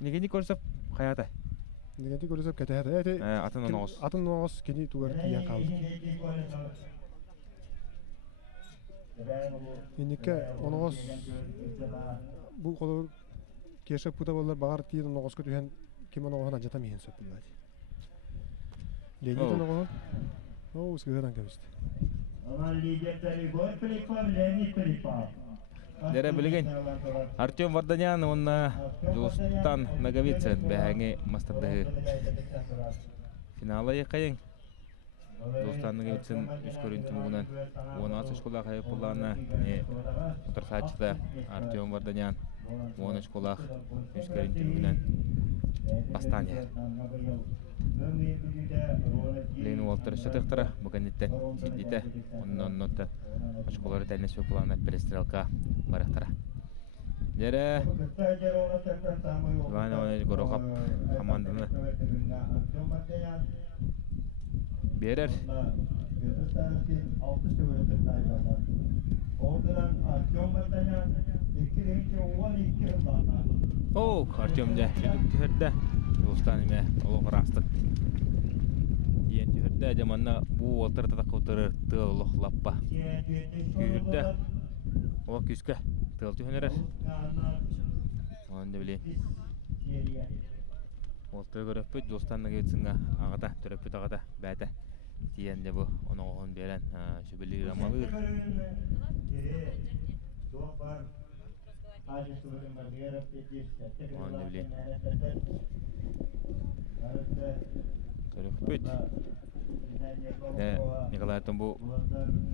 Негені көрсіп, қаята? Негенті көрсіп кәтәді. Атын оңыз. Атын оңыз кені туғар тиян қалды. Ендекі оңыз бұл қолы кешіп бұта болар бағар тиен оңыз көтіген кем оңығын ажата мейін сөп бұлады. Леонид оңығын оу ұсқығыдан көбісті. Дәрі білген Артем Варданян онна Жолстан Наговицын бәңе мастырдағы финалы еқайын. Жолстан Наговицын үш көрінті мұғынан 16 школақ айып бұлағына ұтырсатшыда Артем Варданян 10 школақ үш көрінті мұғынан бастан ер. Лейн Уолтер шатықтыра бұғанеттен сиддейті оннан-оннотты ашқолары тәліне сөп бұлағына перестрелка барықтыра. Дәрі Иван Иванович Горохап команданы берер. Оу, Артем де жүдік түхірді. Жолстан еме олық растық. Ең түхірді әдеманна бұл олтыр татақ отырыр тыл олық лаппа. Күйірді олық күскі тыл түхінерер. Оны да білейін. Олтыр көріп бүт Жолстанның өтсіңі ағыда, түріп бүт ағыда бәді. Дейін де бұл оны оғын берен шүбілі рамалыр. Оны да білейін. Көріп бүт. Николай Атон бұл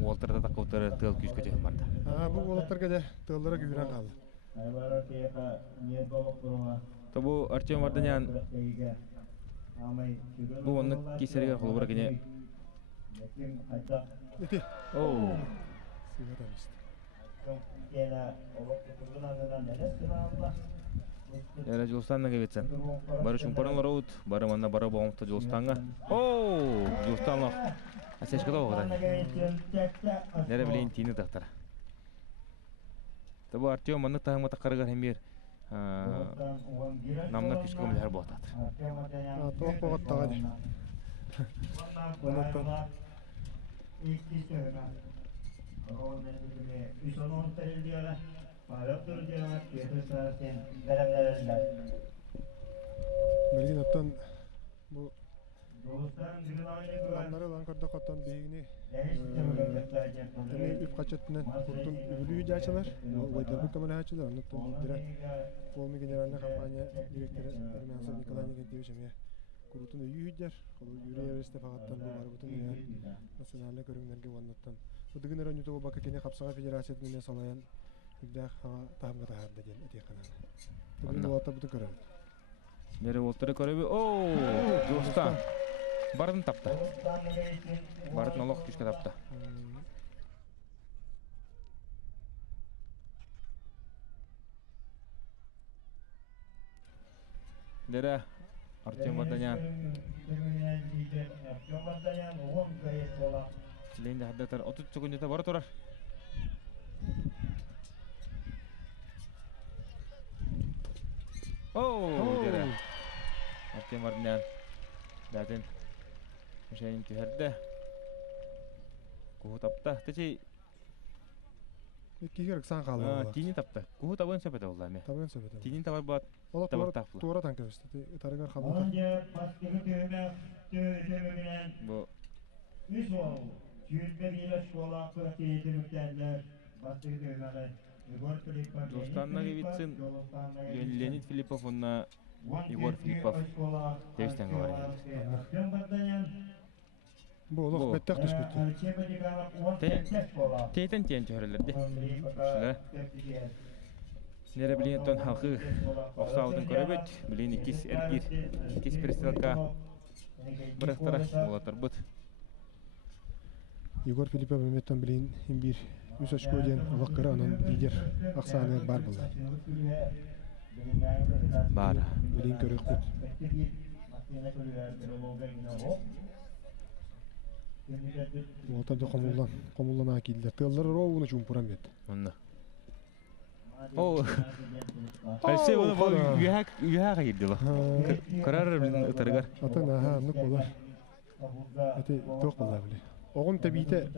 олтырда тақылтыры тыл күшкі түйін барды. Бұл олаттарға да тыллары күйірен қалды. Бұл Артем Варданян бұл оны кесерге қолы бұра кене. Оу. Әрі Жолстанның кебетсен. Бары шумпарынлар оуд, бары манна бары бағымықты Жолстанға. Оу, Жолстанлық. Әсешкіда оғыдан. Әрі білейін тейіні тақтар. Бұл Артем манны тағымы таққарығар әмбер намна күшкі өмілер болатады. Тоқ боғат тағады. Ondan Belgin attan bu lanları lan karda kattan beyini tabii üp kaçatından kurtun übülüyü caçalar. O vaydarlık kamera haçalar. Ondan dire Kolmi generaline kampanya direktörü Ermensel Nikolay Negentiyevich ya. Kurutun üyü hüccar. Kolu yüreğe veriste fakattan bu var butun ya. Nasyonalne körünglerge vannattan. Bu dıgın öğrenci tobu bakı kene kapsağa federasiyetine salayan hüddak hava tahamga taharda gen eti kanan. Tabii bu hatta butun körün. Nere oltara köröbü. Oo, dostan. Bardın tapta. Bardın aloq küçke tapta. Nere Артем Варданян. Лейнде хаддатар 30 секундта бара турар. Оу, нere. Артем Варданян. Датын. Мишайын тиһәрдә. Куу тапта. Течи İki kere san kaldı. тини тапта. Куу табын сөпөтө булла ме. Tabii söyledi. Тинин табар бат. Ola Tabak tuğra taplı. tuğra tanka işte. Tarıgar kaldı. Бу Достанна Гевицин, Леонид Филиппов, он Егор Филиппов. Девстен говорит. Bu ola bettek düşküttü. Тейтен тен чөһрөлөрдө. Шулар. Нере билен тон халкы оксаудын көрөбөт. Билен икис эргир. Икис перестрелка. Бырыктара болотор бут. Егор Филиппов Мehmet'ten bilin bir üç açık oynayan Allah'kara onun lider aksanı var bunlar. Бара. Bilin körük bit. Bu ortada komullan akildiler. Tığlar roğunu çumpuran bet. Онна. О. Алсей оны бу юхак кирди бу. Карар билен ытаргар. Atan aha anlık olar. Ete tok olar bile. Oğun tabiite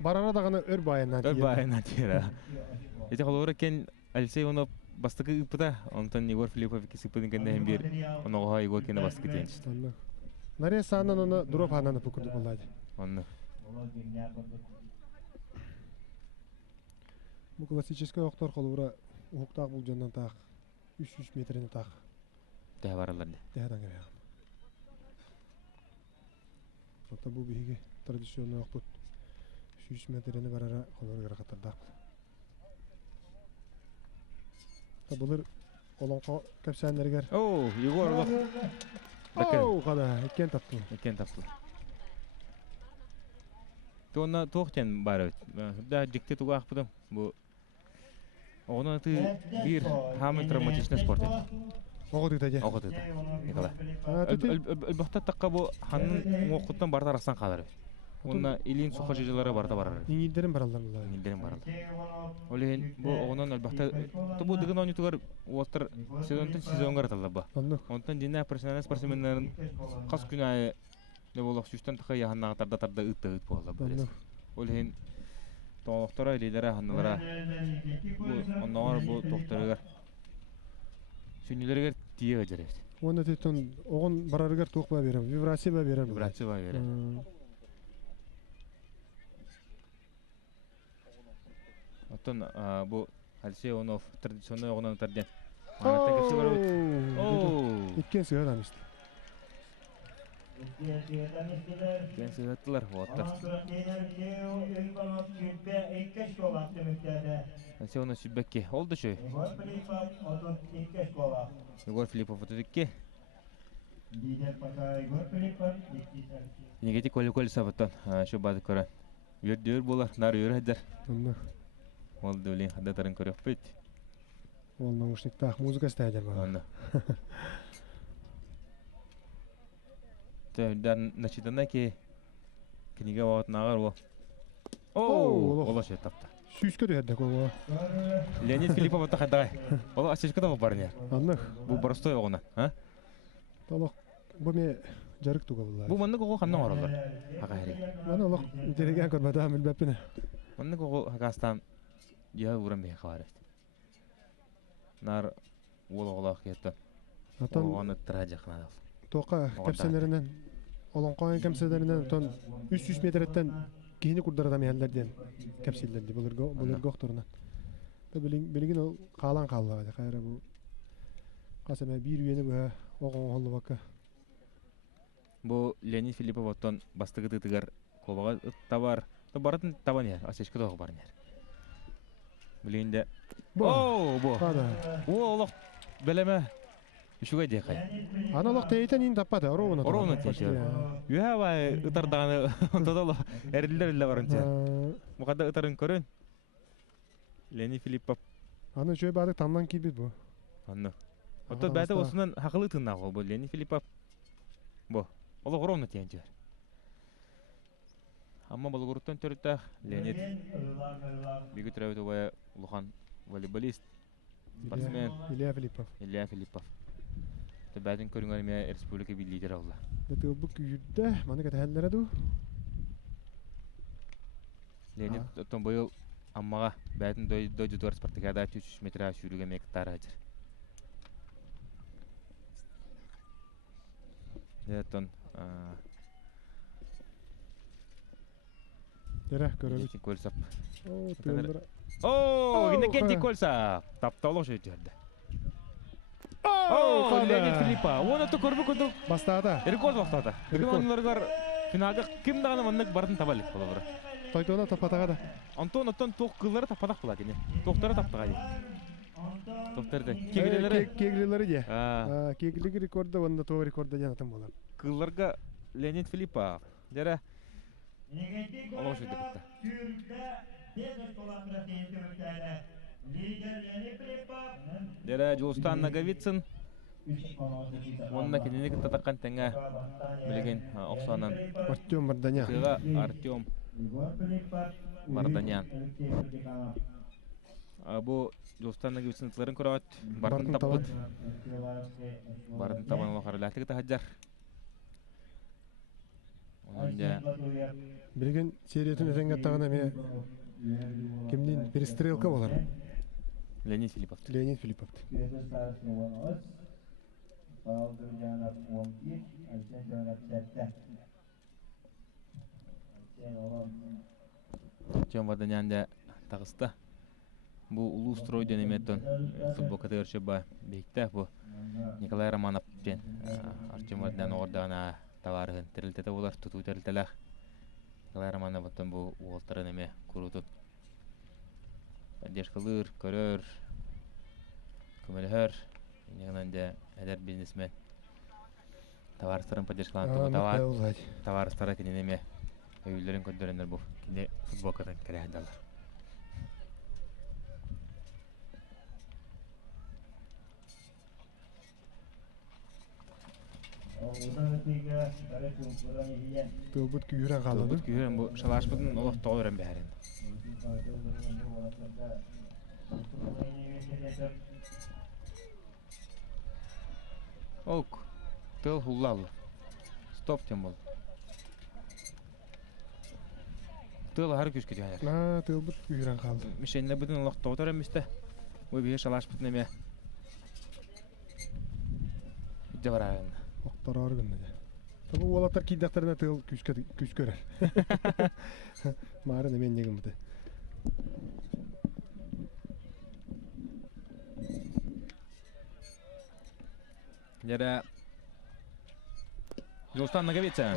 barara dağını ör bayandan Өр байына тира. Эти холора кен Алсей оны бастыкы ыпыта. Онтон Егор Филиппов кисиппын кенде бир. Онога Егор кене бастыкы тенч. Anlık. Naraya sağından onu drop hananı pukurdu olaydı. Онна. Bu klasikçeske oktar kolura uhuktaq bulcandan taq 300 metrini taq. Тэ бараларды. Dehadan gibi. Hatta bu bihigi tradisyonel okut 300 metrini barara kolura gara katardaq. Tabular olan kapsanlargar. О, Егор лох. Бакыр. Oo kada ekken taptı. Экен таптыл. Тона тохтен барып. Да дикте тугак будым. Бу Оны ты бир хамын травматичный спорт. Oğudu da gel. Окуду. Николай. Tütü Элбахта такка бу ханын окуттан барда арасан калыр. Онна илин сухар жежелери барда барар. İngilizlerin barallar bunlar. Нилдерин барал. Олен бу огонон элбахта тубу дыгын ойнутугар уолтер сезонга раталла ба. Anlık. Онтан дина профессионал спортсмендерин кас күнай деп олох сүстөн таха яханна тарда ыт болла бу. Anlık. Олен тоолоктора илелere ханнылара бу онноор бу тохторугар сүнүлөргөр тие жарат. Onda teton oğun bararıgar toqba berem. Vibrasiya ba berem. Вибрация бар бере. Оттон бу Алсей Онов традиционный огонон тарден. Манатта кепсе көрөбүт. Оо. İkken sığadan işte. Кен сыгаттылар оттар. Алсей Онов сүббекке олду шөй. Егор Филиппов өтөдүкке. Негети коль сабаттан шу бады көрөн. Үйөр болар, нар үйөр хайдар. Anlık. Ол дөлен хаддатарын көрөппөйт. Ol namushnik taq muzika istaylar bana. Онда. Дан начитана ки книга ватнагар о. О, ола шет тапты. Süyüske de hedde kova. Леонид Филиппов та хадай. Ола асечка да барня. Anlık. Бу простой огона, а? Talak bu me жарык туга булла. Бу манны кого ханна оролор. Хагайри. Аны олох интереген көрмөдө билбеппине. Манны кого Хагастан я урам бе хавар. Нар улоглах ятта. Атан Оны тражахна. тока кепселеринен олонкоон кемселеринен тон 300 метреттен кийини курдара мыяллерден кепселерди булырго окторунан. Билигин ол каалан каллага кайра бу касеме бир үйени бу огон холлубакка. Бу Леонид Филиппов оттон бастыгы тыгар кобага табар. Табарын табан я, асешке дог бар нер. Билинде. О, бу. О, олох белеме. Ишуга декай. Аны олох тейтен ин таппады, оровуна. Оровуна течер. Юхава ытардаганы тодоло эрилдер барынча. Мукада ытарын көрөн. Леонид Филиппов. Аны жөй бадык тамдан кийбит бу. Анны. Отто бәте осунан хакылы тынна бу Леонид Филиппов. Бу. Олох оровуна тенчер. Amma Bulgurut'tan törüttah Leonid Bigit Ravitova Luhan volейболист спортсмен Илья Филиппов. Илья Филиппов. Тәбәтин көрүнгән мен республика бил лидер алды. Бу бу күйдә маны кәтәһәлләр ду. Leonid оттон быел аммага бәтин дойду дор спартакиада 300 метр шүрүгә мектар ажыр. Дәтон Ярах көрөбүт. Геннадий Кольцов. О, Геннадий Кольцов. Тапталыш өтөрдү. Леонид Филиппов. Оны то көрбү көндү. Бастада. Рекорд вактада. Рекордларга финалга ким даганы мындык барын табалы болор. Тойтона тапатага да. Антон ток кыллары тападак була кене. Токтары таптага ди. Токторды. Кегрилери де. Кегрилиги рекорды онда то рекорды жанатын болар. Кылларга Леонид Филиппов. Жара Алош өтөптү. Жара Жолстан Наговицын. Онна кененик татакан теңе билген Оксанан. Артем Марданян. Артем Марданян. Бу Жолстан Наговицын тыларын көрөт. Барын таппыт. Барын табан лохарлатыгы тахаджар. Билген сериятын этенге тагына мен кимдин перестрелка болар. Леонид Филиппов. Леонид Филиппов. Чем Варданян тагыста. Бу улуу строй денеметтен футбол категориясы ба бейте бу Николай Романов ден Артем Варданян ордана товарын терилтете болар туту терилтелер. Николай Романов оттон бу уолтары неме курутут. Поддержкалыр, көрөр, көмөлөр. Негенде эдер бизнесмен. Товарыстарын поддержкалантып товарыстары кенеме өйлөрүн көндөрөндөр бу. Кине футбол катан керәдәләр. Тылбыт күйрен қалды. Тылбыт күйрен бу шалашпытын олық тоғырын бәрін. Ок, тыл хуллалы. Стоп тем бол. Тыл ары күшке дегенер. Тылбыт күйрен қалды. Мишенлер бүтін олық тоғырын бісті. Ой бейе шалашпытын еме. Үдде бар ағын. Оқтар аргын да. Табы олаттар кейдақтарына тыл күш көрер. Марын емен негін бұды. Жара Жолстан Наговицын.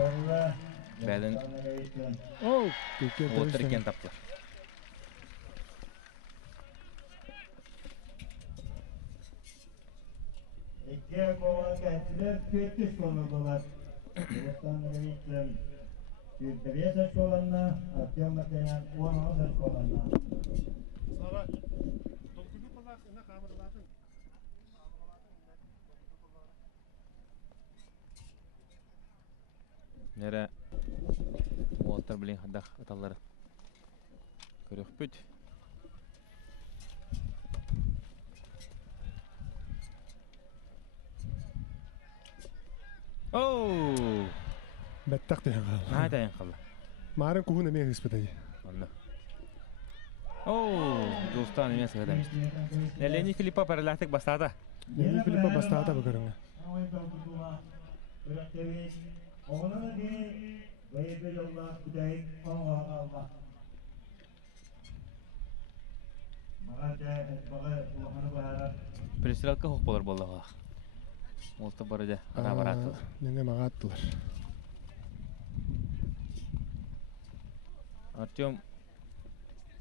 Бәлін Уолтер екен таптылар. İki kovan kestiler, kötüş konuldular. Jolstan Nagovicin 25 yaş olanına, Artyom Mardanyan 16 yaş olanına. Sara. Dolkuyu kulak, ne kameralarsın? Nere Уолтер билен хадах аталары. Көрөк бүт. Оу! Бәттәк тәһән калды. Найдайын қалды. Марын кухун эме хиспетей. Онда. Оу! Достан емес қадамыз. Лени Филиппа паралахтық бастады. Лени Филиппа бастаата бакарыңа. Пристрелка хоқ болар болдыға. Олты барды ара баратылар. Неңе маға аттылар. Артем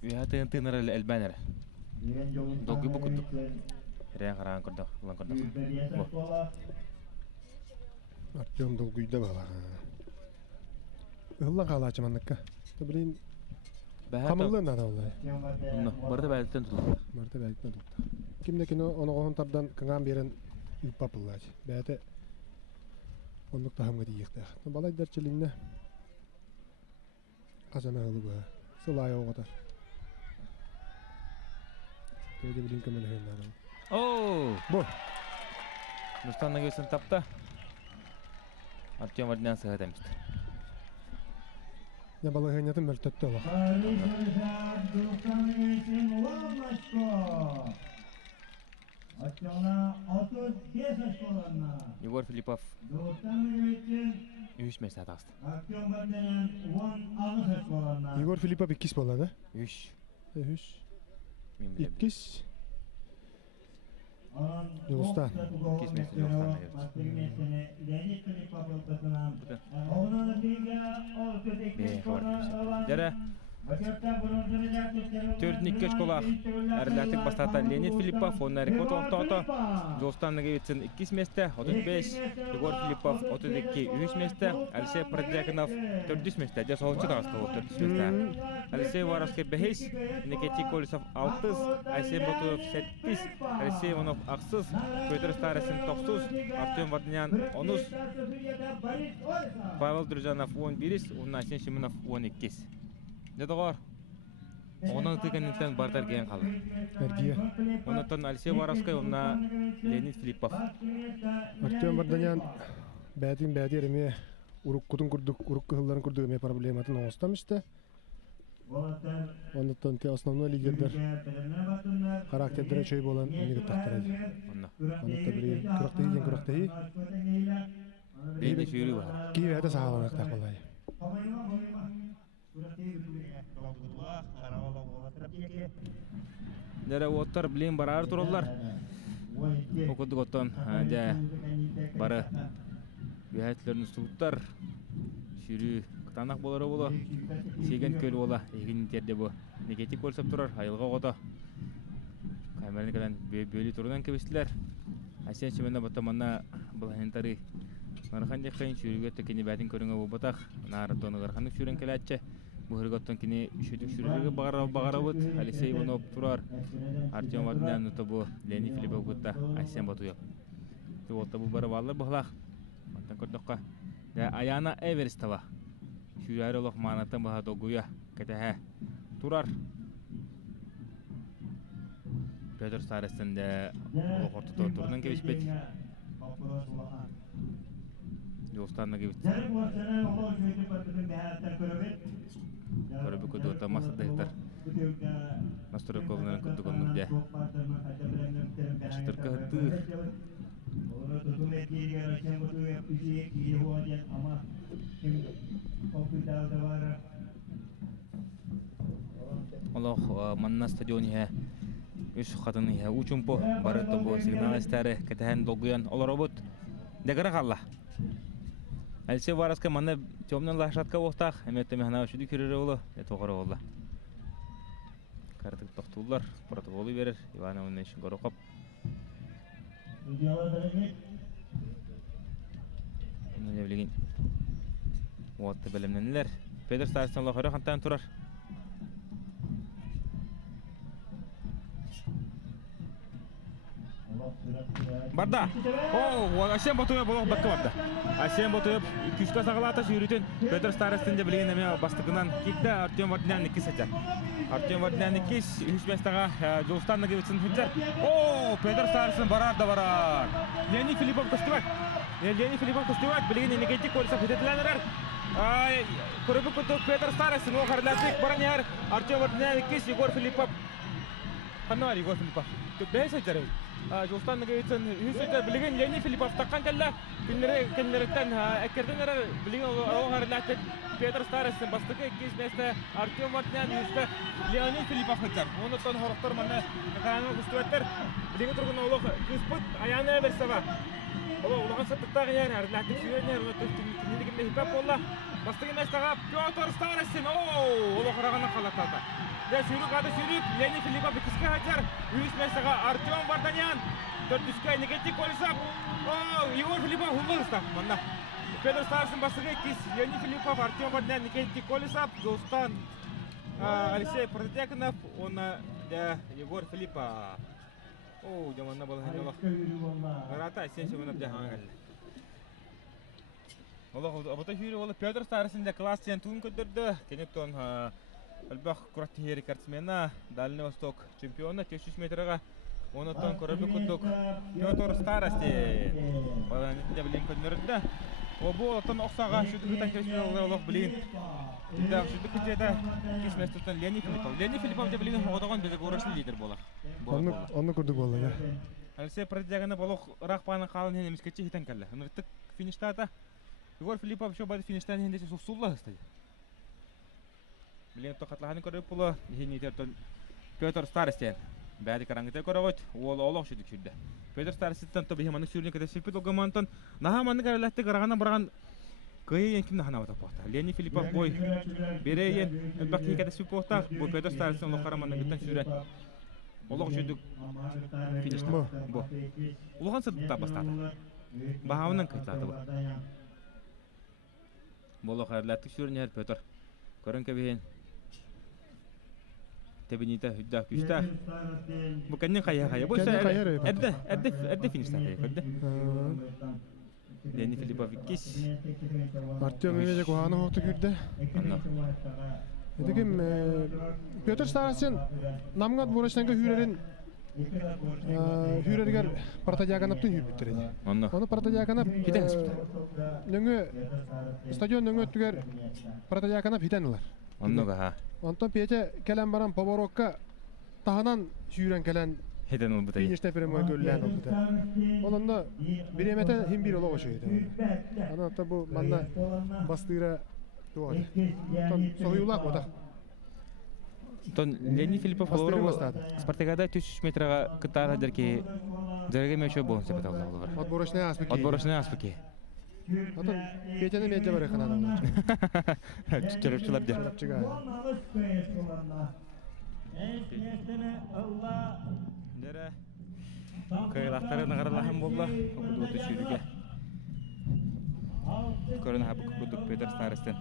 виһатын тыныр әлбәнер. Долгы букуттук. Рәң қараған көрдік, ұлан көрдік. Артем долгуйда бала. Ыһыллан қалачы манныкка. Білейін қамылын ада олай. Барды бәліттен тұлды. Марта бәлітіне тұлды. Кімде кені оны қоғын тардан кыңан берін үппап ұллачы. Бәйті онлық тахымға дейіқтақ. Балай дәрчелігіне қазама ұлы бұға. Сылай оғатар. Көйде білін көмелі хүйін ада. Оу! Бұ. Нұрстанна көйсін тапты. Артем вардынан сығат әмісті. Я бала хүйінетін мөлтетті ола. Егор Филиппов үш мәсі атағысты. Егор Филиппов 2 болады. Үш. Үш. Мен білем. 2. Жоғыстан. Кесмесі жоғыстанна керді. Дәрі. Төрдін икке школақ әріләтік бастата Леонид Филиппов, оның әрекет оқтауыты. Жоғыстанныға өтсін 2 месті, 35. Егор Филиппов 32, 3 месті. Алексей Продякинов 4 месті. Әде соғытшы тағысты ол 4 месті. Алексей Воровский 5, Никитий Колесов 6, Айсен Батуев 7, Алексей Иванов 6, Петр Старосин 9, Артем Варднян 10, Павел Дружанов 11, Айсен Шиминов 12. Деді ғар, оның түйгенінтен бардар кейін қалды. Әргия. Онықтан Алексей Воровский, онына Леонид Филиппов. Артем Варданян бәдін әреме ұрыққудың күрдік, ұрық қығыларын күрдік әме проблематын оңыстам ішті. Онықтан основной лидердер характердері чөй болан үнегі тақтырайды. Онықта бірейін күрақтығы ген күрақтығы. Бейді жүйрі бар. Кейі әді сағаланақ тақ болай. Дәрі оттар білейін барар тұралар. Оқыдық оттан бары бәйәтлерін сұлттар. Шүрі қытанақ болары болы. Сеген көл бола. Егін терде бұл. Никитий Колесов тұрар. Айылға қода. Камерникадан бөлі тұрынан көбістілер. Айсен Шимена батаманна бұл әнтары. Нархан декқайын шүріге төкені бәтін көріңі бұл батақ. Нарытоны ғарқанық шүрін кәләтші. Бұхырғаттан кені үшідің шүріге бағара бұд. Алексей Иванов тұрар. Артем Варднян ұты бұл Леонид Филиппов бұдта. Айсен Батуев. Олта бұл бары балар бұғылақ. Мантан көрдіққа. Аяна Эверстова. Шүрі олық маңатын бұға доғуя. Кәтәхә. Тұрар. Петр Старостин олық ортыда тұрынан кебіспет. Жоғыстанна кебіспет. Көрібі көді өті масыдығытар. Настрой қолынан күдді көмірде. Шытырқы ғытты. Олық манна стадионы үш қатыны учумпо барытты бұл сигнал істәрі кәтәхән долгуян олар обыд. Дәгірі қалла. Алексей Воровский манна темнен лашатқа оқтақ, әметті мәхнау үшіді көрері олы, тоғыры олды. Кәрдік тоқтулар, протоколы берір, Иван Ивановна үшін көрі қоп. Оны евлеген уатты бәлемненілер. Петр Старостин олы қойры қантан тұрар. Барда. О, Айсен Батуев болық бәтті барды. Айсен Батуев 2-қа сағалата жүйрітін Петр Старостин де білген әме бастығынан кетті. Артем Варднян 2 сәтер. Артем Варднян 2, 3 мәстіға Жоғыстанна кебетсін хүттер. О, Петр Старостин барар да барар. Леонид Филиппов көстібәк. Леонид Филиппов кыстыбат, билигин энегетик колса фитетләнерер. Көрөбү көтөк Петр Старостин о харлатык баранер. Артем Мартынянов, Егор Филиппов. Ханна Егор Филиппов. Бәйсә жарый. Жолстан нәгәйтсен үсәтә билеген Леонид Филиппов таккан кәллә. Көннәрдән әкердәнәр билеген о харлатык Петр Старостин бастыкы кисмәстә Артем Мартынянов үстә Леонид Филиппов хәтер. Оны тон хорыктар монда экранны кыстыбаттар. Билеген турган олык кыспыт аяны берсәва. Улаған саттықтағы яр, әрләтік сүйенер, түндігінде хипап болла. Бастығы мәстіға Петр Старостин, ол оқырағаны қалақталды. Сүйрік ады сүйрік, Леонид Филиппов ikisке хатер, үйіс мәстіға Артем Варданян, төртүске негетик олысап, Егор Филиппов ұлы ұстап. Петр Старостин бастығы ikis, Леонид Филиппов, Артем Варданян негетик олысап, Достан Алексей Прототеканов, оны Егор Филиппов. Жаманна бол ханялах. Рата сен шеманап жахангал. Олох абата хүйрі олы Петр Старостин класстен туын көндірді. Кенеттон албақ құратты хері картсмена Дальний Восток чемпионы 500 метрға. Онытон көрілі күндік Петр Старостин. Баланетінде білейін көндірді. Бұл олықтан оқсаға шүдігітен кересмен олық білейін. Шүдік күндеді кесместіктен Леонид Филиппов. Леонид Филиппов де білейін оғытаған бізі көрішін лидер болақ. Onu kurduk vallahi ya. Алексей Протягана болық рақпаны қалын хен емескетчі хитен кәлі. Үтік фиништата. Егор Филиппов шо бады фиништан хендесі сұлсулы ұстайды. Білен тоқатлағаны көріп бұлы хенетертон Петр Старостин. Бәді қараңғытай көрі ол олық шүдік шүрді. Петр Старостин тобы хеманы сүріне кәді сілпет олғамантын. Нахаманы кәріләтті қарағана бұраған күйі енкімді хана өтіп боқтақ. Леонид Филиппов бой берейін. Өтбәкі кәді сілпет боқтақ. Бұл Петр Старостин олық қараманы күттен сүрі. Олық жүдік фиништан. Улған сұрдықта бастады. Бағауынан қайтлады бұл. Болық әрләттік сүрінер Петр. Көрін көбейін. Тебініті үддақ күштақ. Бұл кәнен қайя-қайя. Бұл әдді фиништан көрді. Леонид Филиппов 2. Артем Мемедек оғаны оқты күрді. Edegim Pетр Старостин намгат бурачтанга hürerger Прототекановтун hürбүттүрөдү. Onu Прототеканов хитен испита. Нөңө стадион нөңө өттүгөр Прототеканов хитен улар. Оннуга ха. Онтон Пете келен баран поворокка таханан hürен келен хитен ул бутай. Финиште прямой көллән ул бутай. Олонда биремете хим бир олого шойду. Аны та бу манда бастыра туат. Союлак ода. Тон Леонид Филиппов Спартакиада 300 метрға кытара дерки дерге мечо болон сепет алды. Отборочная аспеки. Атон Петяны меджа бар эканада. Чөрөпчүлөр де. Дера кыйлактары нагаралахан болду. Окудугу түшүрүгө. Көрүнө хабы кудук Петр Старостин.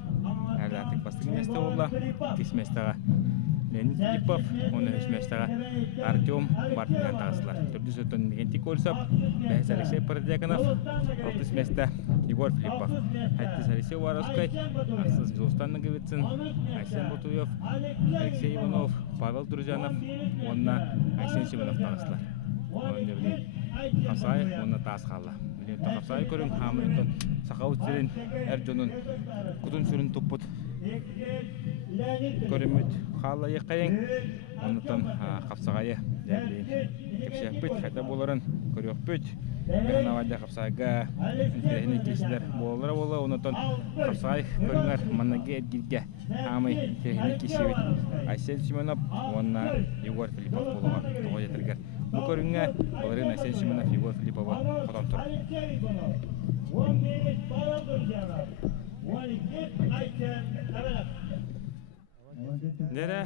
Ардатык бастык месте болду. Кис местега Леонид Филиппов, оны үш местега Артем Мартынянов тагысылар. Төрдүсөтөн негентик олсап, бәйс Алексей Протяганов, 6 месте Егор Филиппов. Хаттис Алексей Воровской, Аксыз Жолстан Наговицын, Айсен Бутуев, Алексей Иванов, Павел Друзянов, онна Айсен Семенов тагысылар. Онда билейин Капсай, онна таас қалла. Билейин Капсай көрүн, хамырынтон Сақау Церин, Эрджонун, Кутун сүрін туппут. Көрүмүт халла якайын, онутан Капсагайы дәбилейин. Кепшек бүт, қайда боларын көрөк бүт. Навадя Капсайга, интерхини кесілер болары болы, онутан Капсагай көріңер маннаге әдгерге амай интерхини кесебет. Айсен Семенов, онна Егор Филиппов болуға тоғы етіргер. Бұл көріңер оларын Айсен Семенов, Егор Филиппова қодан тұр. Дәрі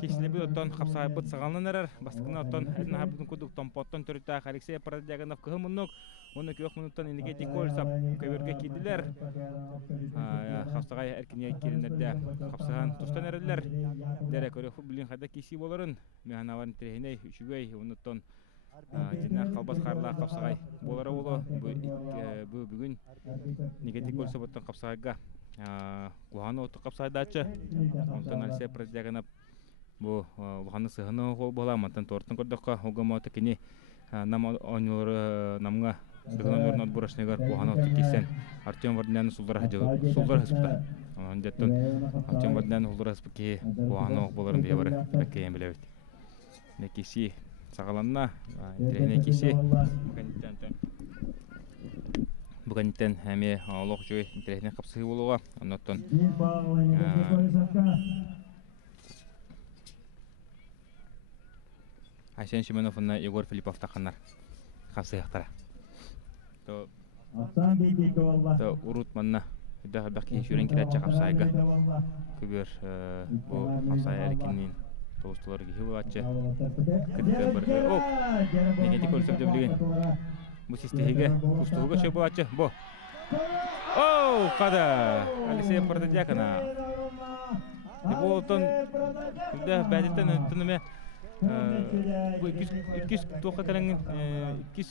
кешілі бұл оттан қапсағай бұт сағалынан әрір. Бастықына оттан әзін ғабыдың күдік томпоттан түріттақ Алексей Протяганов күйі мұнық. Оны көк мұнықтан энергетик олсап көверге кейділер. Қапсағай әркіне керіндерді қапсаған тұстан әрілер. Дәрі көрі білін қайда кеші боларын. Механаварын тірехіней үшігей ұнықтан жинақ қалбас қарыла қапсағай болары олы. Бұл бүгін энергетик олсап оттан қапсағайға Луханы отты қапсайдачы. Онтан Алексей Протяганов бұл Луханы сығыны қол бола. Мантан тортын көрдіққа оғама өті кені нам ойнылары намға Дыгынан өрін отбурашнегар кухана отчекесен Артем Вардняны сулдар хыспыта. Онан жеттон Артем Вардняны сулдар хыспыки кухана оқ боларын бия бары бәккейен білебет. Некесі сағаланна, некесі бүгінтен әме олық жөй интернетіне қапсығы болуға. Оннаттон Айсен Шименовна Егор Филиппов тақанар қапсығықтара. Урут манна бәкке шүрен керетчі қапсайға көбір бұл қапсай әрекеннен тоғыстылар кейі болатшы күтті бір негенде көрсіп дөбілген бұл систеге күштіғыға шөй болатшы бұл оу қада Алексей Пардадякана бұл ұтын бәдеттен өттініме үкіс тоққа кәріңін үкіс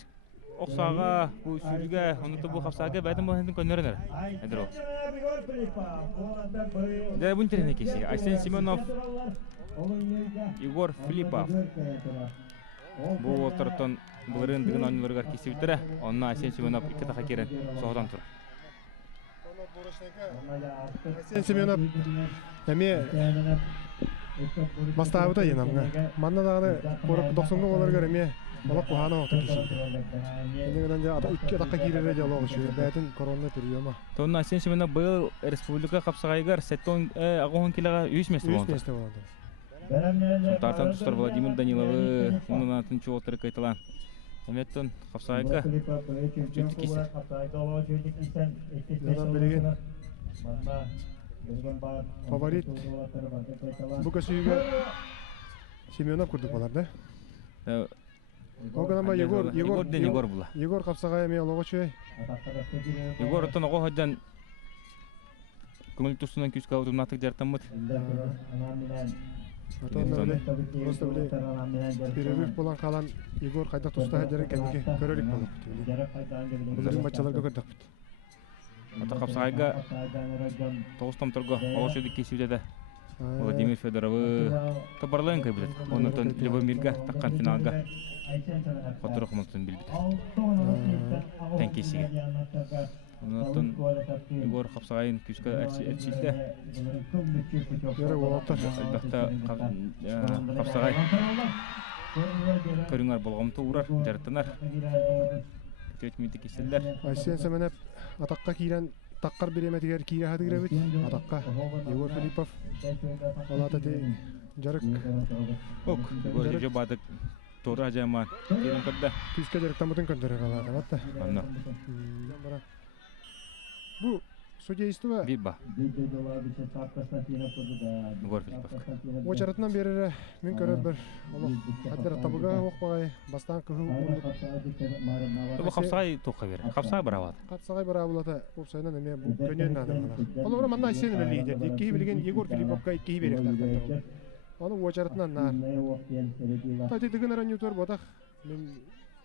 Оқсаға, бұл сүріге, ұнытты бұл қапсаға бәдім бұл әндің көнерінер. Әдір ол. Дәрі бұн теріне кесі. Айсен Семенов, Егор Филиппов. Бұл олтырыттан бұлырын дығын ойнылырғар кесі өттірі. Онына Айсен Семенов 2 тақа керін соғыдан тұр. Айсен Семенов, әме бастауыда енамға. Манна дағыны 90-ғы оларғар әме Олақ қуғаны оқты кеші. Енігінен де 2 атаққа кейлері де олығы шүйі. Бәтін коронны периома. Тоғын Айсен Семенов бұл республика қапсағайғар сәттің ағуын келіға үйісместі болады. Үйісместі болады. Тартан тұстар Владимир Даниловы, оның атын чуғылтыры қайтылан. Әметтің қапсағайға жүтті кесі. Ядан білеген фаворит бұл көсүйіге Семенов күрдік боларды. Оғанама Егор қапсағай әме олығы чөй. Егор ұттан оғы ғадан көңіл тұсынан күз қауытым натық жартан мұд. Атуанна біле, просто біле перерыв болан қалан Егор қайдақ тұста әдері кәмеге көрерік болып. Бұлырын батчаларға көрдік бұд. Ата қапсағайға тоғыстам тұрғы оғы шөйді кесіп деді. Владимир Федоровы табарлайын кай білет. Онытын Любомирға таққан финалға қотырық мұлтын білбіді. Тәнкесіге. Онытын Егор қапсағайын күшкі әтшілді. Ері олақтар. Әлбәқті қапсағай көріңар болғамты ұрар, жарттанар. Көт мүйті кеселдер. Айсен Семенов атаққа кейлен Таққар береметігер кейре хады кіребіт. Атаққа Егор Филиппов. Олата де жарық. Оқ, Егор жүжі бадық торы ажаман. Керін көрді. Күзке жарықтан бұтын көндірі қалады. Батта. Анна. Бұ судейстіва. Биба. Егор Филиппов. Очаратынан берері мен көрер бір қаддер табыға оқпағай бастан күхі Бұл қапсағай тоққа бері. Қапсағай бір авады. Қапсағай бір авылаты ұпсайынан әме көнен надыр. Олығыра манна айсен білі едер. Еккеhi білген Егор Филипповқа еккеhi берек тақтар. Оны очаратынан нар. Тәте дігін аран ютор бодақ. Мен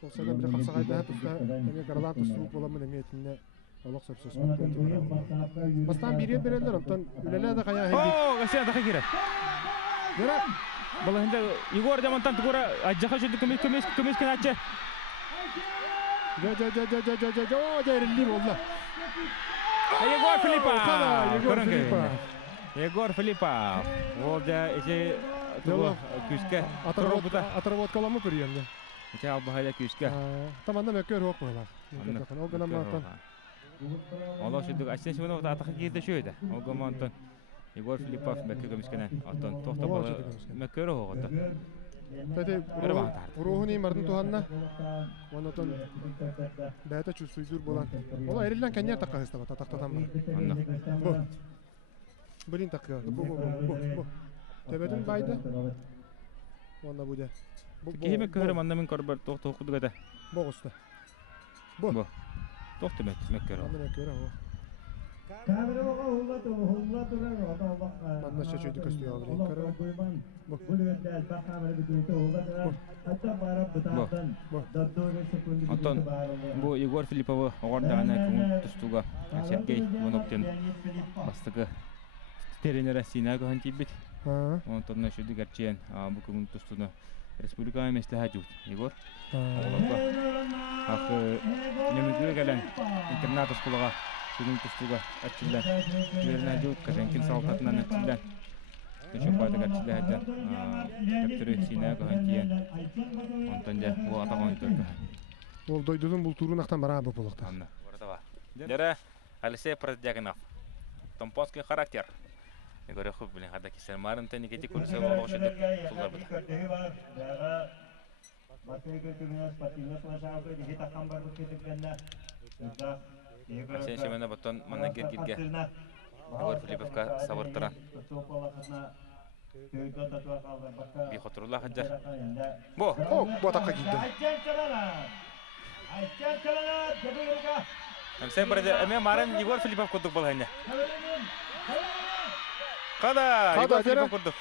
ұпсайынан білі қапсағайда тұста әме қаралан тұстуып боламын әме етінне олық сұрсыз. Бастан берен берелер, онтан үлелі ада қая әйбек. Ооо, ғасия дақа керет. Дера? Бұл Егор жамантан тұғыра ажақа жүрді көмескен атшы. Жайрілдей болды. Егор Филиппов! Егор Егор Филиппов! Ол да еше күшке атырып откаламы бір енді. Еше албағайда күшке. Таманда мәккер оқ болар. Олар шүрдік Айсен Семенов атаққа керді шөйді. Олғама антон Егор Филиппов мәкке көмескенен антон тоқта балы мәккері оғыды. Тәте ұруғын емардың туғанына онытын бәйті чувствуйдур болан. Ола әрелден кәнер таққа ғыстава тақтатан бар. Анна. Бірін таққа. Тәбәдің байды. Онда бұде. Кейі мәккері маннамен көрбір тоқты оқыды ғады. Боғысты. Бұл. Тоқты мәккері. Анна мәккері оға. Манна шәчөйді көсті алыр еккері. Антон, бұл Егор Филипповы оғардағына көңіл тұстуға Сергей Воноптен бастығы тренері Сина көңін тейбет. Онтонна шөйді гәрчен бұл көңіл тұстуны республика местеха жут. Егор. Ах, немезге гелен интернат школага сүрүн тустуга ачылдан. Берна жут казенкин салтатынан ачылдан. Еще пайда гачылда хажан. Кептери сина гантиен. Онтон да бу атаган төркө. Ол дойдудун бул турун актан бара бу болокта. Анна. Вартава. Дера Алексей Продягинов. Томпонский характер. Егор хуб билен хада кисер марын тени кети курсы болуп шыдык. Сулар буда. Алексей Семенов батон манагер кирге. Егор Филипповка сабыртыран. Бихотрула хаджар. Бо. О, бу атакка кийди. Алексей Продягинов, эме марын Егор Филиппов курдук бол хanya. Када Егор Филиппов курдук.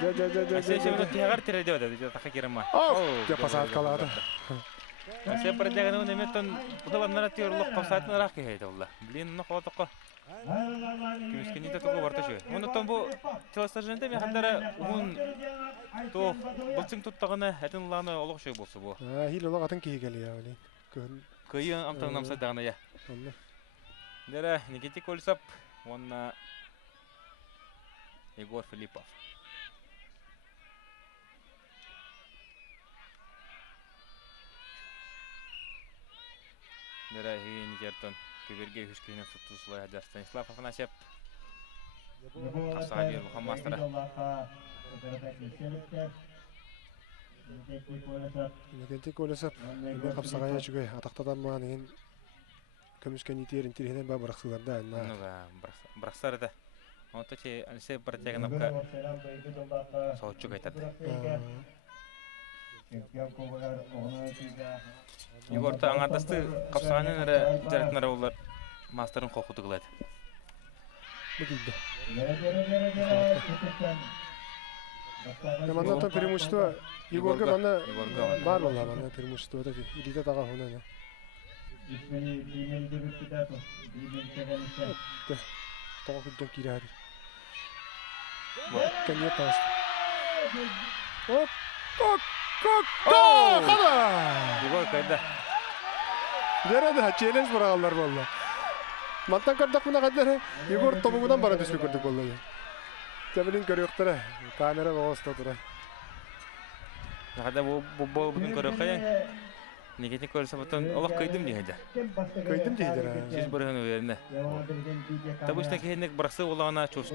Алексей Семенов тягар тиреде өдө, така керема. Же пасат калады. Алексей Продягинов неметтен буталаннара тиорлук капсатын рак кейде улла. Блин, ну хотоко. Кимискените токо барташы. Онтон бу телестаженде мен хандара он то булчың туттагына хатын ланы олокшой болсо бу. Хил олог атын кийгели я олин. Кыйын амтан намсадагына я. Дера Никита Кольцов, он Егор Филиппов. Дера Никертон, Киберге Хюшкина Сутуслая Станислав Афанасьев. Касаби Хамастера. Никита Кольцов, мен капсагая чугай атактадан маа деген көмүскөн итерин тиренен ба бараксыларда. Нуга браксарда. Онто че Алексей Продягиновка соочук айтады. Егорта аңатасты капсаганын эре жаратнара болар мастерын кокуту кылат. Бugüydü. Манна преимущество Егорга мана бар бола мана преимущество да илите тага хуна. Тоо хүдэн кираад. Конечно. Оп. Егор кайда? Дерede челлендж барагалар болду. Мантан кардак мына кадер Егор тобугудан бара түспөй көрдүк болду. Тебилин көрөктөрө камера оосто тура. Хада бу бүгүн көрөк каян. Никита Кольцов батон олох кайдым дейди. Кайдым дейди. Сиз бүргөн уверне. Табышта кенек барсы улана чус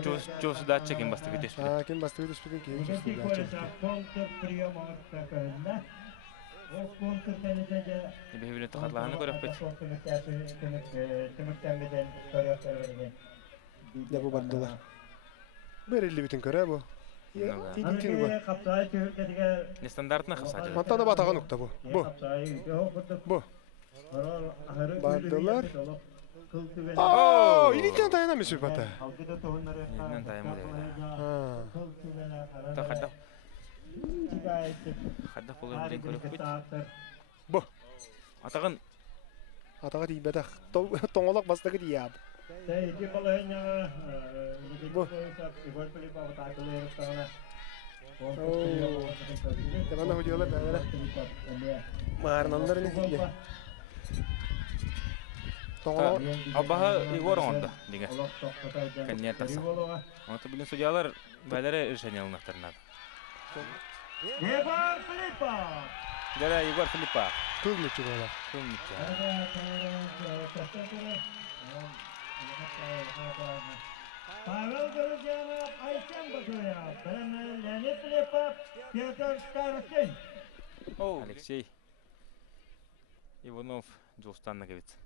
датчы кем басты кетеш. Кем басты кетеш бүгүн кем чус датчы. Бебеле тахарланы көрөк бет. Да бу бардылар. Берели бүтүн көрө бу. Нестандартный хасаджа. Мантана батаган укта бу. Бу. Бардылар. О, илитен тайна мису бата. Илитен тайна мису. Та хадда. Хадда болар билен көрөк бит. Бу. Атаган. Атага тийбедах. Тоңолок бастыгы дияб. Бу. Темана худиолар бәгәлә. Маарнандар не хиле. Тоңолок. Абаха Егор онда диге. Кеннетаса. Онда билен судьялар бәләре решение алынактарына. Егор Филиппов. Дәре Егор Филиппов. Кылмычы була. Кылмычы. Павел Городянов, Айсен Батуев, Леонид Филиппов, Петр Старостин. Алексей Иванов, Джулстаннаговец.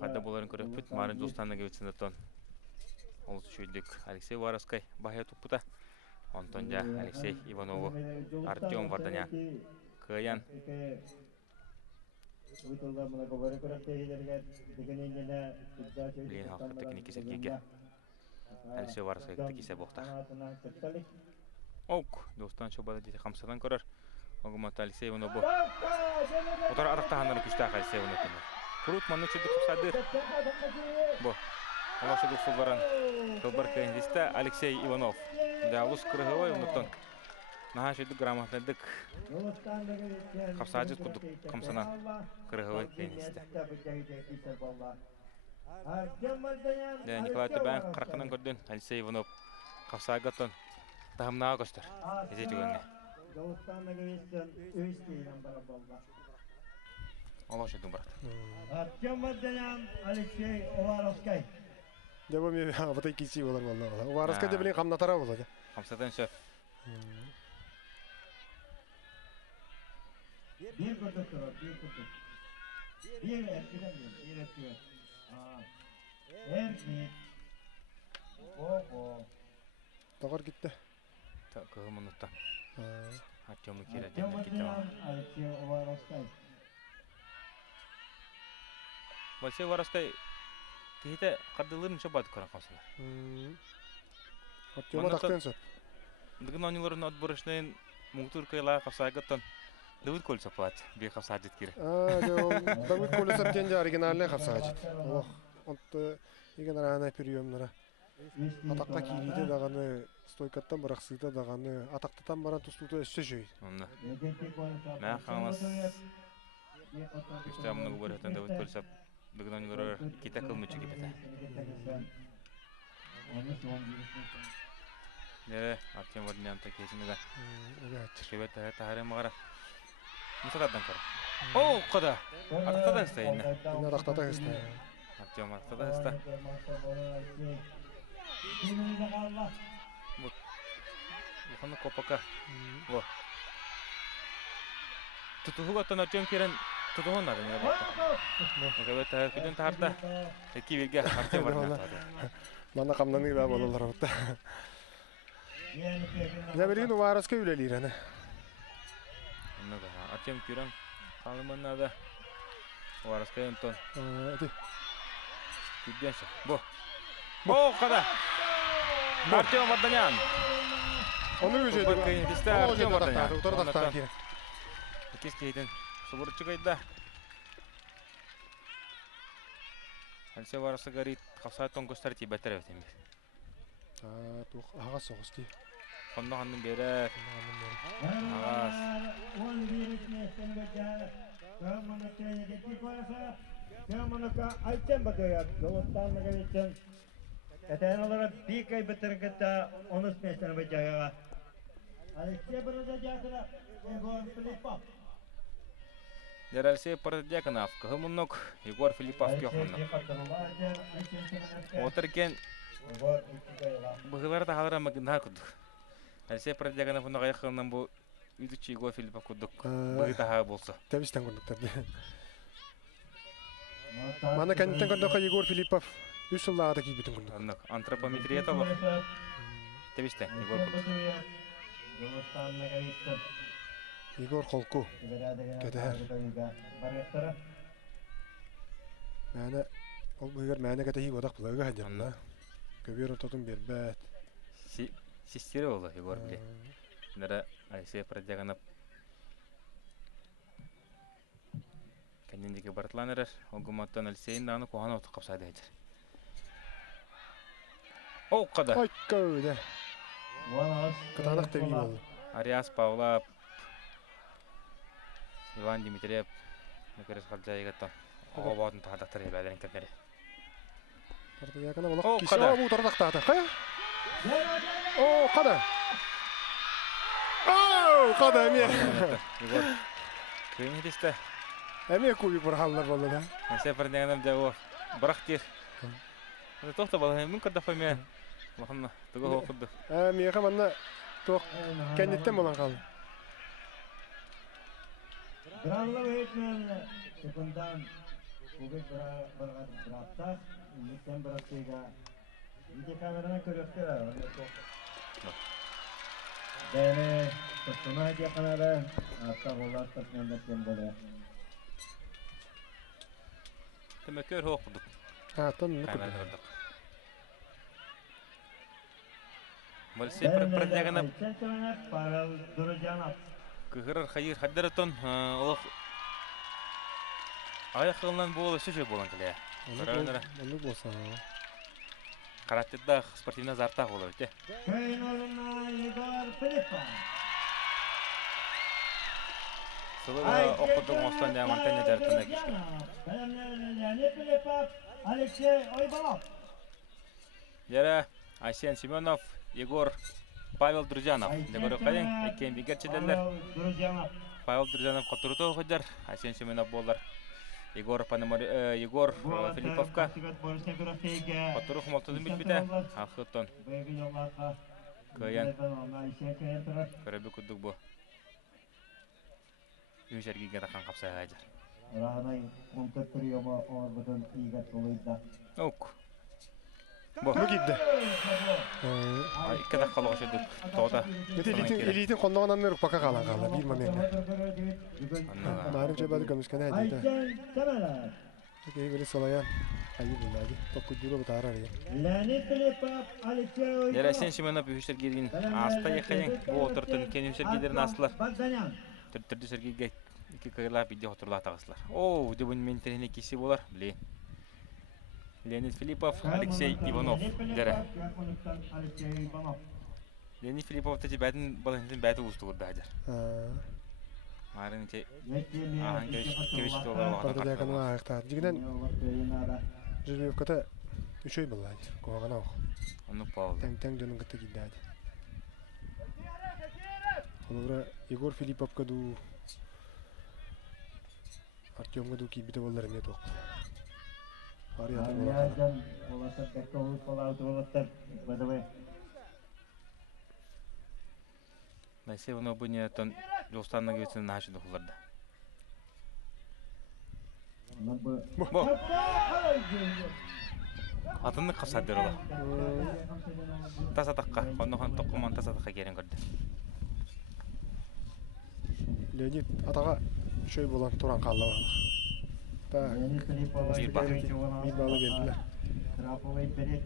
Хадда боларын көрөк бит, марын Джулстаннаговецин датон. Ол шүйдік Алексей Воровской, Бахия Тупута. Антон Дя, Алексей Иванову, Артем Варданян, Каян. Блин, хақы текіне кесер кеге. Алексей Воровской кесе боқтақ. Оук, достан шобады дейті қамсадан көрір. Оғыматы Алексей Иванову. Отар арықтағанлары күшті Алексей Иванову. Құрут маңны чүрді қымсады. Бо. Олашыдық сұлбаран Кылбар кандидатта Алексей Иванов. Дәлус кырыгылой онуттан. Наха шүйді грамотныдық қапсажыз күдік қамсанан кырыгылой кандидатта. Николай Төбән қырқынан көрден Алексей Иванов қапсағаттан тағымнаға көстір. Езеті көріне. Олашыдың барады. Артем Мадянян, Алексей Уваровский. Дебо мен абытай киси болар болла. Увараска де билен камнатара болады. Қамсадан сөп. Bir kurdu durur, bir kurdu. Bir eskiden bir eskiden. Erkek. Oho. Тагар китте. Кығым ұнықтан. Артемы Артем керетен кетті. Мадянян, Алексей Уваровский. Алексей Уваровский кейте қардылырын шабады көрін қамсана. Артема тактен сөп. Дығын оныларын отбұрышнайын мұңтыр кайлаға қапсағаттан Давид Коль сапат, бей қапсағат кері. Давид Коль саптен де оригинальный қапсағат. Ох, онты еген арана приемнара. Атаққа кейлейді дағаны стойкаттан барақсыйда дағаны атақтатан баран тұстуды өсі жөйді. Онда. Мән қаңылас үшті амыны көретін Давид Коль сап дығын онылары кейте қылмычы кепеті. Дәрі Артем Ваднянта кезімеді. Шебет тағары мағара. Мұсададдан қара. Оу, қада! Ақтадан ұста енді. Мен атақтатан ұста. Артем ақтадан ұста. Бұқаны қопақа. Тұтығығаттан Артем керен тұтығын ады. Шебет тағыр күден тағырда. Әтке берге Артем Ваднянта. Мана қамнаны бә болалар бұтта. Зәберген Увараска үлелер әні. Артем Кюран қалымын ады. Увараска өнтон. Күдденші. Бұ. Бұ қада! Артем Варданян. Оны өзеді. Артем Варданян. Ұтар тақтар кері. Кес кейден сұбырчы қайда. Алексей Увараска ғарит қапсай тон көстар тей бәттер өтеміз. Аға соғыс дей. Қонды қандың бері. Ағас. Кемонука айтсен бакыят, Голостанныга вичен. Этен олара бикай бітіргітті 13 местен бітjagaға. Алексей бірді жақыра, Егор Филиппов. Дер Алексей Парадяканов, Кахымунок, Егор Филиппов кеқмынық. Отыр кен бұғылар тағалар амагындар күдік. Алексей Парадяканов ұнық аяққылынан бұл үйдікші Егор Филиппов күдік бұғы тағаға болса. Тәбістен күндіктер. Мана кәнеттен күндіққа Егор Филиппов 3 жыллағада кей бітін күндік. Антропометрия талық. Тәбістен Егор күдік. Егор Қолку. Кәдәр. Мәні, ол бұйғар мәні кәді хей одақ бұлағы ғадырына. Көбер ұтатын бербәт. Систері олы Егор біле. Нәрі Алексей Парадяганов кәндендегі бартылан әрір. Оғыматтан Алексейін дағыны қоғаны отық қапсайды әйтір. Оу, қада! Ай, көді. Қытанық тәбей болды. Ариас Павлов, Иван Дмитриев, Мекерес Қалжайығаттан оғабатын тағадақтар ебәдерін көпнері. Парадякана болақ кеші бұл тарадақтағды. Қая? Оу, қада! Оу, қада әме! Егор, көйін едесті. Әме көбік бір халылар болды да. Мәсе Парадяганов жауы бұрақ дер. Тоқта балы, мүн көрді мен. Бұқынна, тұғы оқыды. Әме қаманна тоқ кәнеттен болан қалды. Гранлы өйтмен секундан көбек біраттақ, үміттен біраттыға видео камераны көріқтер әрі. Дәрі тұттына жақынары атта қолар тұтмендіктен болы. Тәмәкөр оқыдық. Аттан мүні Камераны көрді. көрдік. Алексей Парадяганов Павел Дурудянов. кығырыр қайыр қаддарытын олық аяқ қылынан болы сөже болан кіле. Оны болса. Караттыда спортивный азарта болар те. Köyün oruna Igor Filipov. Сылыга окудуң остан дәм антенне жартына кишкен. Leonid Filipov, Алексей Ойбалов. Жара Айсен Семенов, Егор Павел Друзянов. Дегөрө кален экен бигерчилерлер. Павел Друзьянов. Павел Друзянов катуруда ходар. Айсен Семенов болар. Егор Филипповка. Катуру хмалтыдын билбите. Ахыттан каян көрөбү кудук бу. Үйшергеге такан капсай ажар. Раханай контактырыяма орбадан игат болуйда. Ок. Бу. Бу кидди. Икке даккалы ошодук. Тода. Элитин конногонан пока калан кала бир момент. Нарым чебады көмүскene айда. Ayşen Kemeler. Кей бири солаян. Айы булады. Токкудуру бутарар я. Leonid Filipov, Алексей Ойбалов. Ярасен Семенов үйшергедин аста яхаен бу отуртун кен үйшергедерин астылар. Богданян. Түрдү сергеге iki кыйлап биде отурлар тагысылар. О, дебун мен тене киси болар. Биле. Леонид Филиппов, Алексей Иванов. Дера. Алексей Иванов. Леонид Филиппов течи бәтин балантын бәти усту бурда ажар. Марын те кевиш доллар Парда вакыт. яканы айыкта. Жигинен Жирбевката үчөй булады. Когана ок. Аны Павел. Тең жөнүн кытты киддады. Олора Егор Филипповка ду Артемга ду кибите болдар эмне ток. Ари аты болот. Аядан оласа бекколу полауты болоттар. БДВ. Найсе воно бунятан жолстанна кетсен нашы дохларда. Бо. Атынны капсадыр ола. Тасатакка, оннохан токкуман тасатакка керен көрдү. Леонид атага үчөй болан туран калла бала. Та Bir bak. bir bалы бердилер. Краповый перед.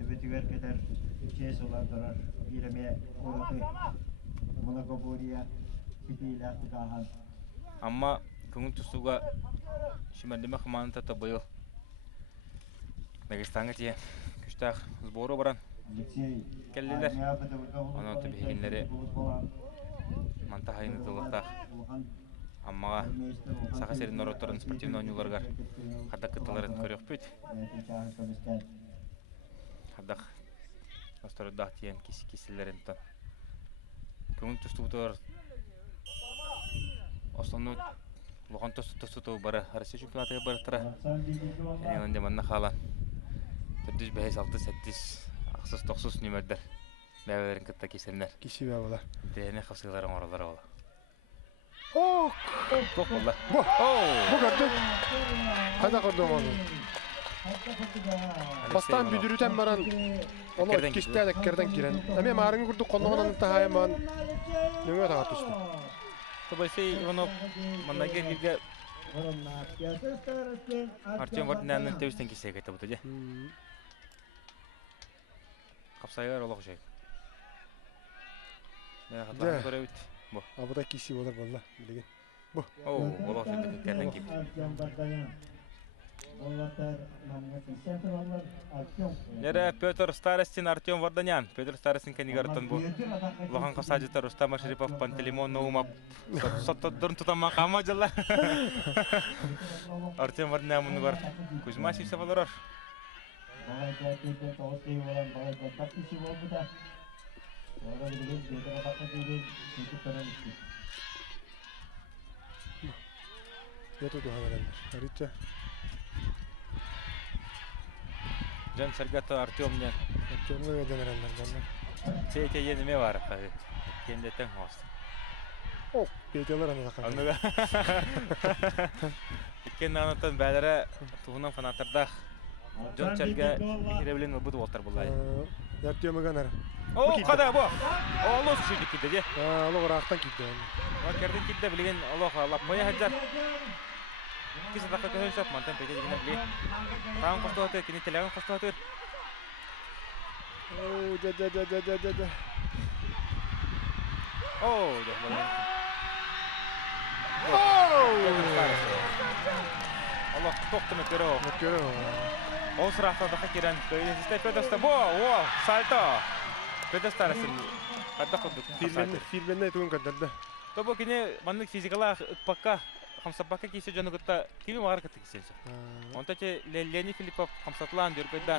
Эбетигер кетер. Чес олар турар. Биреме ораты. Моногобория. Ситиле атыгахан. Амма көңүл тусуга шимендеме команда табыл. Дагестанга тие күчтак сбору баран. Алексей. Келдилер. Аны төбегенлери манта хайны тылыктак. Аммага сака серин ороторун спортивный ойнуларга кадак кытыларын көрөкпүт. Кадак астырдак тиен кисилерин тан. Көңүл тустубутар основной логон тосту бара Россия чемпионаты баратыра. Энде манна халан. Төрдүз 5-6 7 аксыз 9 нөмөрдөр. Бәбелерин кытта киселнер. Киши бе бала. Дене хасыларын оралары ола. Ок! Ток болла. Бу көрдүк. Кайда көрдүң аны? Бастан бүдүрүтен баран оны киштен эккерден кирен. Эме марыңы көрдүк конногонан тахайман. Нөңө тагат үстү. Тобайсей Иванов маннагер кирге Артем Вардинянын тебистен кисеге кетти буту же. Капсайгар олох жай. Я хатан көрөбүт. Бу. Абыда киши болар болла билеген. Бу. О, олох жай керден кип. Нера Петр Старостин, Артем Варданян. Петр Старостин кенигартан бу. Лохан касажыта Рустам Шарипов, Пантелеймон Наумов. Соттоддорун тутаман кама жала. Артем Варданян муну бар. Кузьма Сивсев алар. Яту духанаралар. Аритча. Жан Саргата Артемня. Артемга веденаралар жанна. Сейте енеме бар. Кенде тең хост. Ок, петелер аны такан. Анга. Иккен анатан бәләре тугунан фанаттарда Жон Чарга иребилен бут болтар булай. Артемга нар. О, када бу. Олос шидик киде же. Алло рахтан кидде. Ва кердин кидде билген Аллах Аллах поя хаджар. Кисе такка көһөсөп мантан пете дигене били. Таң костото кини телеган костото. О, да. О, да болар. О! Аллах токтону көрө. Көрө. Ол сұрақтардаға керен көйлесісті Петровста. О, сальто. Петровста арасын. Қадда құдды. Фильмнен айтуын көндірді. Тобо кене маннык физикала ытпакка, хамсапакка кейсе жаны күтті кеме мағар күтті кейсесі. Онта те Лени Филиппов хамсатлан дөргөйді.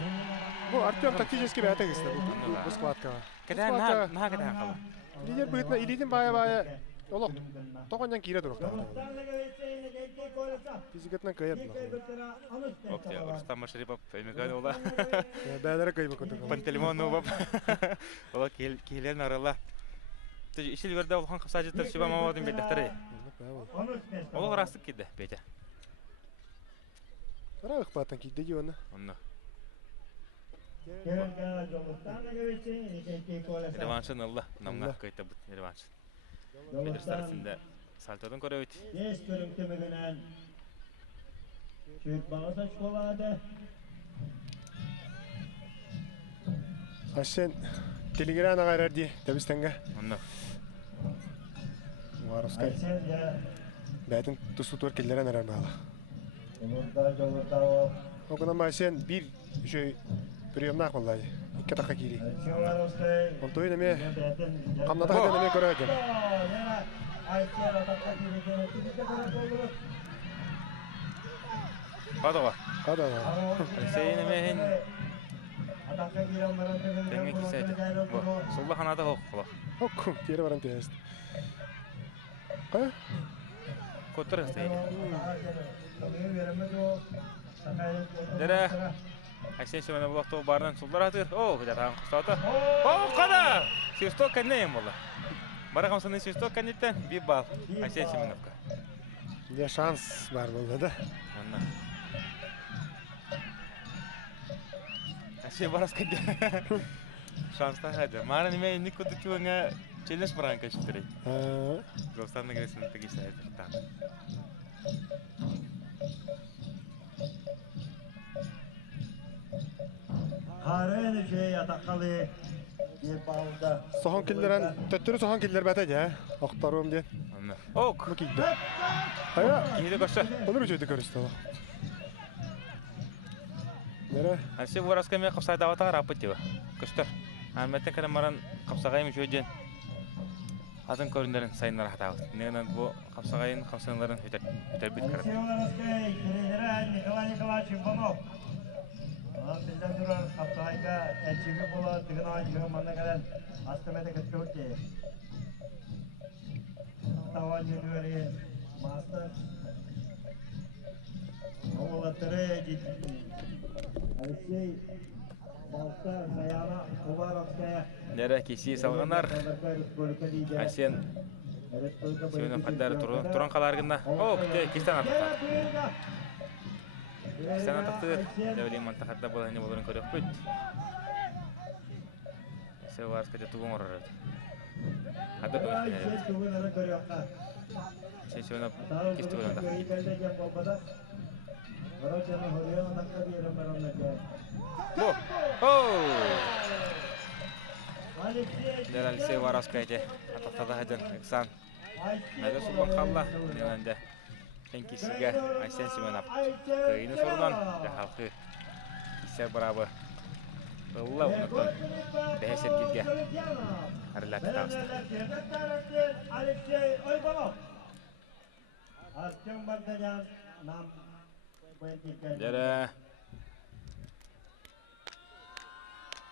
Бұл Артем тактически бәті кесті бұл складкаға. Кәдән наға кәдән қалы. Лидер бұғытына илейтін бая-бая олық тоғаннан кейре дұрықтағы. Физикатынан көйет бұлақ. Окте, Рустам Шарипов әмеган ола. Бәлері көйбі көндігі. Пантелемон ұбап. Ола кейлерін арала. Ишил верде олхан қапса жеттір шиба мауадын бәддіқтірі. Олы ғырастық кеді бәді. Сара ұқпаттан кейді де оны. Онны. Реваншын ұлы. Намға көйті бұд реваншын. Бәдір старысында салтодың көрі өт. Ес көріңтімігінен шүйт бағаса школады. Ашен телегран ағайрарди дәбістенге. Онны. Варускай. Бәтін тұсу туар келдерен әрәр бағала. Оғынан ба Ашен бір үші приемнақ болай. Икке таққа кейли. Онтойын әме қамната қайдан әме көрі әдем. Қадыға. Қадыға. Сейін әмейін тәңе кесе әді. Солда қанада хоқ құлақ. Оккум, тері баран тәйест. Қай? Көттір ғыстайын. Дәрі. Әсен сөмені бұлақты барынан солдар атыр. О, күдер тағын құстауды. О, қада! Сүйісток кәннейін болы. Бары қамсының сүйісток кәннеттен бір бал. Әсен сөменовқа. Де шанс бар болды да. Онна. Әсен барас кәнде. Шанста қайды. Марын еме ені көді күйіңе челлендж барған көшіктірей. Жостанның кіресінің тігісі әйтірттан. Haren şey atakalı yapaldı. Soğan killerin, töttürü soğan killer bәті де, ақтаруым ден. Онна. Оқ! Мұ кейді. Ая, Кейді көшті. olur üçüydü körüstü o. Nere? Әсен барас кәме қапсай даватаға рапыт дева. Көштір. Әлметтен кәрі маран қапсағайым жөйден. Атын көріндерін сайынлар хатауыз. Негінен бұл қапсағайын қапсағайларын өтер бет кәрі. Николай Николаевич Иванов. Bizden duran Kaptayka elçivi bula tıgın ağacı yığınmanına gelen hastamete götürürdü. Tavan yönüveri master. Oğulatları ciddi. Alexey Balta Sayana Uvarovskaya. Нәрі кесі салғанар. Әсен сөйінің қаддары тұран қаларғында. О, күтті кестен артықтар. Кестен артықтыр. Дәулейін мантақадда болайны боларын көрек көйт. Әсен барыс көте тұғын орыр өді. Қадда көместен әреді. Әсен сөйінің кесті көрінді. Дәл Алексей Варовска әте атақтада әдін Эксан. Әді сұлбан қалла. Нелінде кенкесіге Айсен Семенов. Көйіні сұрынан жағалқы кесер барабы. Ұлла ұнықтан бәйсер келге әріләті тағысты. Дәрі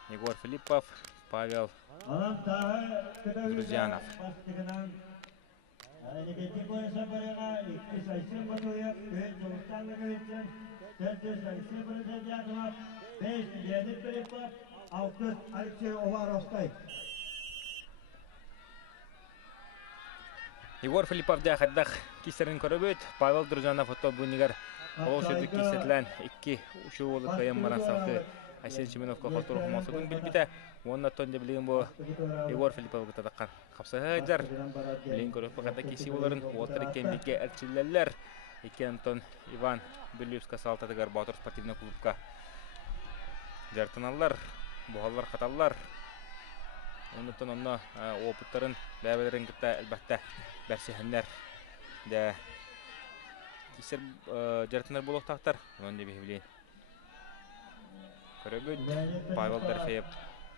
Егор Филиппов, Павел Друзьянов. Егор Филиппов да хаддах кисерин көрөбөт. Павел Друзьянов отто буйнигар ол шөді кисетлен 2 ұшы олы қайын маран салқы Айсен Семеновқа қотыр оқымасудың білбіті. Онына тонде білген бұл Егор Филиппов ғытадаққан. Қапсаға ғайдар. Білген көріп қағада кесі оларын отыр екенбеке әрчілелер. Екен Антон Иван Бірлюевска салтадығар Баутыр спортивный клубқа. Жартыналар, бұғалар қаталар. Онытын онына опыттарын бәбелерін күтті әлбәтті бәрсехінлер. Кисер жартынар болуқтақтар. Онын деп білейін. Көрөбүт Павел Дорфеев.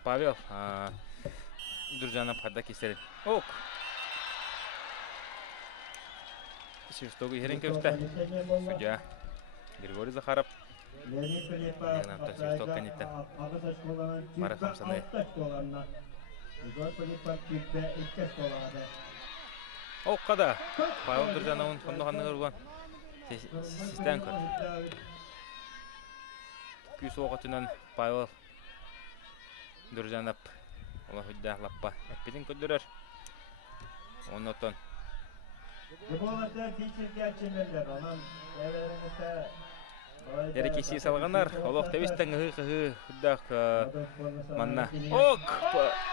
Павел Дуржанов хадда кесерин. Ок. Шестогу херен көпті. Судья Григорий Захаров. Ягнамтан шестог канеттен. Бары хамсаны. Ок қада. Павел Дуржановын қондығанны көрген. Систен көр. Күйс оғытынан Павел Дуржанов. Ола хүдді лаппа. Әппетін көддірер. Оннотон. Ерекесі салғанар. Олық тәбестен ғы-ғы хүддақ манна. Ок!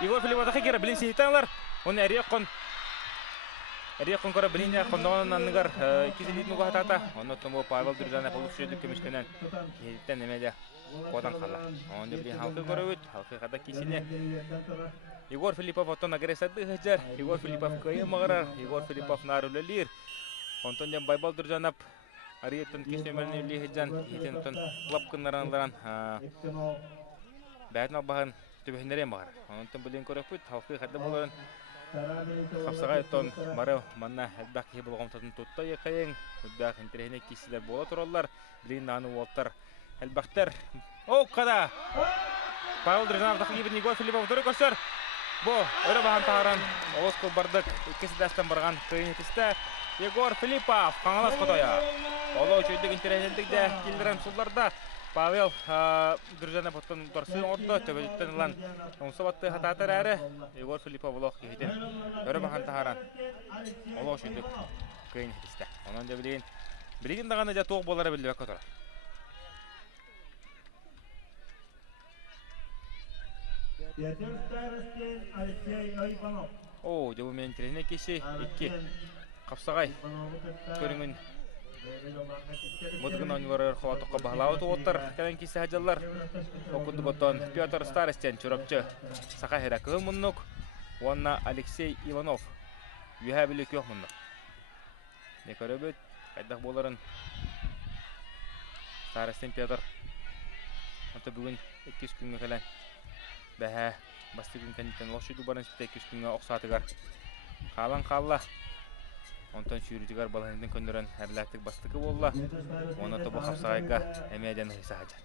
Егор Филиппатақы кері білін сейттанлар. Оны әрек қон көрі біліне қондығанын анныгар кеселейтін ұғатата. Оннотон бұл Павел Дуржанов олық жүрді көмішкенен кейттен немеде қодан қала. Онды білін халқы көрі өт. Халқы қада кесіне. Егор Филиппов оттон агрессады ғыджар. Егор Филиппов көйі мағырар. Егор Филиппов нар өлелер. Онтон ден Байбал Дуржанов Ариеттен кес өмірін өлі ғыджан. Етін оттон лапқынларан бәтін албағын төбехіндерен бағар. Онтон білін көріп өт. Халқы қады боларын қапсаға өттон бары манна әлбәқ кей болғамтатын тұтта еқайын. Үддәқ интерехіне кесілер бола тұралар. Білін наны уолттар әлбәқтер. Оу, қада! Павел Дуржановтақы кейбін Егор Филиппов тұры көрсір. Бұ, өрі баған тағаран олыс қол бардық. Екесі дәстен барған қиын етісті. Егор Филиппов қаңалас қотоя. Олау чөйдік интерехіндік де келдірен сұлларда. Павел Дуржанов оттан тұрсын орды. Төбеліктен ұлан ұңсы батты хататыр әрі. Егор Филиппов олау кейден өрі баған тағаран олау чөйдік қиын етісті. Онан да білеген дағаны да тоқ болары білді бәк отыр. О, жабы мен теріне кеші, екке қапсағай көріңін мұдығын ойнылары қолатыққа бағылауы тұғыттыр. Кәлін кесі хажалар. Оқынды бұттан Петр Старостен чүрапчы сақа херақығы мұннық. Онна Алексей Иванов үйә білік ең мұннық. Не көрі бөт, қайдақ боларын Старостен Петр. Онта бүгін 200 күнгі кәлін. Бәхә басты күн кәнеттен лошыды барын сіпті 200 күнгі оқсатығар. Қалан қалла. Онтан шүйрітігар баланыңдың көндірін әрләктік бастықы болла. Оны тобы қапсағайға әмейден ұйса хажар.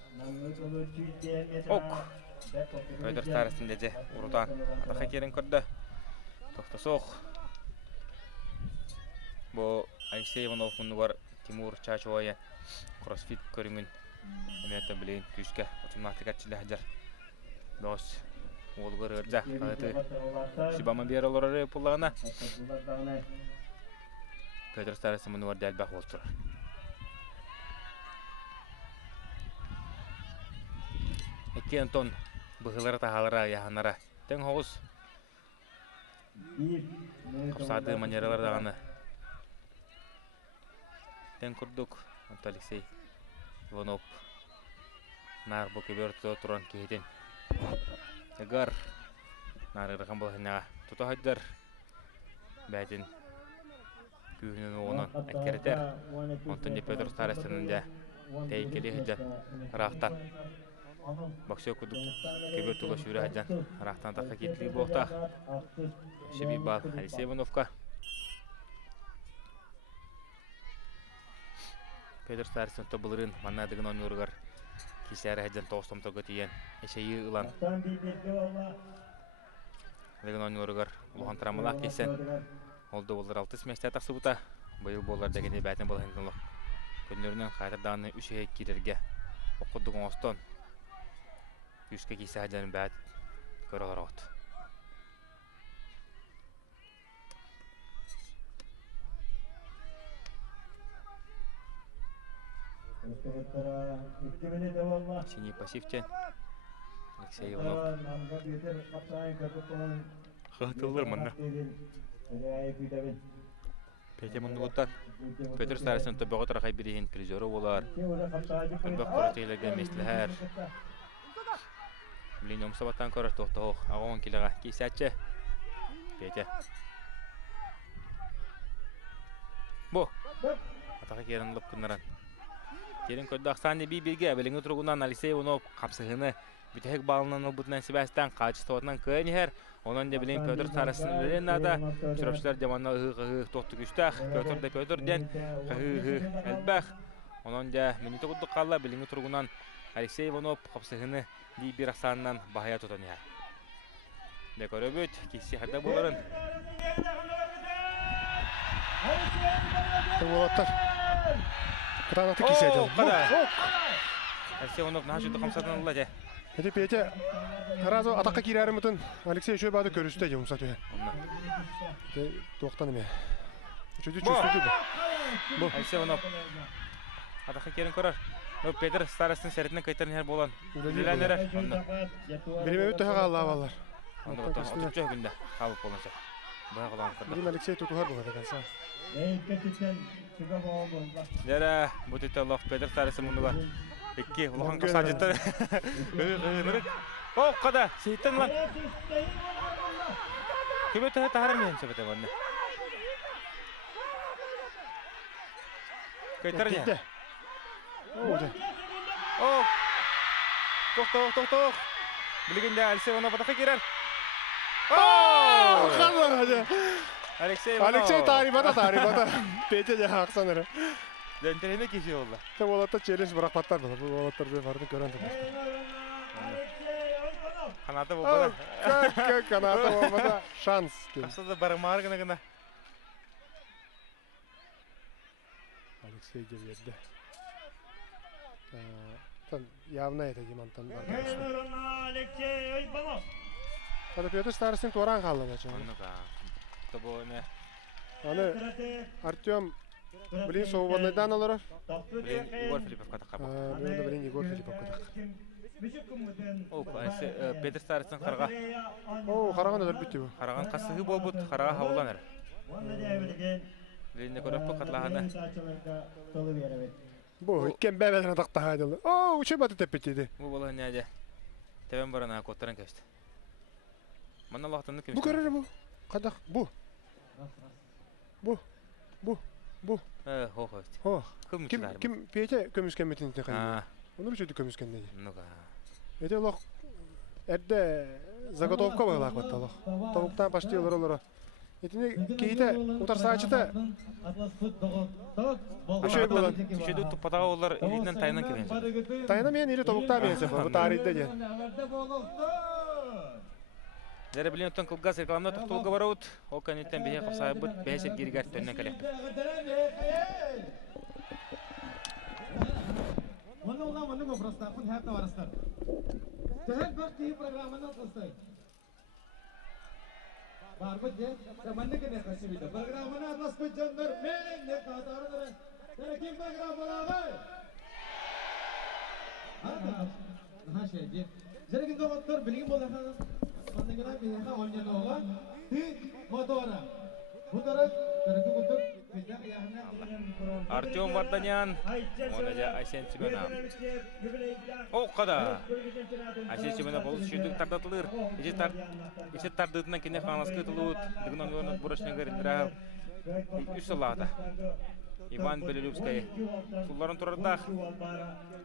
Ок! Петр Старостен деде ұрутан атақа керін көрді. Тоқта соқ. Бұл Алексей Иванов мұны бар Тимур Чачуайя кроссфит көріңін әмейден білейін күйіске отымнақтық әтчілі хажар. Дос олғыр ұржа қағыты шибама бер олырары пұллағына Петр Старостен мұны бар дәлбәқ ол тұрар. Әккен тон бұғылары тағалыра яғанара тәң хоғыз қапсады манералар дағаны тәң күрдік Алексей Иванов нар бұл көберті тұран кейден Егар нарығырған болғанға тұта хайдар бәдін күйінен оғынан әккерітер. Онтын де Петр Старостенің де тәйкелі хайдар рақтан. Бақсы өкудік көбер тұға шүйрі хайдар рақтан таққа кетілі болта. Шебей бал Алексей Ивановқа. Петр Старостен тұбылырын маннадығын оңырғар. Кесәрі әден тоғыстамтығы тиен әшейі ұлан. Леген ойнығырығар ұлған тұрамылақ кесен. Олды олар 6 мәсті атақсы бұта. Бұйыл болар дәгенде бәтін болғандың ұлық. Көнлерінен қайтырдағыны үшіге керерге. Оқыдығын остон. Үшке кесе әденің бәт көрілер оғыт. Синий пассивтен Алексей Иванов қақтылыр мұнда Петя мұнды бұттан Петр Старостен тұбағы тұрақай бірейін призеры олар Күнбақ көрітейлерге местілер Білейін өмсабаттан көрір тоқты оқ ағуын келіға кейсәтші Петя Бұ атаға керін ұлып күнлерін Керин көрді ақсанды бей-берге біліңі тұрғынан Алексей Иванов қапсығыны бүтәк балынан ұлбытынан Себастьян қачыстуатынан көнігер. Онан да білін Петр Сарасын өлен ада. Сүрөпшілер деманна ұғы-ұғы тоқты күштақ. Петр ден ұғы-ұғы әлбәқ. Онан да минуты құдды қалла біліңі тұрғынан Алексей Иванов қапсығыны бей-бер ақсанынан бағая тұтан ер. Декоры бүт, кесі қада боларын. Тыңғылаттар. Кранаты кеседі. Алексей Иванов наға жүді қамсатын алла жа. Әте Петя, аразы атаққа керәрі мұтын Алексей үші бады көрісті де ұмсат өе. Тоқтаны ме. Үшіді чөстіді бұл. Алексей Иванов атаққа керін көрір. Петр Старостың сәрітінің қайтарын әр болан. Үләнері. Біліме өтті хаға Алла балар. Отып жа күнді қалып болынша. Бұға қалаған қырды. Білім Алексей тұтуғар бұға дәкәнса. Дәрі бұтеті Аллах Петр Старосты мұндыға. Екі ұлған қыса жеттір. О, қада, сейттен лан. Көмет тағарым ең сөбеті бәріне. Көйтер не? О, тоқ. Білігінде Алексей Иванов атаққа керер. О, қада. Алексей тарибата. Петя де ақсан әрі. Дәнтеріне кеше олды. Тем олатта челлендж бірақ паттар бұл. Бұл олаттар бен барды көрен тұр. Қанаты болмада. Қанаты болмада шанс. Қасыда барымар гына. Алексей де берді. Явно это Димантан бар. Kada Петр Старостың туаран қалды бәчі. Аны Артем Блин соғыбандайдан алырыр. Егор Филипповқа таққа. Блин Егор Филипповқа таққа. Петр Старостың қарға. Қараған өдір бітті бұл. Қараған қасығы бол бұд, қарға хауылан әр. Блинді көріп бұл қатлағаны. Бұл үткен бәбәдіні тақта хайдылы. Үші баты тәппеттейді. Бұл болы не әде. Тәбен барана көттірін көшті. Мана лақтанды көмішті. Бұл көрірі бұл. Қадақ. Бұл. Кім Петя көміскен метінінде қайын? Оны бір жөді көміскен дейді. Әде олақ әрді заготовка бағылақ бәтті олақ. Тавуқтан пашты елір. Етіне кейті ұтар сағачыты. Үші болан. Үшеді тұппатаға олар елінен тайынан келген. Тайына мен елі тавуқтан мен сепі. Бұл тарихте ден. Дәрі білен ұттан қылғас рекламына тұқтылығы бар ауыт. Ол кәнеттен бейе қапсайы бұд, бәйсет гергер төннен кәлеп. Оны көпірастар, құн әпті барыстар. Тәхәл бақ кейі программаны қыстай. Бар бұд ден, сәмәнді кәне қашы бейді. Программаны арнас бұд жандар, мен не қатарыдырын. Тәрекем программалағы. Аға шәйде. Жәргін доғыттыр, білген болдақаныз. Мандыңына бейеқа ойнен оға. Мотора. Бұтарық, тәрекем бұтыр. Артем Варданян, оны да Айсен Семенов. Қада! Айсен Семенов бұл шүйдік тардатылыр. Есе тардытынан кене қаңласқы тұлуыт. Дығынан өрініп бұрышын көріндірі. Үш сылағыда. Иван Белелюбскай. Суларын тұрырдақ.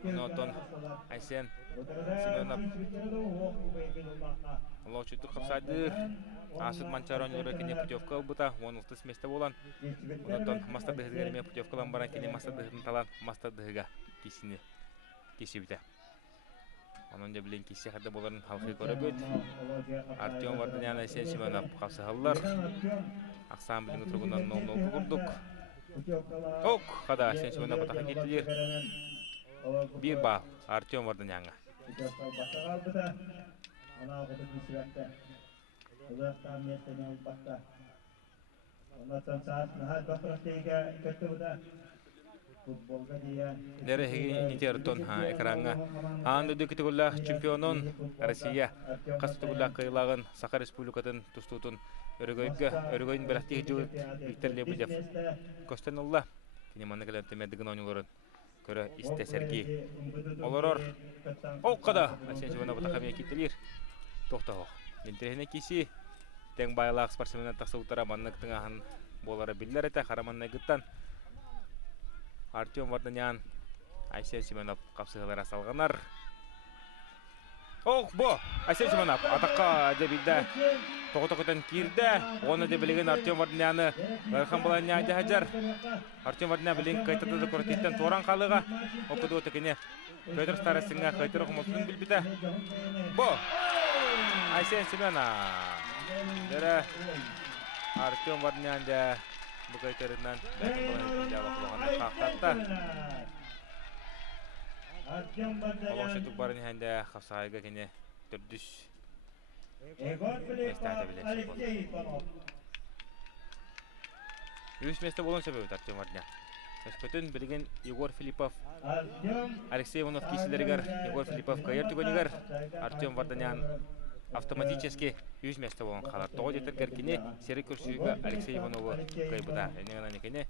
Онотон Айсен Семенов. Олау шүйдік қапсайдыр. Асыд Манчаронлары кене путевка бұта, онылты сместе болан. Онотон мастадығызғарыме путевкалан баран кене мастадығын талан мастадығыға кесіне кесі біті. Onun da bilin kesi xarda bolарын халқы көріп өт. Артем Варданян, Айсен Семенов қапсы қалылар. Ақсан білін тұрғынан 0-0 құрдық. Қада Айсен Семенов атақа кеттілер. Bir бал Артем Варданянға. Uzaktan yeteneği ulbakta. Ondan saat nahal bakırastayga kötübüda. Futbolga diye. Dere hegi экранга. Анды дөкітігілі чемпионын Россия қастығылы қиылағын Саха Республикатын тұстутын өрігойын бірақтегі жылы Виктор Лебедев. Көстенұлла кенеманы кәлемтемедігін ойныларын көрі істесерге. Оларор қада Айсен Семенов атақамия кеттелер. Тоқтауық. Лентеріне кесі тәң байлақ спортсменен тақсылықтара маннықтың ағын болары білдер әті қараманнай ғыттан. Артем Варданян Айсен Семенов қапсығылар асалғанар. Оқ, бұ! Айсен Семенов атаққа дебілді тоғы-тоғыдан кирді. Оны дебілеген Артем Вардняны ғарқан балайны айды хажар. Артем Вардня білген қайтады көртеттен торан қалыға. Оқыды өтекіне Петр Старысыңа қайтыры құмылтының білбіді. Бұ! Айсен Семенов. Дәрі Артем Вардняны бұл қайтырынан бәкін балайны жалақылығаны қақтатты. Олошытық барын әнді қапсағайға кені түрдіс местәді білесі болды. Үш месті болын сөбеуді Артем Вардня. Өспөтін білген Егор Филиппов, Алексей Иванов кесілерігер, Егор Филиппов қайыр түгенігер, Артем Варднян автоматически үш месті болын қалар. Тоғы детергер кені сері көршігі Алексей Ивановы қайбыда. Әнегінен екені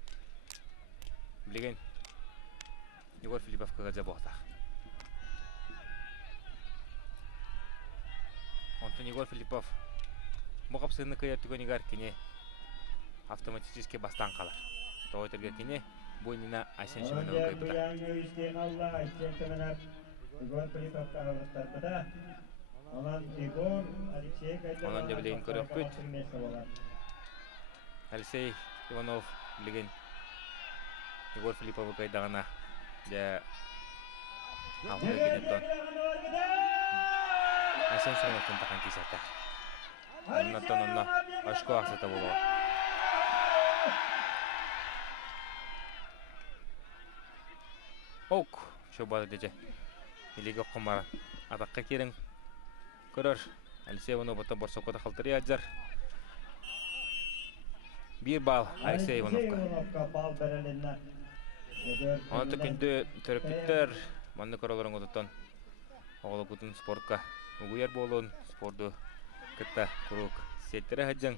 білген Егор Филиппов көгәдзе боқтақ. Онтон Егор Филиппов мұғап сыны көйер түгенігер кене автоматически бастан қалар. Тоғы етергер кене бойнына Айсен Семеновы көйбіда. Онан да білеген көрек бүт. Алексей Иванов білеген Егор Филипповы көйдағына де алқы кенеттон Айсен Семеновтың тақын кесәті. Оннаттан онна ашқо ақсыта болуға. Оқ, шо бады деже. Илеге құмарын атаққа керін көрір. Алексей Иванов бұттан борсоқода қалтыры аджар. Bir bal Alexey Ivanovka. Onu күнді төрөптүттөр манны көрөлөрүң отуттан оголу кутун спортка угуяр болуун спорту кытта курук сеттере хаджаң.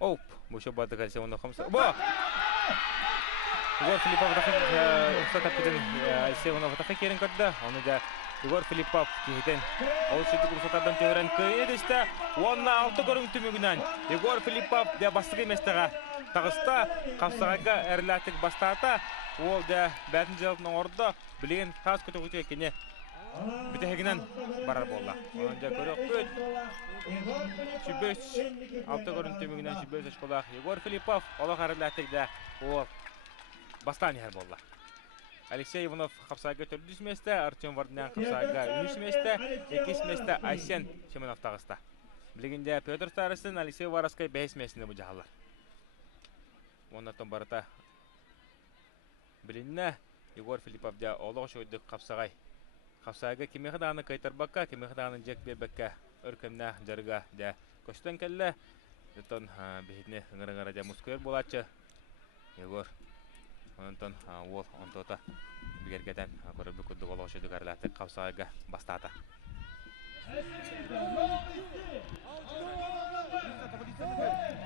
Оп, бушо бады Алексей Иванов хамса. Ба! Егор Филиппов устатаппыдын Алексей Иванов атака керин көрдү. Оны да Егор Филиппов кейден ол сөйді күрсатардан төгірен көйедісті. Онна алты көрің түмігінен Егор Филиппов де бастығы еместіға тағыста қапсағайға әріләтік бастағыта. Ол де бәтін жалпын орды білеген таз көті көті екене бітігінен барар болла. Онда көрік көт. Шүбөс алты көрің түмігінен шүбөс ашқолақ Егор Филиппов олық әріләтік де ол бастан ер болла. Алексей Иванов қапсағайға 4 месті, Артем Варднян қапсағайға 3 месті, 2 месті Айсен Семенов тағыста. Білгенде Петр Старысын, Алексей Вараскай 5 местінде бұл жағалар. Оннаттан барыта білінне Егор Филиппов де олық шойдық қапсағай. Қапсағайға кемеғі дағыны қайтарбаққа, кемеғі дағыны жек бербәкке өркемне жарыға де көштен кәлі. Жеттон бейдіне ғыры-ғыры де мұскөйер болатшы Егор. Онтон ол онтота бігергеден көрібі күрді қолы шөйдік әріләтті қапсағайға бастады.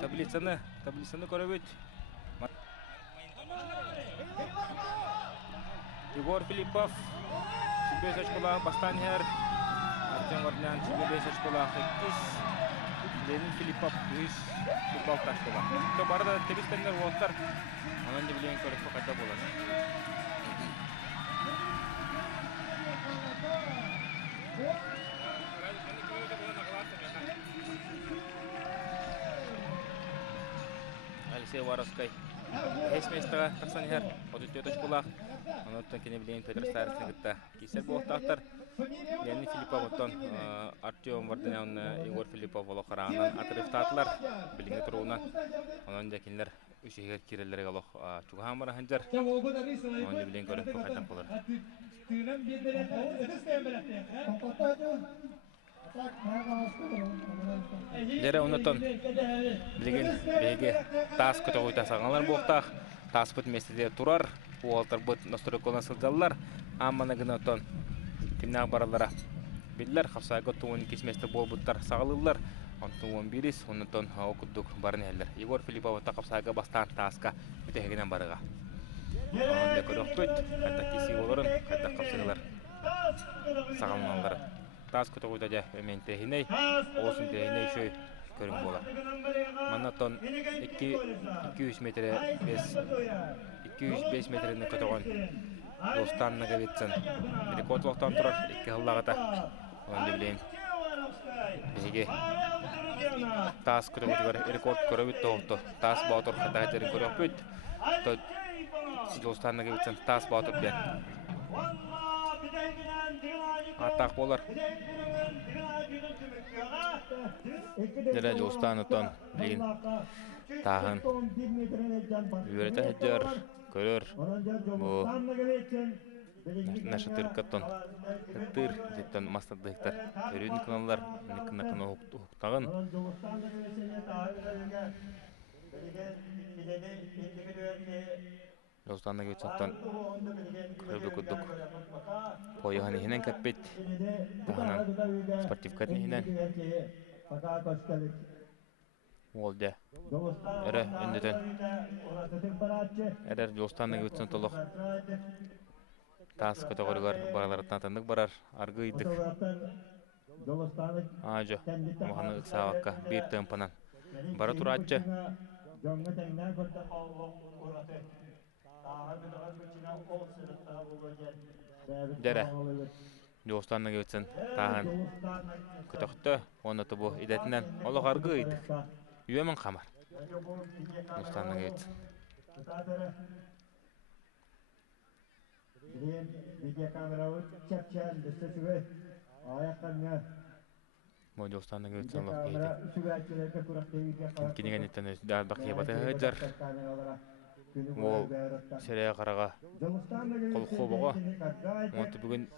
Таблицаны көрібіт. Егор Филиппов 5 очколағы бастан ер. Артем Варднян 5 очколағы 2. Ленин Филиппов 3 футбол ташколағы. Бұл барыда тебістендер олықтар. Онан да білген көрікті қайта болады. Алексей Вараскай 5 местіға тақсан ер, 34 очколақ. Онаттан кене білген Петр Старысын күтті кейсер болықтақтар. Ленин Филиппов оттан Артем Варднян, Егор Филиппов олы қарағынан атырыфтатылар. Білген тұруынан. Онан да кенелер үшігер керелерге олық чуғахан бара ханжар. Онда білген көрін қайтан болар. Жәрі онаттан білген бәйге тас күті қойта сағанлар болықтақ. Тас бұт местеде тұрар. Оғалтар бұт настройколан сылдалылар. Амманы гынаттан кімнақ баралара білділер. Қапсайға туын кесместі бол бұттар сағалылар. Онтон 11, онтон оқыдық барын әлдер. Егор Филиппов қапсайға бастан тасқа бүтегінен барыға. Онда көріқ көт, қайта кесі оларын, қайта қапсайғылар сағалыналары. Тас көті қойда жа өмен тәхіней, осын тәхіней шөй көрүң болар. Маннатон 200 метре 205 метрени көтөгөн Достан Нагавитсен. Рекорд локтан турар 2 хыллагата. Онда билейин. Беге тас көтөгөр рекорд көрөбүт тоотто. Тас баатор хататерин көрөпүт. Достан Нагавитсен тас баатор бен. Атак болар. Дера Достан билейин. Тагын үйрөтөдөр, көрөр. Бу наша тыркаттан тыр диттен мастадыктар. Өрүн каналлар никнакны уктаган. Достан Нагавитсен көрөбү кудук. Пояны хинен каппет. Тагынан спортивкатын хинен. Oldu. Ere öndeden. Erer Dostan Nagavitsen toluk. Tas kategorigar baralardan tanıdık barar. Argıydık. Ajo. Muhanna ıksavakka bir tempanan. Bara turatçı. Dere. Dostan Nagavitsen tahan. Kötöktü. Onu da bu idetinden. Oluk argıydık. Yüemen kamar. Dostan Nagavitsen. Bu Dostan Nagavitsen lok giydi. Kinigen itten daha bakıya batı hıcar. Bu sereye karaga kol koboga. Montu bugün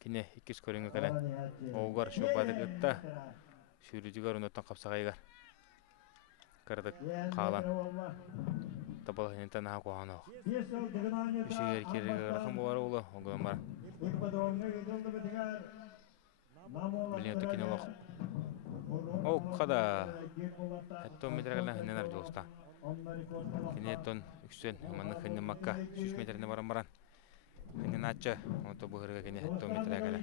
kine ikis körüngü kalen. Oğgar şu batıgıtta. Şürücügar ondan kapsagaygar. Kırdık kalan. Tabal hininden ha koğanı. Üşüger kirige rakım boğar oğlu. Oğlan var. Biliyatı kine lok. O kada. Hatta metre gelen hineler Dostan. Kineton üstün manlık hinin makka 3 metrene baran. Hinin açı. Onto bu hırga kine hatta metre gelen.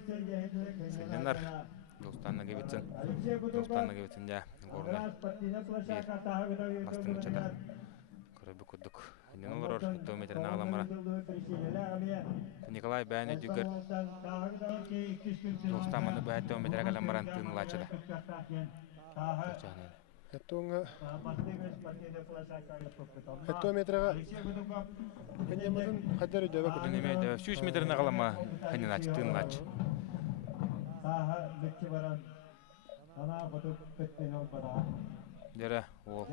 Seneler. Dostan Nagavitsen. Dostan Nagavitsen ya. Gorna. Bastın içinde. Köröbü kuduk. Hinin olur or. Hatta metrene ağlamara. Nikolay Beyane Düger. Dostan manı bu hatta metre gelen baran tığınıl açıda. Hatta metrega hanyamızın kadar ödeve Kudun emeyde 3 metrene kalama hinin açı, tığınıl açı. Dere, o.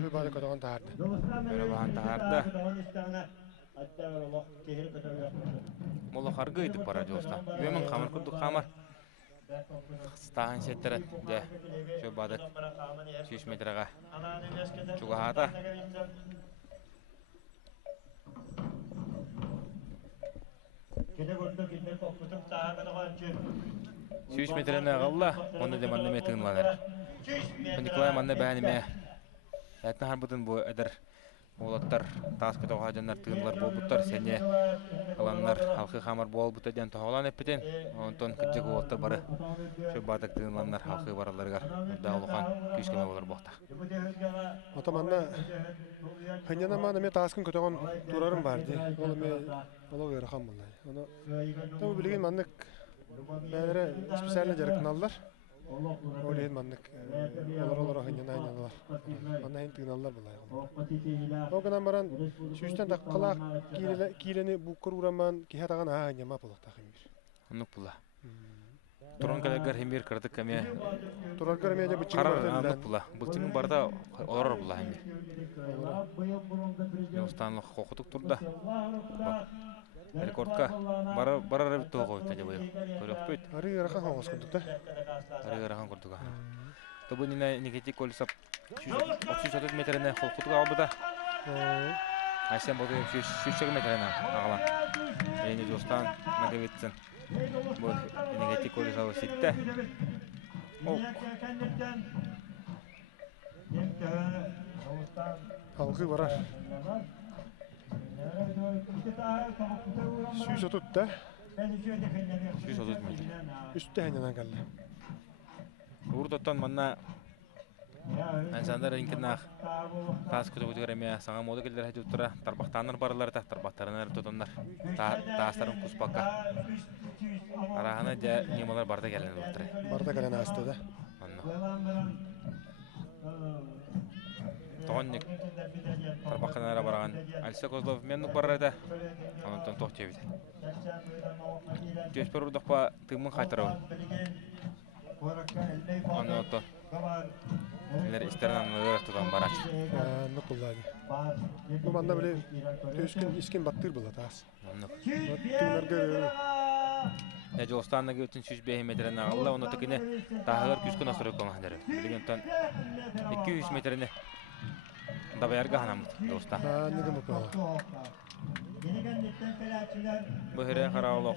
şu bari kodagan tahardı. Böyle bahan taharda. Mola hargıydık para Dostan. Üyemin kamar kurduk kamar. Stahan settere de şu badık 3 metrega. Çuga hata. Süç metrene galla, onu demanne metınlanır. Nikolay manne beğenime. Etne harbudun bu eder. Oğlatlar, tas kötü hacanlar tığınlar bolbutlar, sene alanlar halkı kamar bolbuta diyen toğulan epeten. Ondan küçük oğlatlar barı. Şu badık tığınlanlar halkı baralargar. Da olukan küçkeme olur boğta. Otomanna hanyana mana me taskın kötögon turarım vardı. Onu me ola verxam bullay. Onu tabu bilgin manlık bädere spesialne jarık nallar. Oleyin manlık olur hanyanalar. Manna hin tığınallar bullay. O kadar baran süsten takkala kileni bu kururaman ki hatagan ha hanyama bulak takimir. Onluk bulla. Turun kadar hemir kırdık kamiye. Turar görmeye de bu Karar anlık bulla. Bulçinin barda olur bulla hemir. Yostanlık kokuduk turda. Bak. Rekordka bara bir toğu koydu acaba yok. Görüyor püt. Arı rakan havas kurduk da. Arı rakan kurduk ha. Tabu nine niketi kolisap 30 metrene kokuduk aldı da. Ayşen bodu 3 metrene ağlan. Yeni Dostan Nagavitsen. Bu niketi kolisap sitte. Halkı varar. Süs otut da. Süs otut metre. Üstte hanyana galle. Урдоттан манна Ансандар инкеннах тас көтөгө кереме саңа мода келдер хажуттара тарбактаннар барлар та тарбактарынар тотоннар тастарын куспакка арахана да немалар барда келген ултра Барда калан асты да. Тоонник тарбакканара бараган Алиса Козлов меннук баррада онтон тохтебит Төспөр урдакпа тымын кайтарабын Онотон Нелер истернан ырастыдан барач. Нукуллады. Bu manda böyle töskün iskin baktır bula tas. Baktırlarga Ya Jostan'a götün 305 metrene Allah onu tekine tahır küskün asırı komandır. Bilgenten 200 metrene da bayarga hanam Jostan. ne demek bu? Bu here karawlıq.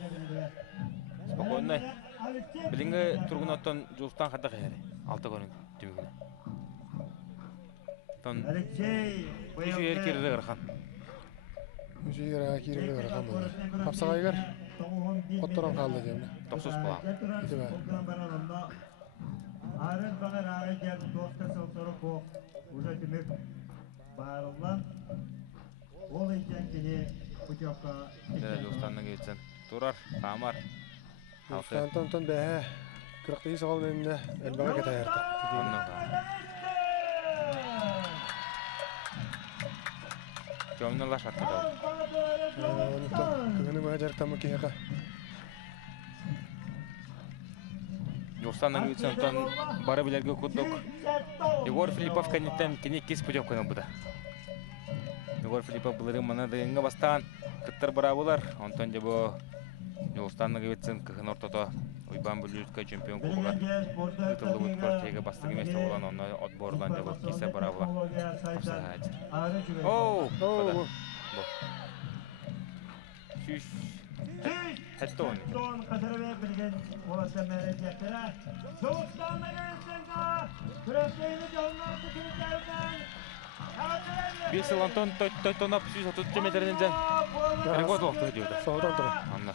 Spokojnay. Bilinge turgunattan Jostan hada gayri. Alta görün tümüne. Tan şu yer kirde garxan. Müziğe kirli rakam oldu. Hapsagaygar. Ottoran kaldı demle. 9 bula. Gitme. Arın bana rağmen geldi dostlar soru bu. Burada demek bağırılan olayacak ki bu çapka. Jostan'a geçsen. Turar, tamar. Tantan be. Kırıklığı sağal benimle elbaga getayardı. Gömnüler şartı da. Kıgını macar tamı ki yaka. Jostan'a geçsen ton bara bilerge kuduk. Егор Филиппов канеттен кене кес путевканы буда. Егор Филиппов булары мана дыгынга бастан кыттар бара булар. Онтон же бу Jostan'a geçsen кыгын ортото уйбан бүлүлүткө чемпион кубуга. Тылы бүткөр теге бастыгы месте болан онно отбордан же бу кесе бара булар. Оу! Шүш. Хәтта оны. Son kadar ve bilgen olası merecekler. Soğuktan merecekler. Sürekli canlar tutunlardan. Бесил Антон тойтонап 130 метрден жан. Рекорд вакыты диyordu. Sağdan dur. Anla.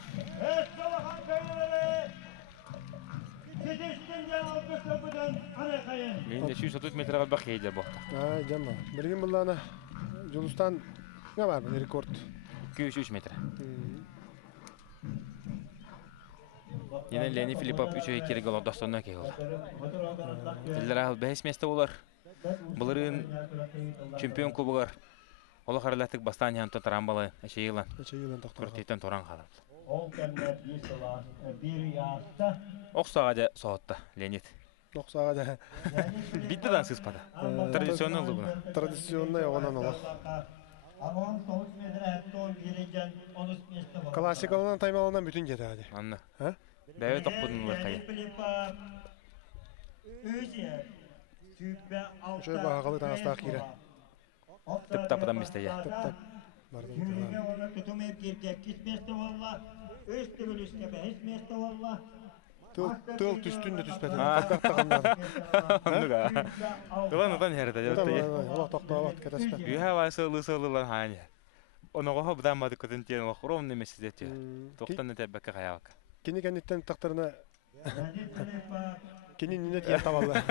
Мен 130 метрге бак хейдер бакта. Jamma. Bilgin bullana Julustan ne var bu rekord? 203 метр. Yine Leni Filipov 3 kere gol dostondan keldi. Diller al 5 месте булар. Буларын чемпион кубугар. Олы харалаттык бастан янта тарамбалы эшейлан. Эшейлан токтор. Куртитен туран калды. Ол кемдер бисала bir yaşta. Оксага соотта Ленит. Ноксага да. Биттедан сыспада. Традиционный буна. Традиционный оғынан ола. Амон 9 метр тон биринен 13 месте var. Классикалынан таймалынан бүтін жеті hadi. Анна. Ha? Бәйе топпудун кайы. Şöyle bağlı tanıstaq kire. Тип тападан мистеje. Tap. Bardın. Yürüge onu tutumayıp girecek. 2 месте valla. Üstü bölüşke 5 месте valla. Tıl tüstünde tüspedi. Аннуга. Тулан herda жапты. Allah toqtağa bat ketespe. Юха васылы-сылылар ханя. Онога хобдан мады көтөнтен охром немесе дете. Тоқтан тәбәккә хаялак. Kini kenitten taqtarına kini nine tiye tavalla.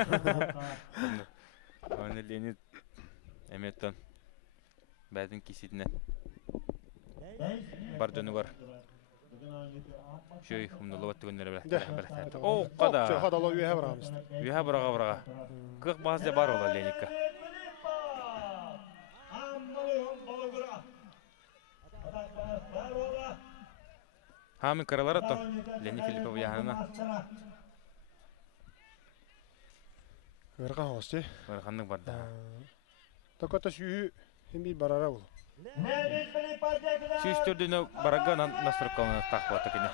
Аны Ленит эметтен бәдин кисидне. Бар жөнүгөр. Шөй хумнулуат түгөннөрө беләтәр. О, када. Шөй кадалы үйе барамыз. Юха барага. Кык базда бар ола Леникка. Хами каралар ато. Лени Филиппов яхана. Верга хости. Барханның барда. Такота шүйі химби барара бұл. Шүш төрдүнө барага настройканы такып атакене.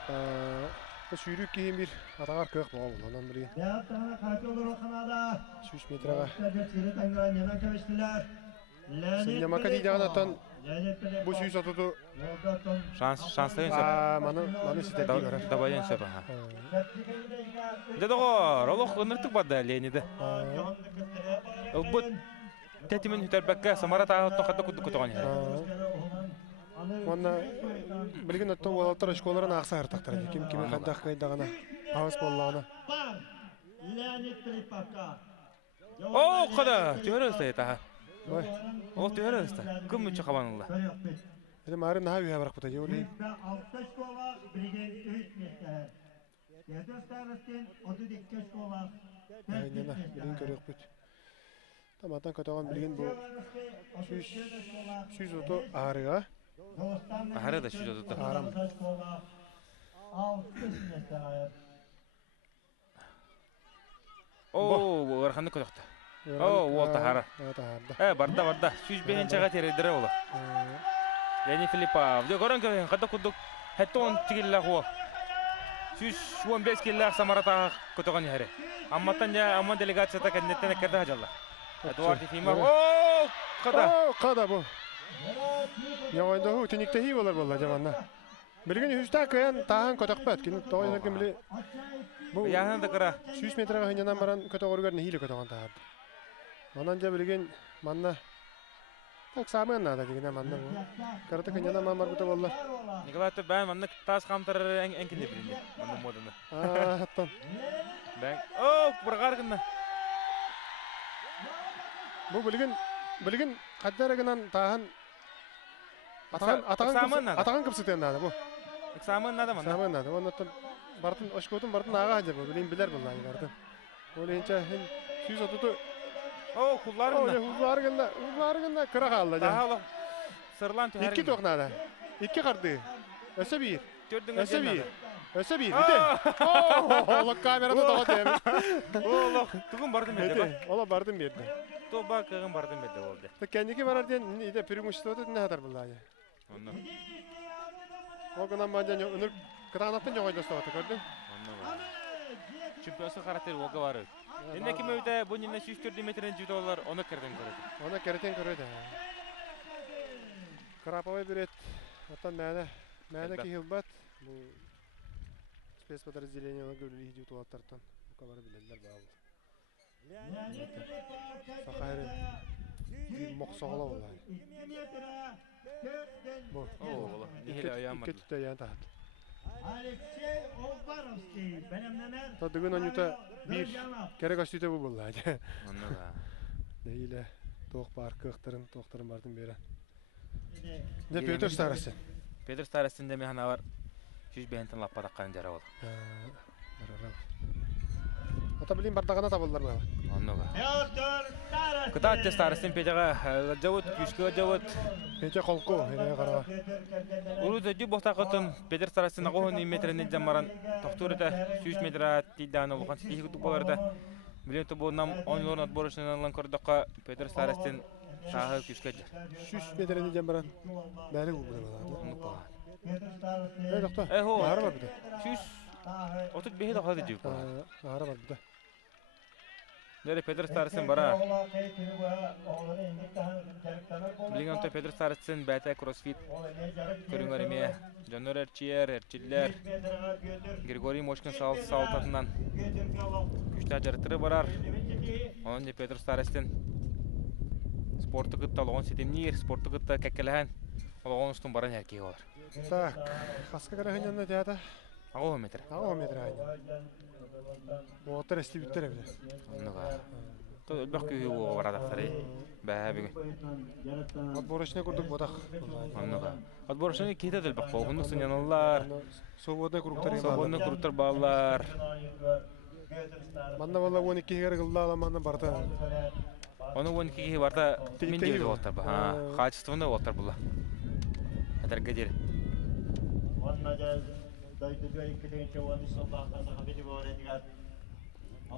Шүйрік кейін бір атағар көк болған бұл. Онан бірген. 3 метраға. Sen yamaka дейді ғанаттан бұл шүй сатуды Шанслыгын сөп. Маны сететті көрі. Дабайын сөп. Дедоғор, олық ұныртық бады Лениді. Бұд тәтімен үтәрбәкке самара тағыттың қатты күдді күтіған еді. Онна білген өтті олаттар школарын ақса артақтар еді. Кім қандақ қайдағына, ауыз болағына. Леонид Филипповка. О, қада, түйерісті ета. Ой. О, түйерісті. Кім мүнші қабанылы? Әлі мары наға үйе барақ бұта, еулейін. Altta şkola, bilgen 3 metre. Yedir starostin, 32 şkola, 4 Aynen, bilin körük büt. Tamatan kötüğün bilgin bu süz otu ağrıға. Ağrı da süz otu. Ağram. 6 metre ayır. Oo, Orhan'ı kötüktü. Oo, Volta Hara. Barda. Süz behin çağa teredire ola. Leonid Filippov. Yo görün ki kada kuduk heton tigilla ho. Süz 15 killa samarata kötüğün yere. Ammatan ya amman delegatsiyata kendilerine kerdi hacalla. Eduard Efimov. Oo, kada. Oo, kada bu. Yağayda hu tünikte hi olar bolla jamanna. Bilgin hüsta kayan tahan kötük pat. Kin toylarken bile bu Yahan da kara. 100 metrege hinyanan baran kötük orgar nehile kötüğün tahan. Onanca bilgin manna tak samen nada digine manna bu. Karata hinyanan mamar buta bollar. Nikolay ben manna tas kamtar en kindi bilindi. Manna modunda. Hattan. Ben. Oo, burgar gınna. Bu bilgin kaddaragınan tahan Saman nada. Atagan kıpsıten nada bu. Eksamen nada manna. Saman nada. Ondan bartın oşkotun bartın ağa hacı bu. Bilin biler bunlar bartın. Oleyince hin süz otutu. Oo, kullar gınna. Uzlar gında kıra kaldı. Daha ola. Sırlan tüher. İki tok nada. İki kardı. Öse bir. Tördün Öse bir. nada. Öse bir. Bite. Allah kamerada toğa demiş. Oo, tugum bardım edde bak. Bite. Ola bardım berdi. To bak kığın bardım edde oldu. Ta kendiki barar diyen ide pürümüştü otu ne hadar bunlar ya. Onno. O günden mancan önür kıtağınaptın yok oydostu otu gördün. Onno. Çempiyonsu karakteri oga var. Enne kim öde bu ninne 104 metrenin judo olar onu kırdım köredi. Ona kereten köröydü. Krapovoy bir et. Atan мәне ki hilbat. Bu спецподразделение ona görülü hici tuvalardan. Bu kadar bilenler bağlı. Sakayırın bir moksoğla olayı. Bu. Oo, ola. Nihile ayağım var. İki tütte yan tahat. Alexey Olbarovskiy, benim neler? Tadıgın anyuta bir kere kaçtıydı bu bulladı. Onno da. Neyle toğuk bar, toğuktarın bardın beri. Ne Peter Starasın? Peter Starasın demi hana var. Süz behintin lappa dakkan jara ol. Ata bileyim bardağına tabollar bana. Onno da. Pyotr Starostin. Kıtat Starasın pejaga javut küskö javut. Pece kolku, hele karava. Ulu da ju bohta qatın Peter Starasın 10 metrenin jamaran tohturda 100 metre tidano bukan sih kutuk bolarda. Bilen to bonam 10 lornat borusынан lan kordakka Peter Starasın saha küskö. 100 metrenin jambaran. Bäli bu bana. Hey doktor. Ho. Bahar var bir de. 100 otup behi da hadi jup. Bahar var bir de. Nere Peter Starasın bara. Bilgen to Peter Starasın beta crossfit körüngör eme. Jonor Erçiller. Grigoriy Moshkin saltatından güçler jarıtırı barar. Onun Peter Starasın sportu gıtta loğun sitemnir, sportu gıtta kekkelehen. Loğun üstün baran erkeği olur. Tak, kaska kadar hınyanda diyata. 10 metre. 10 metre aynı. Bu otur esti bitter evde. Onu var. To ölbek köyü o var adakları. Bähe bugün. At boruşuna kurduk bodak. Onu var. At boruşunu kete ölbek koğunun sınyanlar. Soğuğuna kurukları. Soğunun kurutlar bağlar. Manna valla 12 kere kıldı alamandan barda. Onu 12 barda min diyor oltar bu. Ha, kaçtığında oltar bu. Kadar geceli.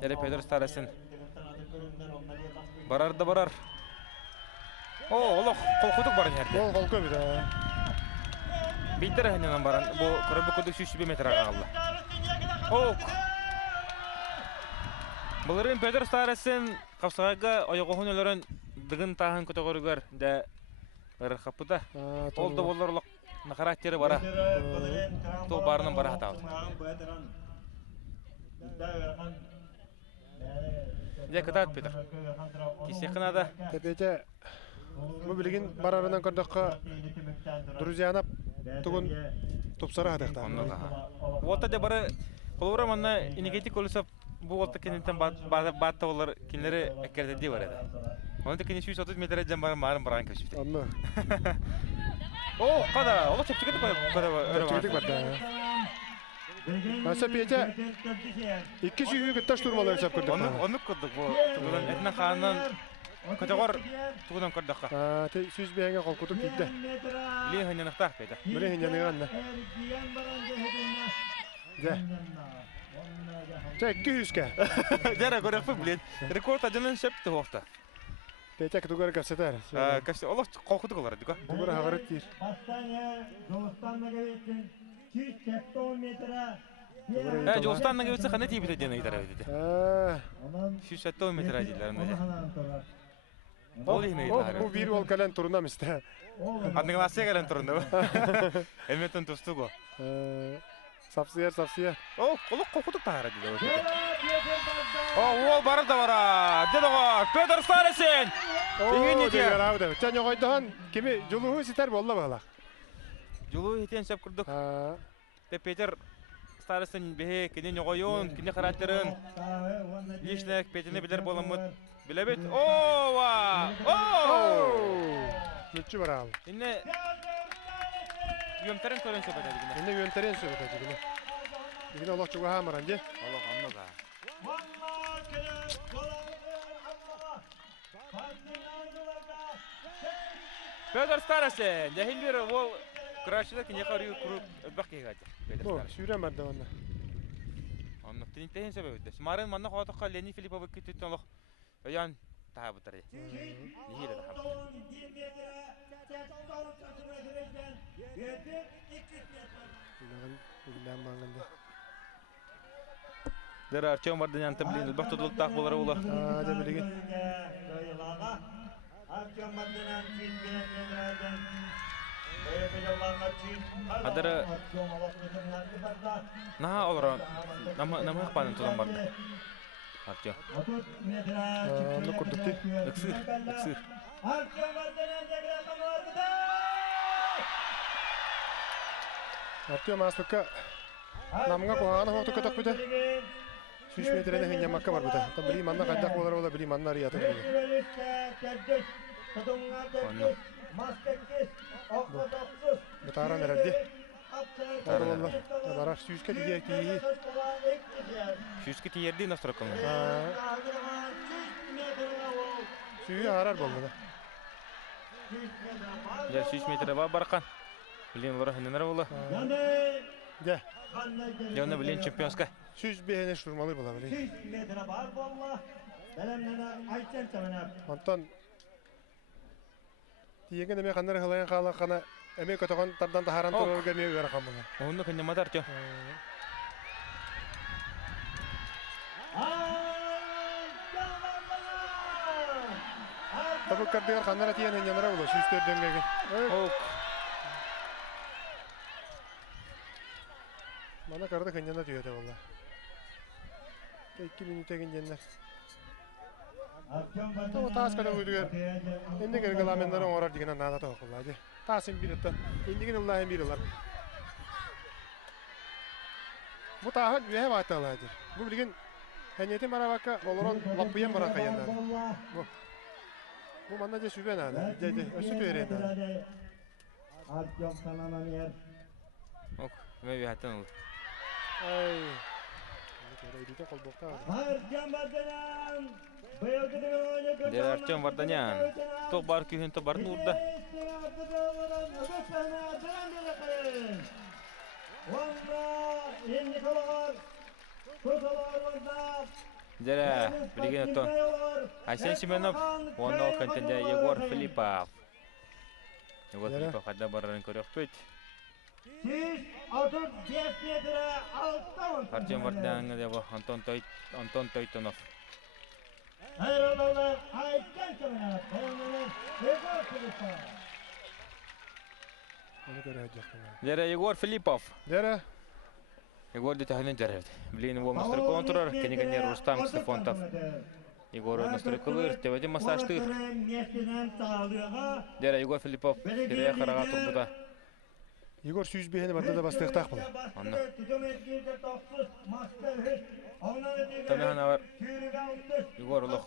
Nere Peter Starasın barar da barar. Oo, Allah korkutuk barın yerde. Bol kolku bir de. Bitter hemen baran bu kırıbı kuduk 100 metre kaldı. Oo. Bunların Peter Starasın kapsaga ayağı hünelerin dıgın tahın kategoriler de kapıda. Oldu bollarlık ne karakteri bara. To barının bara hata. Ne kadar Peter. Kişi kınada. Tepece bu bilgin bararından kurdukka Druziyanap tugun topsara hadakta. Onunla. Volta de bara kolora manna iniketi kolusap bu olta kendinden batta olur kinleri ekerdedi var edi. Onu da kendi 130 metre can marın baran köşüftü. Anla. O kada, o çöpçük edip kada öyle Çektik var da. Nasıl piyece? 2 süyü gıttaş durmaları hesap kırdık. Onu kırdık bu. Tuğdan etinden kanından kategor tuğdan kırdık. Süz beğenge kol kutup gitti. Liye hınyanı ktar peyde. Böyle hinyanı anne. De. Çek 200 ke. Dere görek bu bilet. Rekord acının şepti hoqta. Peyce ki tuğara kapsatar. Kaçtı Allah korkutuk olar dika. Tuğara havaret değil. Jostanna gelse kanat iyi biteceğine gider dedi. 170 metre acillerinde. Bu bir ol kalan turuna mı iste? Adını nasıl gelen turunda bu? Elmetten tustuğu. Sapsıyer. Oh, koluk korkutuk da herhalde dedi. Oh, o barı da var ha. Dedi o. Peter Staresin. Oo, diyor abi. Sen yok oydahan kimi juluğu siter bolla bağla. Juluğu hiten şap kurduk. Te Peter Staresin behe kini yoğuyun, kini karakterin. Lişnek Peter'ini bilir bolamut. Bilebet. Oh, oh. Mütçü var abi. Yine yönterin tören söhbet edildi. Yine yönterin söhbet edildi. Yine Allah çok hamaran diye. Allah anladı. Peter Staresin. Dehil bir o karşıda kini karıyı kurup bakıya geldi. O süremedi onda. Anlattın tehin sebep etti. Smarın manna kağıt kaleni Filip'e vakit tuttu Allah. Yan tabi tari. Niye de tabi. Dere Arçon vardı yan tablini. Baktı dolu takboları ola. Hadi bilgin. Adara naha olur. Nama yakpanın tutan vardı. Arçon. Ne kurduk ki? Iksır. Artıyor masukka. Namga koğana hoğtu katak bıda. 3 metrede hınca makka var bıda. Tam bileyim anna kaddak ola bileyim anna ariyatı bıda. Bıtaran herhalde. Allah. Barar süyüzke diye ki. Süyüzke tiyerdi nasıl rakamı? Süyü arar bolmadı. Ya 100 metre var barkan. Bilin olarak neler ola? De. Ya ne bilin çempiyonska. Süyüz behene şurmalı bola bileyim. 100 metre var valla. Belemlene ayten çamana. Anton. Diyegen eme kanlar halayan kala kana eme kotokan tardan taharan toror gemiye göre kamına. Onu kanya matar ço. Tabu kardigar kanlara tiyan yanara ulo süyüz döngege. Ok. Bana karda kanyana diyor de valla. 2 minüte gençler. Tabu taas kadar uyduyor. Ende gergelamenlerin orar digenen nada da okulladı. Taasin bir ıtta. Indigin Allah'ın bir yıllar. Bu tahan üye vatalardır. Bu bilgin henyetim arabaka oloron lapıyan baraka yanlar. Bu manna je süben adı. Je ösü tören adı. Artyom kananan yer. Ok. Me bir hatan olur. Ay. Kere idite kol bokta. Artyom Bardanan. Dere Arçon vardanyan. Tok bar kühün to bar nurda. Dere bilgin to. Aysen Simenov. Ono kontenja Yegor Filipov. Yegor Filipov hadda barran korek tweet. 135 metre alttan. Arçon vardanyan debo Anton Toytonov. Hayrolallah ayten çamana. Belemlene Yegor Filipov. Onu görecek. Dere Yegor Filipov. Dere. Yegor de tahnin dere. Bilin wo master control keni keni Rustam Stefontov. Yegor master kılır. Tevedi masajtır. Dere Yegor Filipov. Dere karaga turbuda. Егор сүйіз бейхені барды да бастық тақ бұл. Anna. Tabii var. Igor Uluq.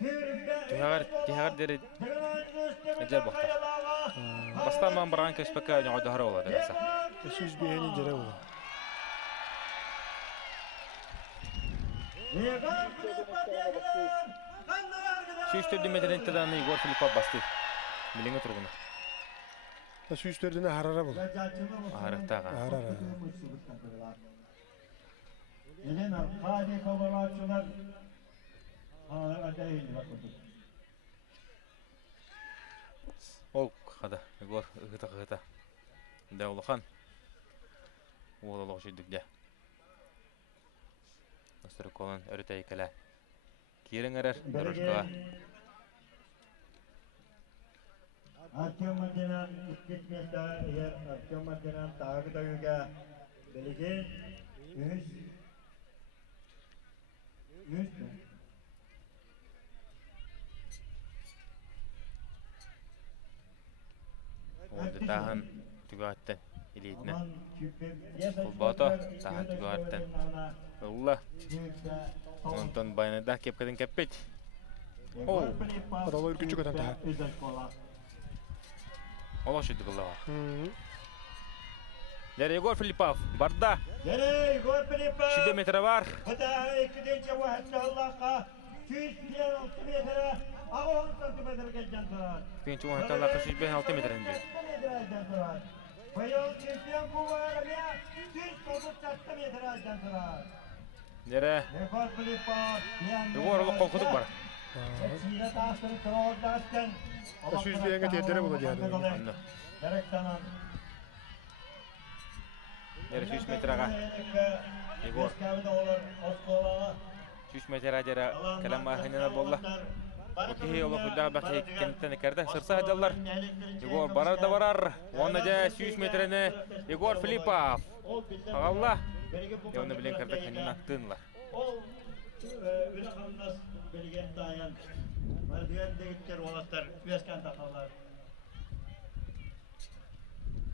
Tühəgər deri əcəl baxtaq. Bastan barğan köspəkə öňə dahara oladı gasa. Sүйіз beyheni jere bu. Sүйüş 4 metrin tədəni Igor Filipov bastı. Bilinə turğunu. Sүйіз tördüne harara bu. Aharıqtağa. Harara. Elena Hadi Kovalarçılar adayıydı bakıldı. Ol qada Igor ıgıta. Dağlıqan. Oğlalıq şüddükdə. Nostru kolun örütəyi kələ. Kirin ərer, dörüşqağa. Akşamdan gitmekte eğer akşamdan takip ediyorsa belki 100 Oldu tahan tügatten elitine. Kulbata tahan tügatten. Allah. Ondan bayana kepkeden kepet. Oh. Adalı ürkücük adam tahan. Allah şüddük Allah'a. Nereye Igor Filipov? Barda. Nereye Igor Filipov? 2 metre var. Hadi ikinci vahitte Allah'a 206 metre. 10 santimetre geçen sonra. Pinçu vahitte Allah'a 106 metre indi. Bayıl çempiyon kuvarmaya 134 metre geçen sonra. Nereye? Igor Filipov. Igor Uluq kolkuduk var. Sine taşını kırıldaşken. Sүйіз beyheni tedere bulu yani. Anna. Gerek sana. Nereye 100 metrega? Igor. 100 metre jere kelam mahine bolla. Okey ola hudda bakay kentten kerде sırsa hadalar. Igor barar da barar. Onda da 100 metreni Igor Filipov. Allah. Ya onu bilen kerде kendini attınlar. Öyle kandas belgen dayan. Merdiven de gittiler olaslar. Üyesken takarlar.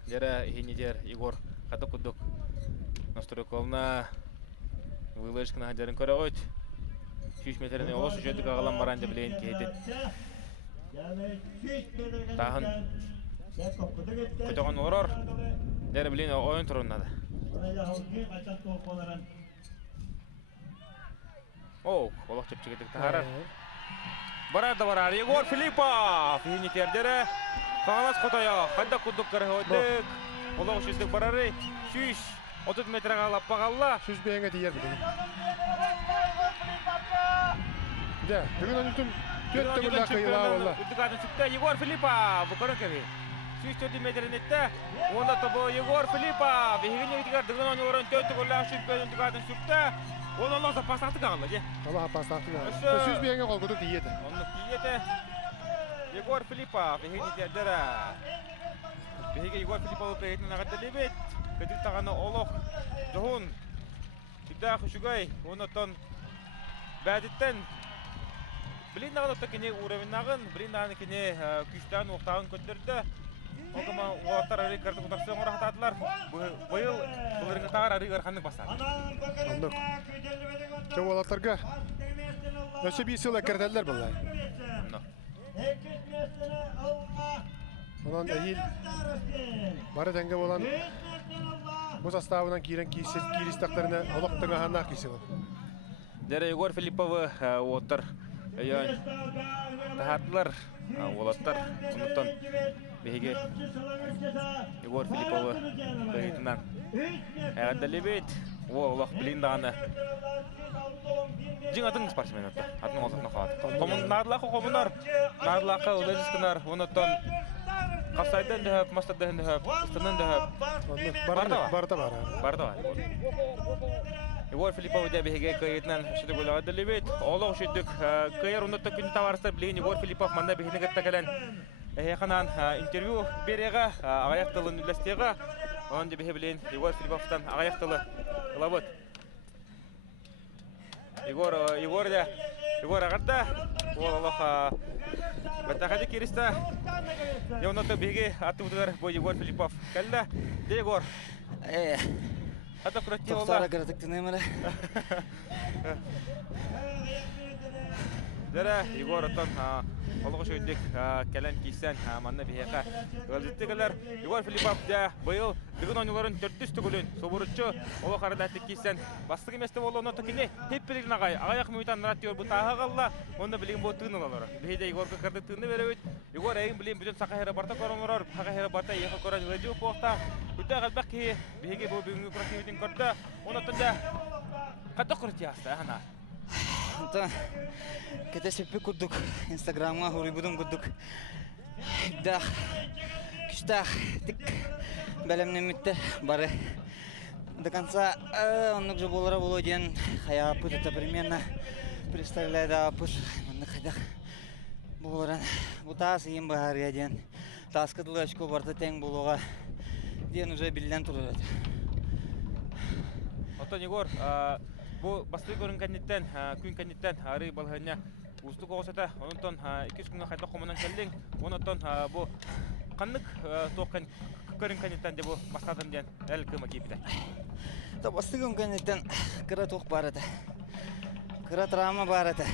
Jere hinijer Igor kada kuduk. Nostrokolna Вылышкына хаджарын көрі қойд. 100 метріне олысы жөдік ағылан баранды білейін кейден. Тағын көтіған орор. Дәрі білейін ойын тұрынады. Оу, олық чепчі кетік тағарар. Барарды барар. Егор Филиппов. Ені тердері. Қағалас қотайа. Қадда құдық көрі қойдық. Олық үшіздік барары. 130 метр қалап бағалла. Sүйіз beyheni diyer bilin. De, bugün önütüm dört tümülle kıyıla valla. Üddükadın çıktı. Егор Филиппов. Bu körün kebi. 104 metrin etti. Onda topu Егор Филиппов. Ehigini itigar dıgın onu oran töntü kolla şüphe üddükadın çıktı. Onu Allah'a pasaktı kağılla. Allah pastaktı ya. Sүйіз beyheni kol kuduk diyeti. Onu diyeti. Егор Филиппов. Ehigini terdere. Ehigi Егор Филиппов'u kayıtına kadar libet. Kedik tağını oluq. Johun. Tidda xuşugay. Onu ton. Bəditten. Bilin nağın otta kine uğravinağın. Bilin nağın kine küçtağın oqtağın kötürді. O kama oğatlar arı kardı kudaksın oraq atadılar. Bu yıl бұлырыңы тағар arı qarxanlık basar. Anladık. Çavalatlarga öse bir sıla kerdeller vallahi. Ondan ehil barı denge olan bu sastavından giren kiristaklarına olaqtığı hanaq kisi var. Dere Егор Филипповы отыр. Tahatlar, olatlar. Ondan behiге Егор Филипповы kayıtından. Әғаддәлебет. Олақ білейін дағаны. Жин атын спортсмен отыр. Атын олақына қалады. Нағырлақы қомынар. Нағырлақы ұлайжыскынар. Онытан қапсайдан дөп, мастардан дөп, ұстынан дөп. Barda var. Barda var. Егор Филиппов да беге кайытнан шуды гол адылыбет. Олог шүддүк кайыр онда күн таварыстар билген Егор Филиппов манда бехине гаттаган ханан интервью берега аяктылын үлестега. Онда бехе билген Егор Филипповтан аяктылы лабыт. Егор агарда. Олог Баттахады Кириста. Явното беге аттыбытыгар бой Егор Филиппов. Калда, де Егор. Ата күрәтте ола. Тоқтара кірдіктің емірі. Дәрі Егор оттан олығы шөйдік кәлән кейсен манна бейеқа. Ғалжеттігілер Егор Филиппов да бұйыл дүгін ойнуларын 400 түгілін собырытшы олы қарадатты кейсен. Бастығы месті болу оны тұкіне хеп білігін ағай. Ағаяқ мүйтан нұрат түйір бұл тағы қалла. Онда білігін бұл түйін олалары. Бейде Егорға кірді түйінді бері өйт. Егор әйін білігін бүтін сақа хері барта көрін ұрар. Сақа хері барта еқі көрін ғылжу қоқта. Үтті қалбақ кейі бейге бұл бүгінгі күрәтті көрді. Онаттан да қатты күрәтті асты ағана. Кете сеппе курдук, инстаграмга хурибудун курдук. Дах, киштах, тик бәлемнен миттер бары. До конца оннук же болара болу ден хаяпыт это примерно представляет апыт. Мында хайдах боларан. Бутасы ем бахар я ден. Таскыдылы очко барта тең болуға ден уже билден турат. Оттон Егор, bu bastığı görün kanitten, gün kanitten arı balhanya ustu koğusata, onunton 2 gün hayta komunan geldin, onunton bu kanlık toğkan görün kanitten de bu bastadan diyen el kıma gibide. Ta bastığı kanitten kıra toğ barata, kıra travma barata,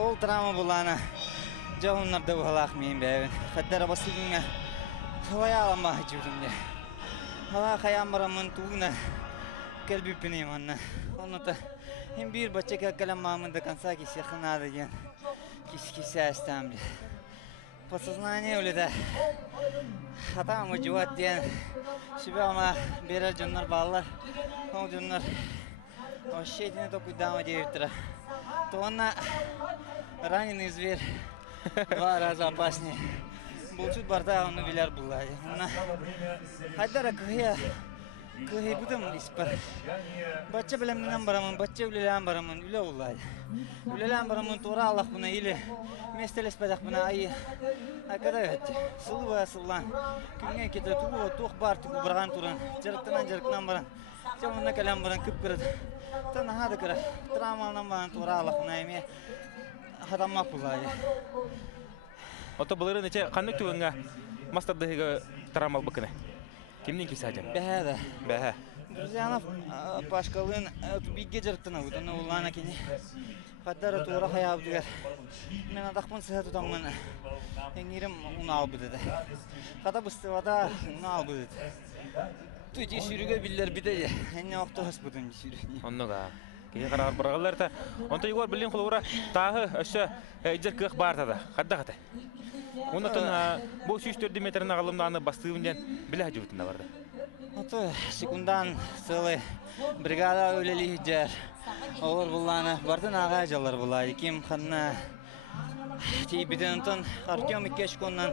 ol travma bulana, cahunlarda bu halak miyim be, hatta bastığı havaya alama hıcıdım ya, hava kayam baramın tuğuna, kalbi pineyim anna, onu da hem bir bacak kalam mamında kansa ki şahına diyen kisi astamlı. Подсознание öyle hata mı cevap diyen şibe ama birer canlar bağlar. O canlar o şeyden de kuyudama diyebilir. То она раненый зверь 2 раза опаснее. Bulçut barda onu bilir bulayı. Ona haydara kıya kıya budum ispar. Bacca bilemden baramın, bacca ülelen baramın üle bulayı. Ülelen baramın tora Allah buna ile mesteles pedak buna ayı. Hakada etti. Sılı ve sılan. Kümgen kete tuğ bar tuğ bırağan turan. Jarıktan baran. Camına kalem baran kıpkırdı. Tana hada kıra. Travmalan baran tora Allah buna eme. Hadammak bulayı. Oto buların içe kanlık tüvünga mastaddığı travmal bakını. Kimden ki sadece? Behada. Behe. Друзьянов пашкалын бигге жарыктана утана улана кини. Хаттара тура хаяп дигер. Мен адакмын сыйа тутаммын. Эңирим унал быдыды. Хата быстывада унал быдыды. Туйти сүрүгө биллер биде. Эне окто хаспыдым сүрүгө. Оннуга. Кие карар баргалар та. Онто Егор билин кулура тагы өшө эжер кык бартада. Хадда хата. Онтон бу 3-4 метрин агалымданы бастыгымден биле жыбытында барды. Ото секундан целый бригада өлели жер. Олар булланы бардын ага жалар булай. Ким ханна тибиден тон Артем Икешконнан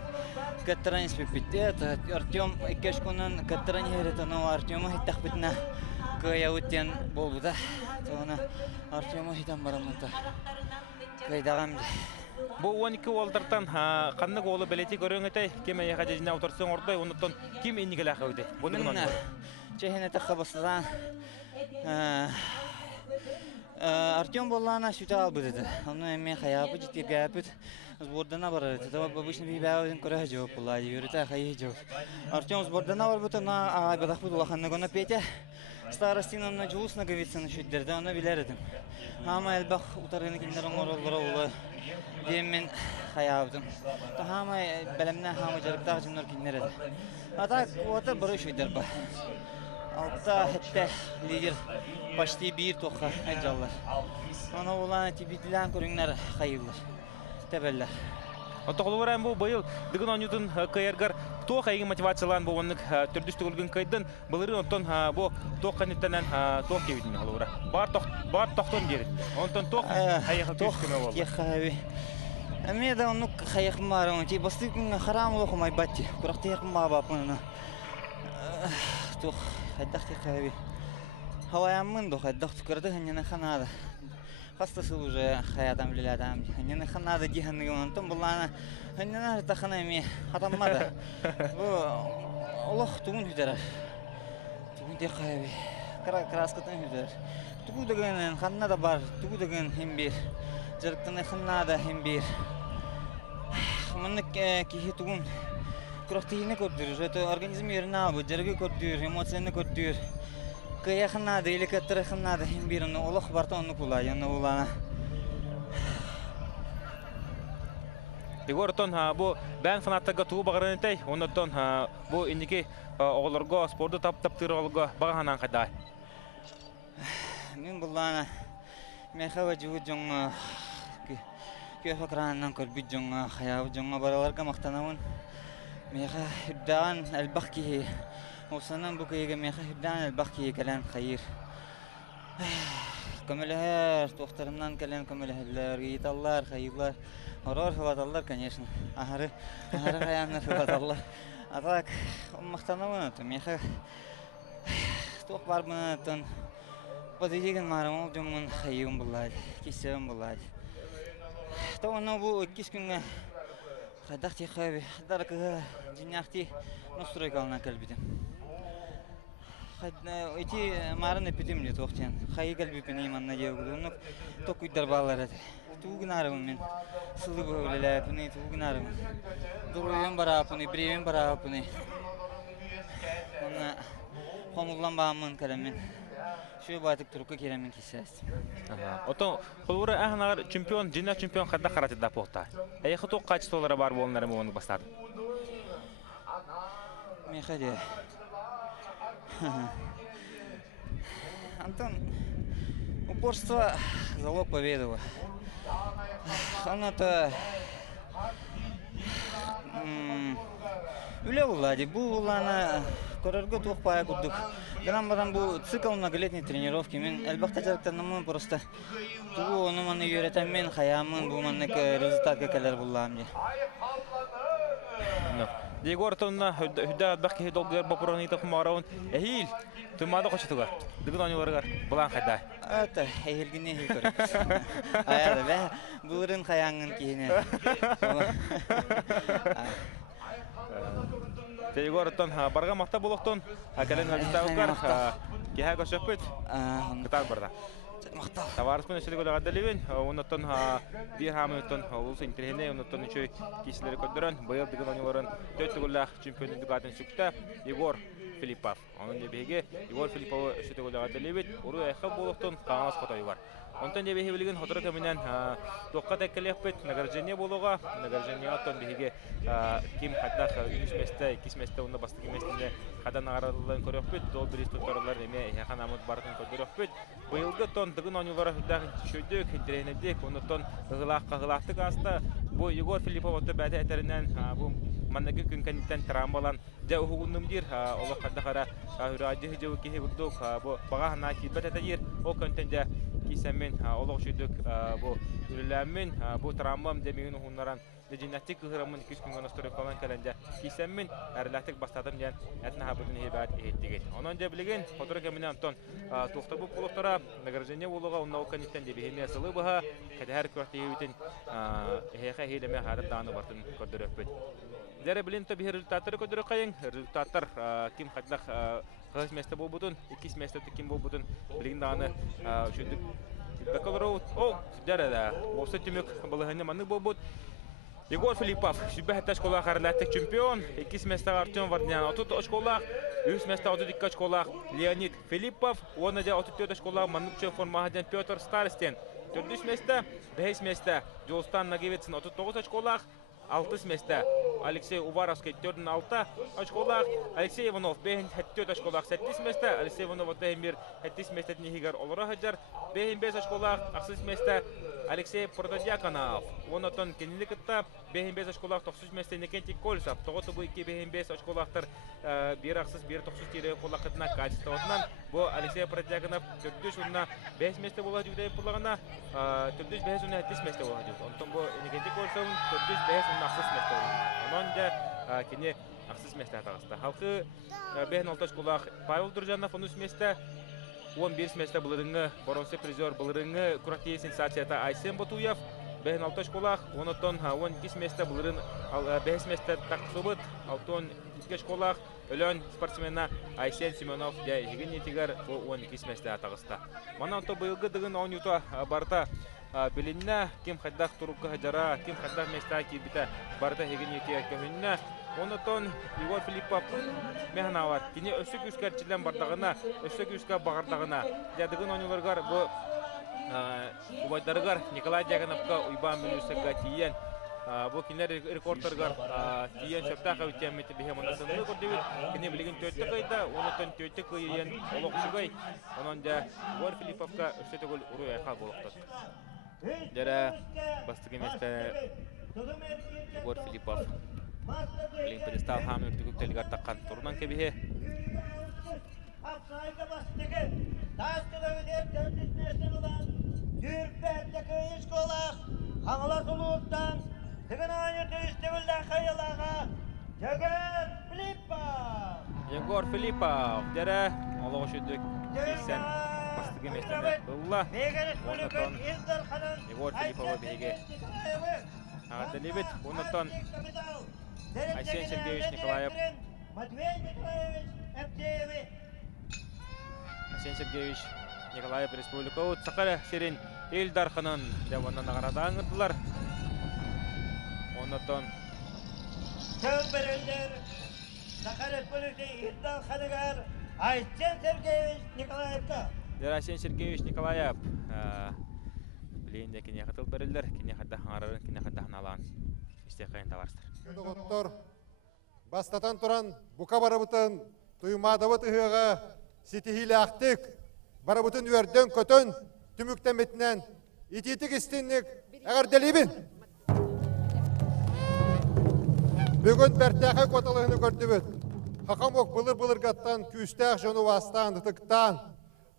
каттаран испепитте. Артем Икешконнан каттаран херетон Артем хиттак битна кая үттен болбуда. Тона Артем хитан барамынта. Кайдагам. Бу 12 олдартан каннык олу белети көрөңөтөй кеме яхажына отурсаң ордой онуттан ким иннигеле хауды. Бунун Мына чехене тахабастан Артем боллана сүтө албыды. Аны эме хаябы жити гапыт. Сбордана барады. Тоа обычно бибаудын көрө жооп булай. Юрта хай жооп. Артем сбордана барбыты на айбадак булаханна гона Петя. Старостинан на жуус наговицаны шүддерде аны билердим. Ама элбак утарыны киндерин оролдора улы. Демен хаябдым. Тахама белемнен хама жарыктагы жындар киндерди. Ата ота бары шүддер ба. Алта хетте лидер почти бир тоха ажаллар. Аны улан тибидилен көрүңнөр хайырлар. Тебеллер. Отоғылуыран бұл бұйыл дығын ойнудың кайыргар тоқ айғы мотивациялан бұл онық түрдісті көлгін кайдың бұлырын оттон бұл тоқ қанеттенен тоқ кебетін олуыра. Бар тоқтон берін. Онтон тоқ айықы көскіме болды. Тоқ Әме да онық қайықым бар. Басты күн харам олықымай бәтті. Құрақты еқім бар бапын. Тоқ қайдақ тек Хаваямын доқ қайдақ түкірді ғаннені қанады. Хастасы уже хаятам лилядам. Ғаннені қанады диханығы онтон бұлланы ғаннені артақына әме қатаммады. Олық тұғын хүдері. Тұғын тек қайбі. Краскатын хүдері. Тұғы дұғын қанна да бар. Тұғы дұғын хем бір. Жарықтыны қанна да хем бір. маннык кихи тугун курактыйны көрдүр, это организм yerine aldı, jargı kördür, emosiyonu kördür. Kıyakınnadı, ilikatırıkınnadı, hem birini olaq barta onu kulay, onu ulana. Игортон bu ben fanattaga tuğu bağırın etey, ondan bu indiki oğullarga sporda taptırı olga bağanan kaday. Мен булана мехава жугу жоңга көфө кранынан көрбүт жоңга хаябы жоңга бараларга мактанамын. Меха хүддаган албах ки осанан бу кыйга меха хүддаган албах ки келен хайыр. Көмөлөр тохтарымнан келен көмөлөрлөр, гиталлар, хайырлар, орор хаваталлар, конечно. Ахары хаяннар хаваталлар. А так мактанамын, меха тох бармын. Подойдеген марамол жоңмун хайым булат, кисем булат. То оно бу кис күнгө кадак тихаби, даркы жинякти настройкална калбидим. Хадна эти марын эпидем ли тохтен. Хай калбипин иманна жегулунук токуйдар баллар эти. Тугнарым мен. Сылы бөлеле пуни тугнарым. Дуруем барапуни, биревен барапуни. Ана хомуллан баамын калемен. Şu batık Türkiye keremin kişiyiz. Oto kulvura ahnar çempion, dünya çempion kadar karate da pohta. Ayakı tok kaç dolara var bu onları mı onu basardı? Mehadi. Антон, упорство залог победы. Оно-то Öyle bulladı. Bu bullana körerge tuğ paya kurduk. Grambadan bu цикл многолетней тренировки. Мен elbette jarıktanımın просто tuğu onu bana öğreten men hayamın bu manlık rezultatga keler bullam diye. Diego Orton'la hüda bakki hüdolgar bapuranı takım araun. Ehil. Tümada koştular. Dıgın oyunları bulan kadar. Evet, ehil günü ehil körük. Ayada be. Bulurun hayangın kiyine. Diego Orton barga makta bulukton. Hakelen hüdütavuklar. Kiha koşuput. Kıtar barda. Tavarsmen eşli golga dalibin. Ondan bir hamilton ulusu interhene ondan üçü kişileri kodduran. Bayıl dıgın oyunların 4 golla çempionluk adın çıktı. Igor Filipov. Onun debege Igor Filipov'u eşli golga dalibin. Oru ayakta bulukton kanas kotoyu var. Ondan debege bilgin hodra kaminan dokka tekkeliyapet nagarjanya buluga. Nagarjanya ondan debege kim hatta 3 meste 2 meste onda bastık mestinde kadan aralarını körüpet. Dol bir tutarlar eme yakan amut bartın kodurupet. Bayılgı ton dıgın oyunlara hüdda şöydük, internedik. Ondan ğılaqtık asta. Bu Igor Filipov'da bәді әтерінен bu mannagy künkenitten trambalan ja uhugunum dir ola kadda kara hurajı hıjı ki hurduk bu baga hana kibet eter o köntende kisemen ola şöydük bu ürülemin bu trambam demeyin hunnaran Dejinatik kıhramın 2 gün onastırıp falan kalınca kisemin erlatik bastadım diyen etna habudun hebat ettiget. Onun da bilgin fotoğraf kemine Anton toxta bu puluklara nagarjanya buluğa onunla okanitten de bihime asılı baha kada her körteyitin heqa hileme hadat dağını bartın kördüröpbet. Dere bilin tabi rezultatları kördürökayın. Rezultatlar kim hatlaq qız meste bolbutun, 2 meste kim bolbutun bilgin dağını şöndük. Bakalorot o dere da olsa tümük balahane manık bolbut. Igor Filipov, şübhette şkola karalatek çempion, 2 mesta Artyom Vardyan, 30 şkola, 3 mesta 32 şkola Leonid Filipov, ona da 34 şkola Manukçev formahadan Pyotr Starostin, 4 mesta, 5 mesta Jolstan Nagevitsin 39 şkola, 6 mesta Alexey Uvarovskiy 4-6 şkola, Alexey Ivanov 4 şkola 7 mesta, Alexey Ivanov 7 mesta nihigar olara hajar, 5 şkola 6 mesta Alexey Protodyakonov, ondan kendilikte 5 şkola 9 mesta Nikentik Kolsov, toğutu bu 5 şkolalar bir aksız bir 9 tire kolakatına kaçtı. Ondan bu Alexey Protodyakonov 4 şunna 5 mesta buladı diye pulağına 4 5 şunna 7 mesta buladı. Ondan bu Nikentik Kolsov'un 4 5 şunna aksız mesta buladı. Ondan da kendi aksız mesta tağıstı. Halkı 5-6 şkola Pavel Durjanov 13 mesta 11 mesta bulurunga, Boronse prizor bulurunga, Kuratiye sensasiyata Aysen Batuyev, бәһен 6 школах, онотон 12 месте булырын 5 месте тақсыбыт, алтон 2 школах, өлөн спортсмена Айсен Семенов я егін етігер 12 месте атағыста. Мана то бұйылғы дығын 10 юта барта білінна, кем қайдақ тұрыққа жара, кем қайдақ месте кейбіті барта егін етігер көхінна. Онотон Егор Филиппов механа бар. Кене өсік үскәрчілен бардағына, өсік үскі бағардағына. Дәдігін ойныларғар бұл Убайдарыгар Николай Дягановка уйбан мүлісігі тиен. Бұл кенер рекордтарғар тиен сөптақ өтеметі бігем онасынығы көрдебет. Кене білген төтті қайда, онытын төтті қайын олықшығай. Онында Егор Филипповка өсті түгіл ұру айқал болықтады. Дәрі бастығы месті Егор Филиппов. Білген pedestal хамын өкті көктелгар таққан тұрынан кебіге. Апсайға бастығы, тастығы өдер тәртісмесін ұлан, түрпәттікі ішқолақ, қаңылас ұлуыттан, тігін айыты үстібілден қайылаға, Егор Филиппов! Егор Филиппов, дәрі, олығы шүдік, кейсен бастығы местені бұлла. Онытон Егор Филиппова бейге. Ағадылебет, онытон Айсен Сергеевич Николаев. Айсен Сергеевич Николаев Республика ұт сақары серін елдарқының дәуаннан ағарада аңырдылар. Онытон Тәубірілдер, Сақар Республика елдарқанығар Айсен Сергеевич Николаевка. Айсен Сергеевич Николаев білейінде кене қатыл бірілдер, кене қадда аңарарын, кене қадда аңалаған істе қайын табарыстыр. Доғыттор, бастатан тұран бұқа барабытын тұймадабыт ұғыға сетихилі ақтық, барабытын үйерден көтін түміктеметінен итетік істенік әғір дәлейбін. Бүгін бәртәқі көтілігіні көрдібіт. Хақамок бұлыр-бұлырғаттан күстәқ жону вастан, ұтықтан,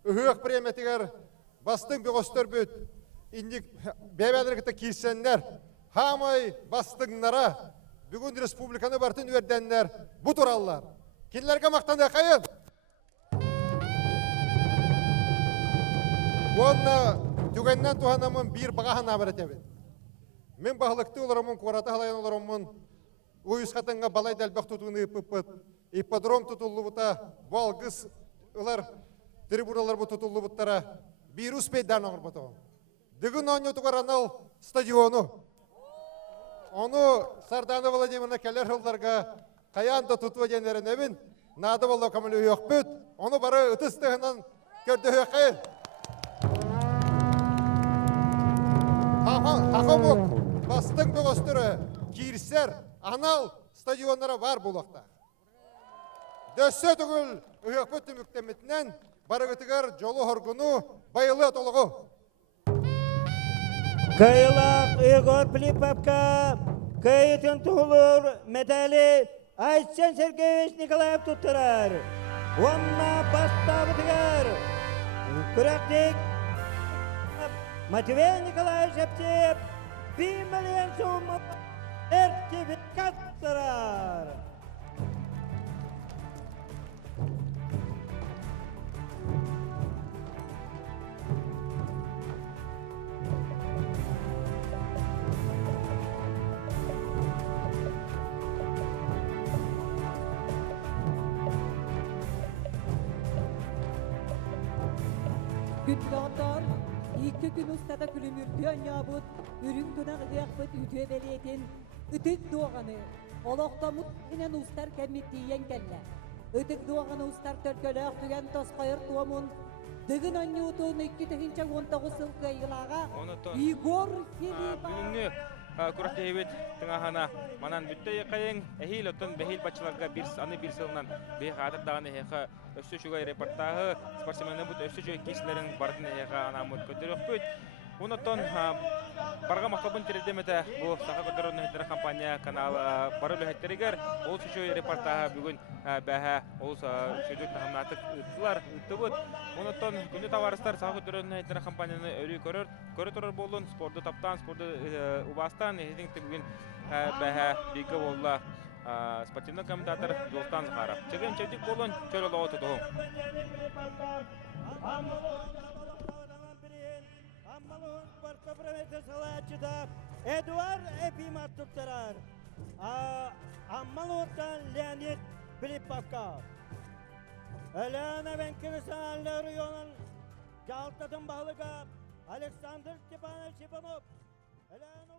ұғық преметігер бастың бұғыстыр бүт. Индік бәбәліргіті кейсенлер, хамай бастыңнара, бүгін республиканы бартын өрденлер бұ тураллар. Кенлерге мақтанды қайын? Онна түгеннен туғанамын бір бағахан абыр етебін. Мен бағылықты оларымын, қораты халайын оларымын, ойыз қатынға балай дәлбақ тұтуыны иппыппыт, ипподром тұтулы бұта, балғыз олар, трибуналар бұ тұтулы бұттара, бір ұспейден оғыр бұтығын. Дігін оңы тұғар анал стадионы. Оны Сарданы Владимирна келер жолдарға қаянда тұтуы денерін әбін, нады болу көмілі өйек бүт, оны бары ұтыстығынан көрді өйек қайын. Хақымық бастың бұғыстыры кейірсер, анал стадионлары бар болуақта. Дөссі түгіл өйек бүт түміктеметінен бары ғытығар жолы хоргыну байылы толығы. Кайылақ Егор Филипповка кайытын тұғылыр медали Айсен Сергеевич Николаев тұттырар. Онна бастағы тұғар. Күрәктік Матвей Николаевич Шептеп 1 миллион сумма сертификат тұттырар. Gündağından iki gün ustada külümürdüğün yabut, ürün tunak ıyakbıt ütüye beliyeten, ütük doğanı, oloktamut inen ustar kemmittiyen kelle. Ütük doğanı ustar törkölök tügen toskoyur tuamun, dıgın anne utuğun 2-19 yıl kıyılağa, Егор Филиппов. Күрәкте ебет тыңахана манан бүтте якайын эхил оттон бехил бачыларга аны бір сылынан бех атып даганы хеха өссө чугай репортажы спортсмены бут өссө чугай кислерин бардын хеха анамыт көтөрөк бүт. Онотон барга мактабын тердемете бу саха көтөрөнү хеттер компания канал барылы хеттеригер ол чугай репортажы бүгүн баха ол чугай тахамнатык ыттылар ыттыбыт. Онотон күнү товарыстар саха көтөрөнү хеттер компанияны өрүй көрө турар болдун спорту таптан спорту убастан эдиңти бүгүн баха биге болла спортивный комментатор Жолтан Захаров. Чегем чедик болон чөлө лоо тутугум. Аммалон спортқа прометі салатчыда Малуртан Леонид Филипповка. Элена Венкерсан районын Жалтатын балыға Александр Степанович Иванов. Элена